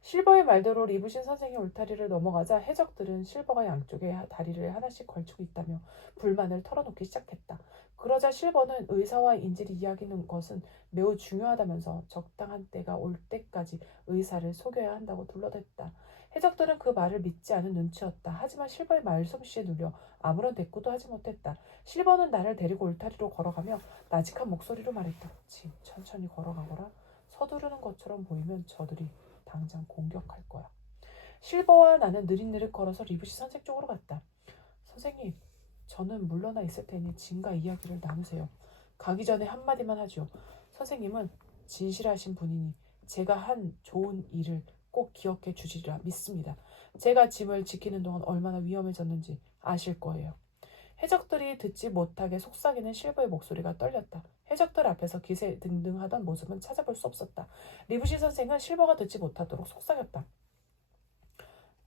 실버의 말대로 리부신 선생이 울타리를 넘어가자 해적들은 실버가 양쪽에 다리를 하나씩 걸치고 있다며 불만을 털어놓기 시작했다. 그러자 실버는 의사와 인질이 이야기하는 것은 매우 중요하다면서 적당한 때가 올 때까지 의사를 속여야 한다고 둘러댔다. 해적들은 그 말을 믿지 않은 눈치였다. 하지만 실버의 말솜씨에 눌려 아무런 대꾸도 하지 못했다. 실버는 나를 데리고 울타리로 걸어가며 나직한 목소리로 말했다. 지 천천히 걸어가거라. 서두르는 것처럼 보이면 저들이 당장 공격할 거야. 실버와 나는 느릿느릿 걸어서 리브시 선생 쪽으로 갔다. 선생님, 저는 물러나 있을 테니 짐과 이야기를 나누세요. 가기 전에 한마디만 하죠. 선생님은 진실하신 분이니 제가 한 좋은 일을 꼭 기억해 주시리라 믿습니다. 제가 짐을 지키는 동안 얼마나 위험해졌는지 아실 거예요. 해적들이 듣지 못하게 속삭이는 실버의 목소리가 떨렸다. 해적들 앞에서 기세등등하던 모습은 찾아볼 수 없었다. 리브시 선생은 실버가 듣지 못하도록 속삭였다.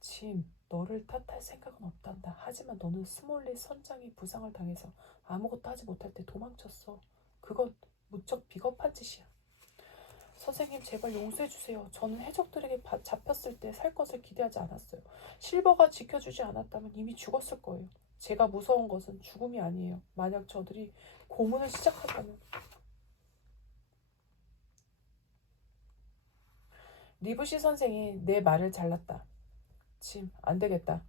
짐, 너를 탓할 생각은 없단다. 하지만 너는 스몰리 선장이 부상을 당해서 아무것도 하지 못할 때 도망쳤어. 그건 무척 비겁한 짓이야. 선생님, 제발 용서해 주세요. 저는 해적들에게 잡혔을 때 살 것을 기대하지 않았어요. 실버가 지켜주지 않았다면 이미 죽었을 거예요. 제가 무서운 것은 죽음이 아니에요. 만약 저들이 고문을 시작하다면. 리브시 선생이 내 말을 잘랐다. 짐, 안 되겠다.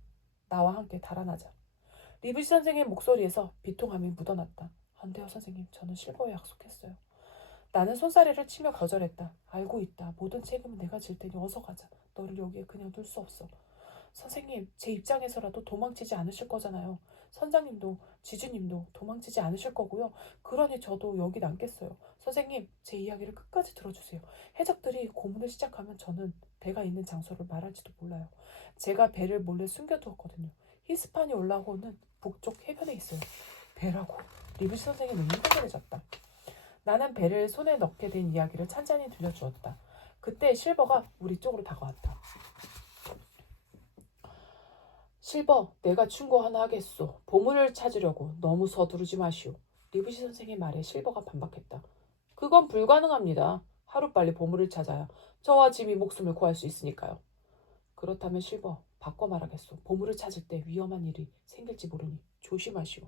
나와 함께 달아나자. 리브시 선생의 목소리에서 비통함이 묻어났다. 안 돼요, 선생님. 저는 실버에 약속했어요. 나는 손사래를 치며 거절했다. 알고 있다. 모든 책임은 내가 질 테니 어서 가자. 너를 여기에 그냥 둘 수 없어. 선생님, 제 입장에서라도 도망치지 않으실 거잖아요. 선장님도 지주님도 도망치지 않으실 거고요. 그러니 저도 여기 남겠어요. 선생님, 제 이야기를 끝까지 들어주세요. 해적들이 고문을 시작하면 저는 배가 있는 장소를 말할지도 몰라요. 제가 배를 몰래 숨겨두었거든요. 히스판이 올라오는 북쪽 해변에 있어요. 배라고. 리브시 선생의 눈이 흥분해졌다. 나는 배를 손에 넣게 된 이야기를 찬찬히 들려주었다. 그때 실버가 우리 쪽으로 다가왔다. 실버, 내가 충고 하나 하겠소. 보물을 찾으려고 너무 서두르지 마시오. 리브시 선생의 말에 실버가 반박했다. 그건 불가능합니다. 하루빨리 보물을 찾아야 저와 짐이 목숨을 구할 수 있으니까요. 그렇다면 실버, 바꿔 말하겠소. 보물을 찾을 때 위험한 일이 생길지 모르니 조심하시오.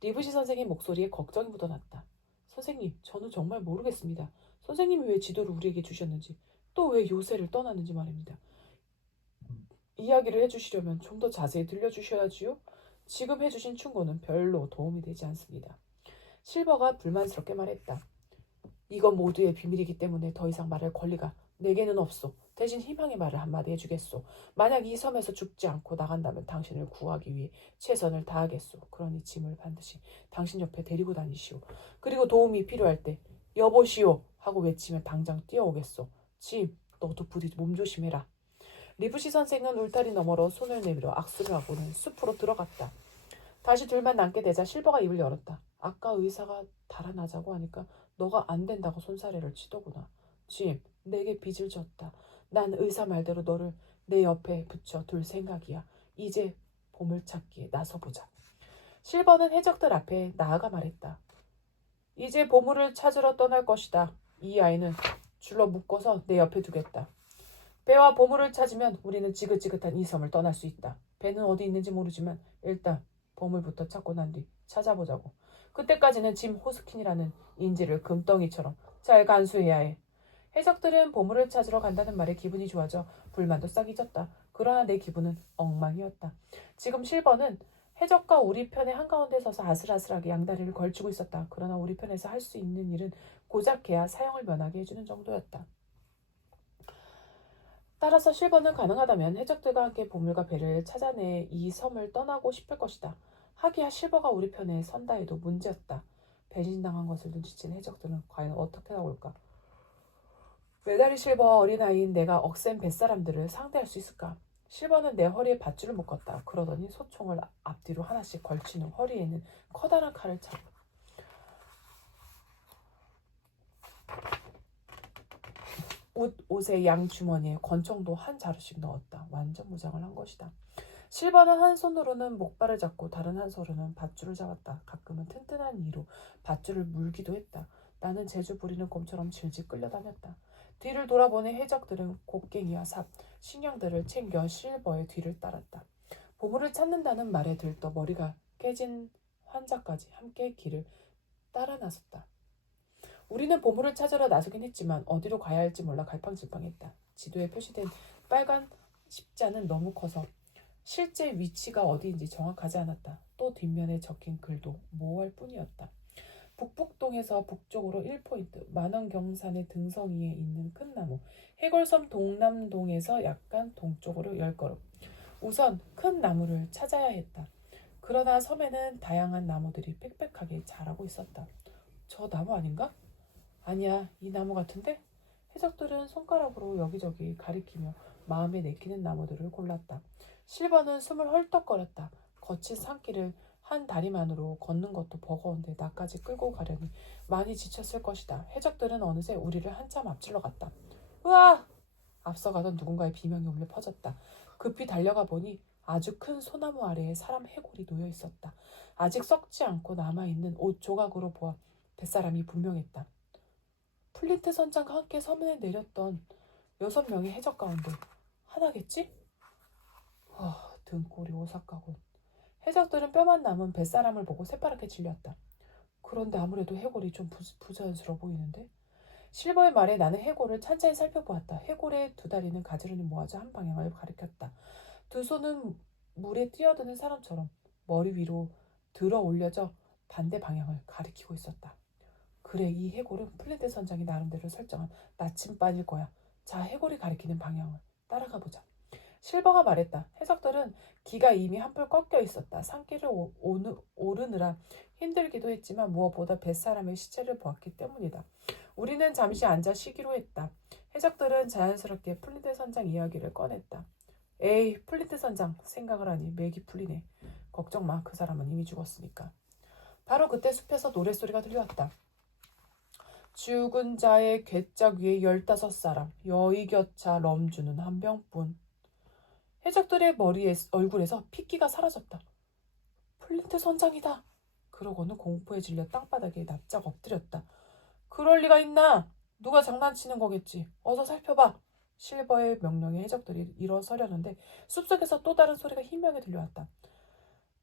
리브시 선생의 목소리에 걱정이 묻어났다. 선생님, 저는 정말 모르겠습니다. 선생님이 왜 지도를 우리에게 주셨는지, 또 왜 요새를 떠났는지 말입니다. 이야기를 해주시려면 좀 더 자세히 들려주셔야지요. 지금 해주신 충고는 별로 도움이 되지 않습니다. 실버가 불만스럽게 말했다. 이건 모두의 비밀이기 때문에 더 이상 말할 권리가 내게는 없소. 대신 희망의 말을 한마디 해주겠소. 만약 이 섬에서 죽지 않고 나간다면 당신을 구하기 위해 최선을 다하겠소. 그러니 짐을 반드시 당신 옆에 데리고 다니시오. 그리고 도움이 필요할 때 여보시오 하고 외치면 당장 뛰어오겠소. 짐, 너도 부디 몸조심해라. 리브시 선생은 울타리 너머로 손을 내밀어 악수를 하고는 숲으로 들어갔다. 다시 둘만 남게 되자 실버가 입을 열었다. 아까 의사가 달아나자고 하니까 너가 안 된다고 손사래를 치더구나. 짐, 내게 빚을 졌다. 난 의사 말대로 너를 내 옆에 붙여 둘 생각이야. 이제 보물찾기에 나서보자. 실버는 해적들 앞에 나아가 말했다. 이제 보물을 찾으러 떠날 것이다. 이 아이는 줄로 묶어서 내 옆에 두겠다. 배와 보물을 찾으면 우리는 지긋지긋한 이 섬을 떠날 수 있다. 배는 어디 있는지 모르지만 일단 보물부터 찾고 난 뒤 찾아보자고. 그때까지는 짐 호스킨이라는 인지를 금덩이처럼 잘 간수해야 해. 해적들은 보물을 찾으러 간다는 말에 기분이 좋아져 불만도 싹 잊었다. 그러나 내 기분은 엉망이었다. 지금 실버는 해적과 우리 편의 한가운데 서서 아슬아슬하게 양다리를 걸치고 있었다. 그러나 우리 편에서 할 수 있는 일은 고작 해야 사형을 면하게 해주는 정도였다. 따라서 실버는 가능하다면 해적들과 함께 보물과 배를 찾아내 이 섬을 떠나고 싶을 것이다. 하기야 실버가 우리 편에 선다 해도 문제였다. 배신당한 것을 눈치챈 해적들은 과연 어떻게 나올까? 메다리 실버 어린아이인 내가 억센 뱃사람들을 상대할 수 있을까? 실버는 내 허리에 밧줄을 묶었다. 그러더니 소총을 앞뒤로 하나씩 걸친 후 허리에 있는 커다란 칼을 차고 옷의 양 주머니에 권총도 한 자루씩 넣었다. 완전 무장을 한 것이다. 실버는 한 손으로는 목발을 잡고 다른 한 손으로는 밧줄을 잡았다. 가끔은 튼튼한 이로 밧줄을 물기도 했다. 나는 재주 부리는 곰처럼 질질 끌려다녔다. 뒤를 돌아보는 해적들은 곡괭이와 삽, 식량들을 챙겨 실버의 뒤를 따랐다. 보물을 찾는다는 말에 들떠 머리가 깨진 환자까지 함께 길을 따라 나섰다. 우리는 보물을 찾으러 나서긴 했지만 어디로 가야 할지 몰라 갈팡질팡했다. 지도에 표시된 빨간 십자는 너무 커서 실제 위치가 어디인지 정확하지 않았다. 또 뒷면에 적힌 글도 모호할 뿐이었다. 북북동에서 북쪽으로 1포인트, 만원경산의 등성이에 있는 큰 나무, 해골섬 동남동에서 약간 동쪽으로 10걸음. 우선 큰 나무를 찾아야 했다. 그러나 섬에는 다양한 나무들이 빽빽하게 자라고 있었다. 저 나무 아닌가? 아니야, 이 나무 같은데? 해적들은 손가락으로 여기저기 가리키며 마음에 내키는 나무들을 골랐다. 실버는 숨을 헐떡거렸다. 거친 산길을 한 다리만으로 걷는 것도 버거운데 나까지 끌고 가려니 많이 지쳤을 것이다. 해적들은 어느새 우리를 한참 앞질러 갔다. 으아! 앞서가던 누군가의 비명이 울려 퍼졌다. 급히 달려가 보니 아주 큰 소나무 아래에 사람 해골이 놓여 있었다. 아직 썩지 않고 남아있는 옷 조각으로 보아 뱃사람이 분명했다. 플린트 선장과 함께 섬에 내렸던 6명의 해적 가운데 하나겠지? 등골이 오싹하군. 해적들은 뼈만 남은 뱃사람을 보고 새파랗게 질렸다. 그런데 아무래도 해골이 좀 부자연스러워 보이는데? 실버의 말에 나는 해골을 찬찬히 살펴보았다. 해골의 두 다리는 가지런히 모아져 한 방향을 가리켰다. 두 손은 물에 뛰어드는 사람처럼 머리 위로 들어 올려져 반대 방향을 가리키고 있었다. 그래, 이 해골은 플린트 선장이 나름대로 설정한 나침반일 거야. 자, 해골이 가리키는 방향을 따라가 보자. 실버가 말했다. 해적들은 기가 이미 한풀 꺾여 있었다. 산길을 오르느라 힘들기도 했지만 무엇보다 뱃사람의 시체를 보았기 때문이다. 우리는 잠시 앉아 쉬기로 했다. 해적들은 자연스럽게 플린트 선장 이야기를 꺼냈다. 에이, 플린트 선장 생각을 하니 맥이 풀리네. 걱정 마, 그 사람은 이미 죽었으니까. 바로 그때 숲에서 노랫소리가 들려왔다. 죽은 자의 괴짝 위에 15사람, 여의겨차 럼주는 한 병뿐. 해적들의 얼굴에서 핏기가 사라졌다. 플린트 선장이다. 그러고는 공포에 질려 땅바닥에 납작 엎드렸다. 그럴 리가 있나? 누가 장난치는 거겠지. 어서 살펴봐. 실버의 명령에 해적들이 일어서려는데 숲속에서 또 다른 소리가 희미하게 들려왔다.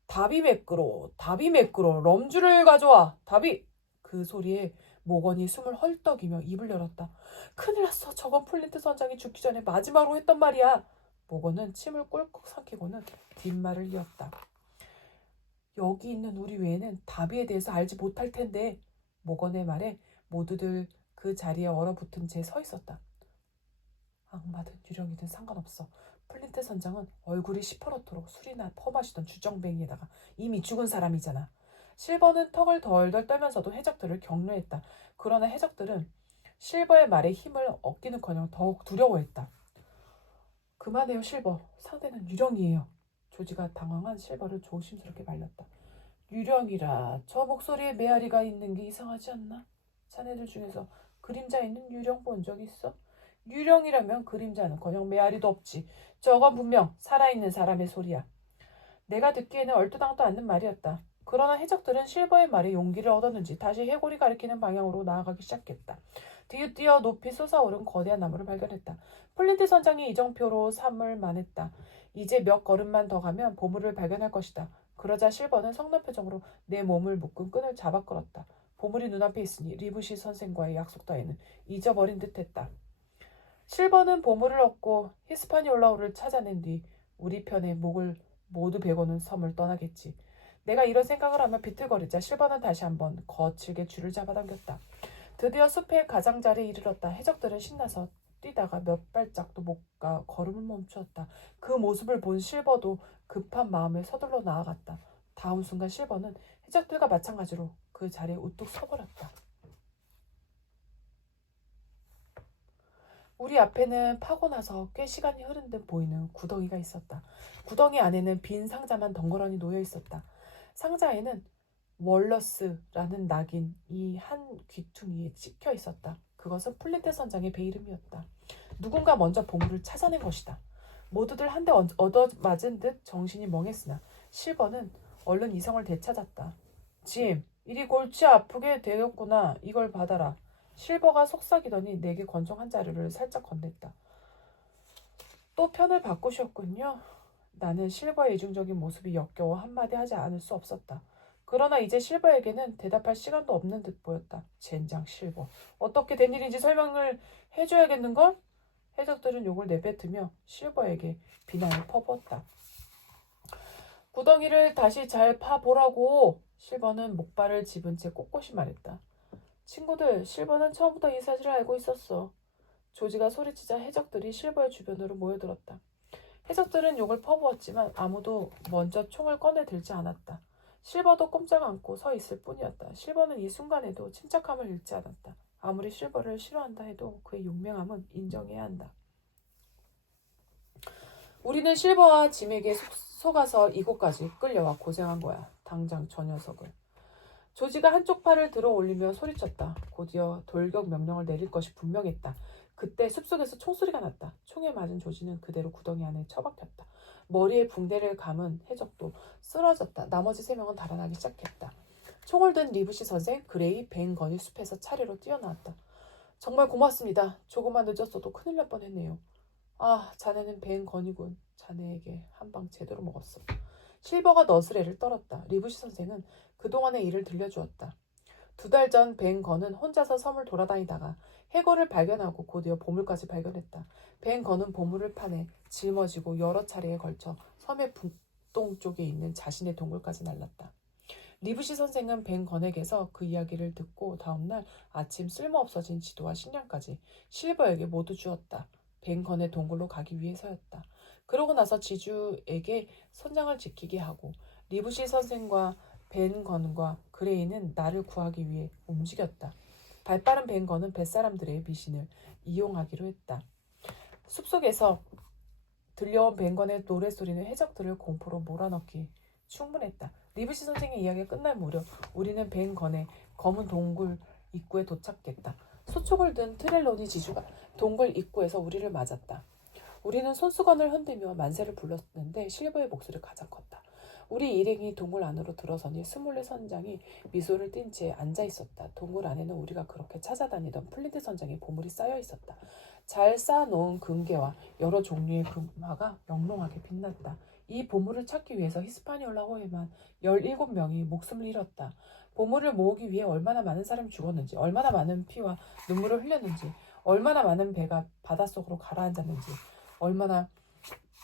답이 매끄러, 답이 매끄러, 럼주를 가져와. 답이. 그 소리에 모건이 숨을 헐떡이며 입을 열었다. 큰일 났어. 저건 플린트 선장이 죽기 전에 마지막으로 했던 말이야. 모건은 침을 꿀꺽 삼키고는 뒷말을 이었다. 여기 있는 우리 외에는 다비에 대해서 알지 못할 텐데. 모건의 말에 모두들 그 자리에 얼어붙은 채 서 있었다. 악마든 유령이든 상관없어. 플린트 선장은 얼굴이 시퍼렇도록 술이나 퍼마시던 주정뱅이에다가 이미 죽은 사람이잖아. 실버는 턱을 덜덜 떨면서도 해적들을 격려했다. 그러나 해적들은 실버의 말에 힘을 얻기는커녕 더욱 두려워했다. 그만해요, 실버. 상대는 유령이에요. 조지가 당황한 실버를 조심스럽게 말렸다. 유령이라. 저 목소리에 메아리가 있는 게 이상하지 않나? 자네들 중에서 그림자 있는 유령 본 적 있어? 유령이라면 그림자는커녕 메아리도 없지. 저건 분명 살아있는 사람의 소리야. 내가 듣기에는 얼토당토 않는 말이었다. 그러나 해적들은 실버의 말에 용기를 얻었는지 다시 해골이 가리키는 방향으로 나아가기 시작했다. 뒤뛰어 높이 솟아오른 거대한 나무를 발견했다. 플린트 선장이 이정표로 삼을 만했다. 이제 몇 걸음만 더 가면 보물을 발견할 것이다. 그러자 실버는 성난 표정으로 내 몸을 묶은 끈을 잡아 끌었다. 보물이 눈앞에 있으니 리브시 선생과의 약속 따위는 잊어버린 듯했다. 실버는 보물을 얻고 히스파니올라호를 찾아낸 뒤 우리 편의 목을 모두 베고는 섬을 떠나겠지. 내가 이런 생각을 하며 비틀거리자 실버는 다시 한번 거칠게 줄을 잡아당겼다. 드디어 숲의 가장자리에 이르렀다. 해적들은 신나서 뛰다가 몇 발짝도 못 가 걸음을 멈추었다. 그 모습을 본 실버도 급한 마음에 서둘러 나아갔다. 다음 순간 실버는 해적들과 마찬가지로 그 자리에 우뚝 서버렸다. 우리 앞에는 파고 나서 꽤 시간이 흐른 듯 보이는 구덩이가 있었다. 구덩이 안에는 빈 상자만 덩그러니 놓여 있었다. 상자에는 월러스라는 낙인이 한 귀퉁이에 찍혀 있었다. 그것은 플린트 선장의 배 이름이었다. 누군가 먼저 보물을 찾아낸 것이다. 모두들 한 대 얻어맞은 듯 정신이 멍했으나 실버는 얼른 이성을 되찾았다. 짐, 이리 골치 아프게 되었구나. 이걸 받아라. 실버가 속삭이더니 내게 권총 한 자루를 살짝 건넸다. 또 편을 바꾸셨군요. 나는 실버의 이중적인 모습이 역겨워 한마디 하지 않을 수 없었다. 그러나 이제 실버에게는 대답할 시간도 없는 듯 보였다. 젠장 실버. 어떻게 된 일인지 설명을 해줘야겠는걸? 해적들은 욕을 내뱉으며 실버에게 비난을 퍼부었다. 구덩이를 다시 잘 파보라고. 실버는 목발을 집은 채 꼿꼿이 말했다. 친구들, 실버는 처음부터 이 사실을 알고 있었어. 조지가 소리치자 해적들이 실버의 주변으로 모여들었다. 해적들은 욕을 퍼부었지만 아무도 먼저 총을 꺼내 들지 않았다. 실버도 꼼짝 않고 서 있을 뿐이었다. 실버는 이 순간에도 침착함을 잃지 않았다. 아무리 실버를 싫어한다 해도 그의 용맹함은 인정해야 한다. 우리는 실버와 짐에게 속아서 이곳까지 끌려와 고생한 거야. 당장 저 녀석을. 조지가 한쪽 팔을 들어 올리며 소리쳤다. 곧이어 돌격 명령을 내릴 것이 분명했다. 그때 숲속에서 총소리가 났다. 총에 맞은 조지는 그대로 구덩이 안에 처박혔다. 머리에 붕대를 감은 해적도 쓰러졌다. 나머지 3명은 달아나기 시작했다. 총을 든 리브시 선생, 그레이, 벤 건이 숲에서 차례로 뛰어나왔다. 정말 고맙습니다. 조금만 늦었어도 큰일 날 뻔했네요. 아, 자네는 벤 건이군. 자네에게 한 방 제대로 먹었어. 실버가 너스레를 떨었다. 리브시 선생은 그동안의 일을 들려주었다. 2달 전 벤 건은 혼자서 섬을 돌아다니다가 해골을 발견하고 곧이어 보물까지 발견했다. 벤 건은 보물을 파내 짊어지고 여러 차례에 걸쳐 섬의 북동쪽에 있는 자신의 동굴까지 날랐다. 리브시 선생은 벤 건에게서 그 이야기를 듣고 다음날 아침 쓸모없어진 지도와 식량까지 실버에게 모두 주었다. 벤 건의 동굴로 가기 위해서였다. 그러고 나서 지주에게 선장을 지키게 하고 리브시 선생과 벤 건과 그레이는 나를 구하기 위해 움직였다. 발빠른 벤 건은 뱃사람들의 미신을 이용하기로 했다. 숲속에서 들려온 벤 건의 노랫소리는 해적들을 공포로 몰아넣기 충분했다. 리브시 선생의 이야기가 끝날 무렵 우리는 벤 건의 검은 동굴 입구에 도착했다. 소총을 든 트렐로니 지주가 동굴 입구에서 우리를 맞았다. 우리는 손수건을 흔들며 만세를 불렀는데 실버의 목소리가 가장 컸다. 우리 일행이 동굴 안으로 들어서니 스몰렛 선장이 미소를 띤 채 앉아 있었다. 동굴 안에는 우리가 그렇게 찾아다니던 플린트 선장의 보물이 쌓여 있었다. 잘 쌓아놓은 금괴와 여러 종류의 금화가 영롱하게 빛났다. 이 보물을 찾기 위해서 히스파니올라호에만 17명이 목숨을 잃었다. 보물을 모으기 위해 얼마나 많은 사람이 죽었는지, 얼마나 많은 피와 눈물을 흘렸는지, 얼마나 많은 배가 바닷속으로 가라앉았는지, 얼마나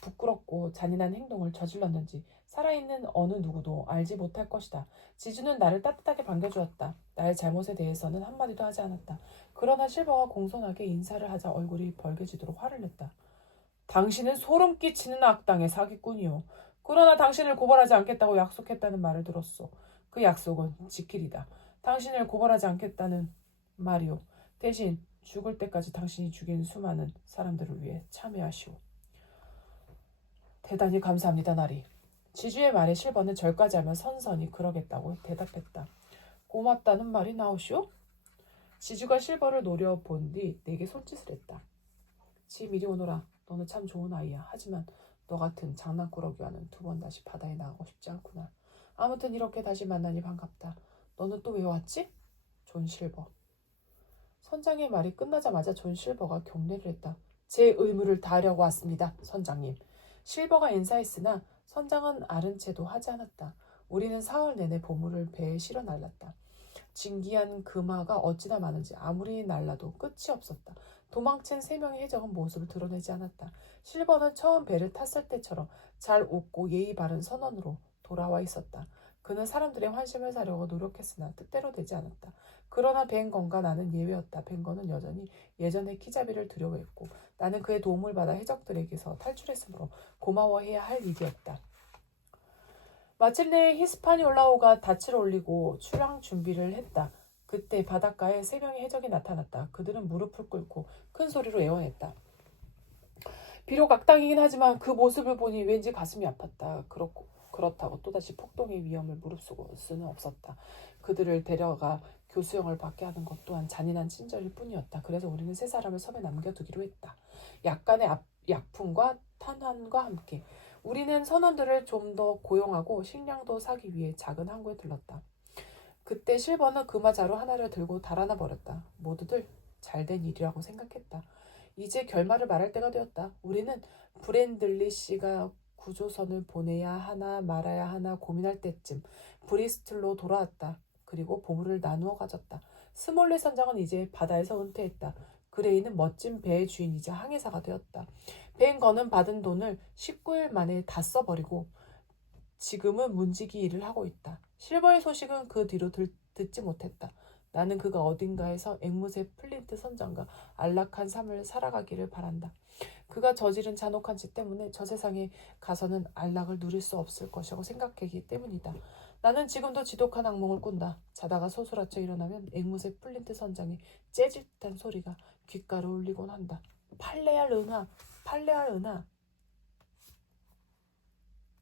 부끄럽고 잔인한 행동을 저질렀는지 살아있는 어느 누구도 알지 못할 것이다. 지주는 나를 따뜻하게 반겨주었다. 나의 잘못에 대해서는 한마디도 하지 않았다. 그러나 실버가 공손하게 인사를 하자 얼굴이 벌개지도록 화를 냈다. 당신은 소름 끼치는 악당의 사기꾼이요. 그러나 당신을 고발하지 않겠다고 약속했다는 말을 들었소. 그 약속은 지키리다. 당신을 고발하지 않겠다는 말이요. 대신 죽을 때까지 당신이 죽인 수많은 사람들을 위해 참여하시오. 대단히 감사합니다, 나리. 지주의 말에 실버는 절까지 하며 선선히 그러겠다고 대답했다. 고맙다는 말이 나오시오? 지주가 실버를 노려본 뒤 내게 손짓을 했다. 짐 이리 오너라. 너는 참 좋은 아이야. 하지만 너 같은 장난꾸러기와는 2번 다시 바다에 나가고 싶지 않구나. 아무튼 이렇게 다시 만나니 반갑다. 너는 또 왜 왔지? 존 실버. 선장의 말이 끝나자마자 존 실버가 경례를 했다. 제 의무를 다하려고 왔습니다, 선장님. 실버가 인사했으나 선장은 아른 채도 하지 않았다. 우리는 사흘 내내 보물을 배에 실어 날랐다. 진기한 금화가 어찌나 많은지 아무리 날라도 끝이 없었다. 도망친 3명의 해적은 모습을 드러내지 않았다. 실버는 처음 배를 탔을 때처럼 잘 웃고 예의 바른 선언으로 돌아와 있었다. 그는 사람들의 환심을 사려고 노력했으나 뜻대로 되지 않았다. 그러나 벤건과 나는 예외였다. 벤건은 여전히 예전의 키자비를 두려워했고 나는 그의 도움을 받아 해적들에게서 탈출했으므로 고마워해야 할 일이었다. 마침내 히스파니올라호가 닻을 올리고 출항 준비를 했다. 그때 바닷가에 3명의 해적이 나타났다. 그들은 무릎을 꿇고 큰 소리로 애원했다. 비록 악당이긴 하지만 그 모습을 보니 왠지 가슴이 아팠다. 그렇다고 또다시 폭동의 위험을 무릅쓰고 수는 없었다. 그들을 데려가 교수형을 받게 하는 것 또한 잔인한 친절일 뿐이었다. 그래서 우리는 3사람을 섬에 남겨두기로 했다. 약간의 약품과 탄환과 함께 우리는 선원들을 좀 더 고용하고 식량도 사기 위해 작은 항구에 들렀다. 그때 실버는 금화자루 하나를 들고 달아나 버렸다. 모두들 잘된 일이라고 생각했다. 이제 결말을 말할 때가 되었다. 우리는 브랜들리 씨가 구조선을 보내야 하나 말아야 하나 고민할 때쯤 브리스틀로 돌아왔다. 그리고 보물을 나누어 가졌다. 스몰리 선장은 이제 바다에서 은퇴했다. 그레이는 멋진 배의 주인이자 항해사가 되었다. 벤건은 받은 돈을 19일 만에 다 써버리고 지금은 문지기 일을 하고 있다. 실버의 소식은 그 뒤로 듣지 못했다. 나는 그가 어딘가에서 앵무새 플린트 선장과 안락한 삶을 살아가기를 바란다. 그가 저지른 잔혹한 짓 때문에 저 세상에 가서는 안락을 누릴 수 없을 것이라고 생각하기 때문이다. 나는 지금도 지독한 악몽을 꾼다. 자다가 소스라쳐 일어나면 앵무새 플린트 선장의 재질 듯한 소리가 귓가로 울리곤 한다. 팔레알 은하, 팔레알 은하.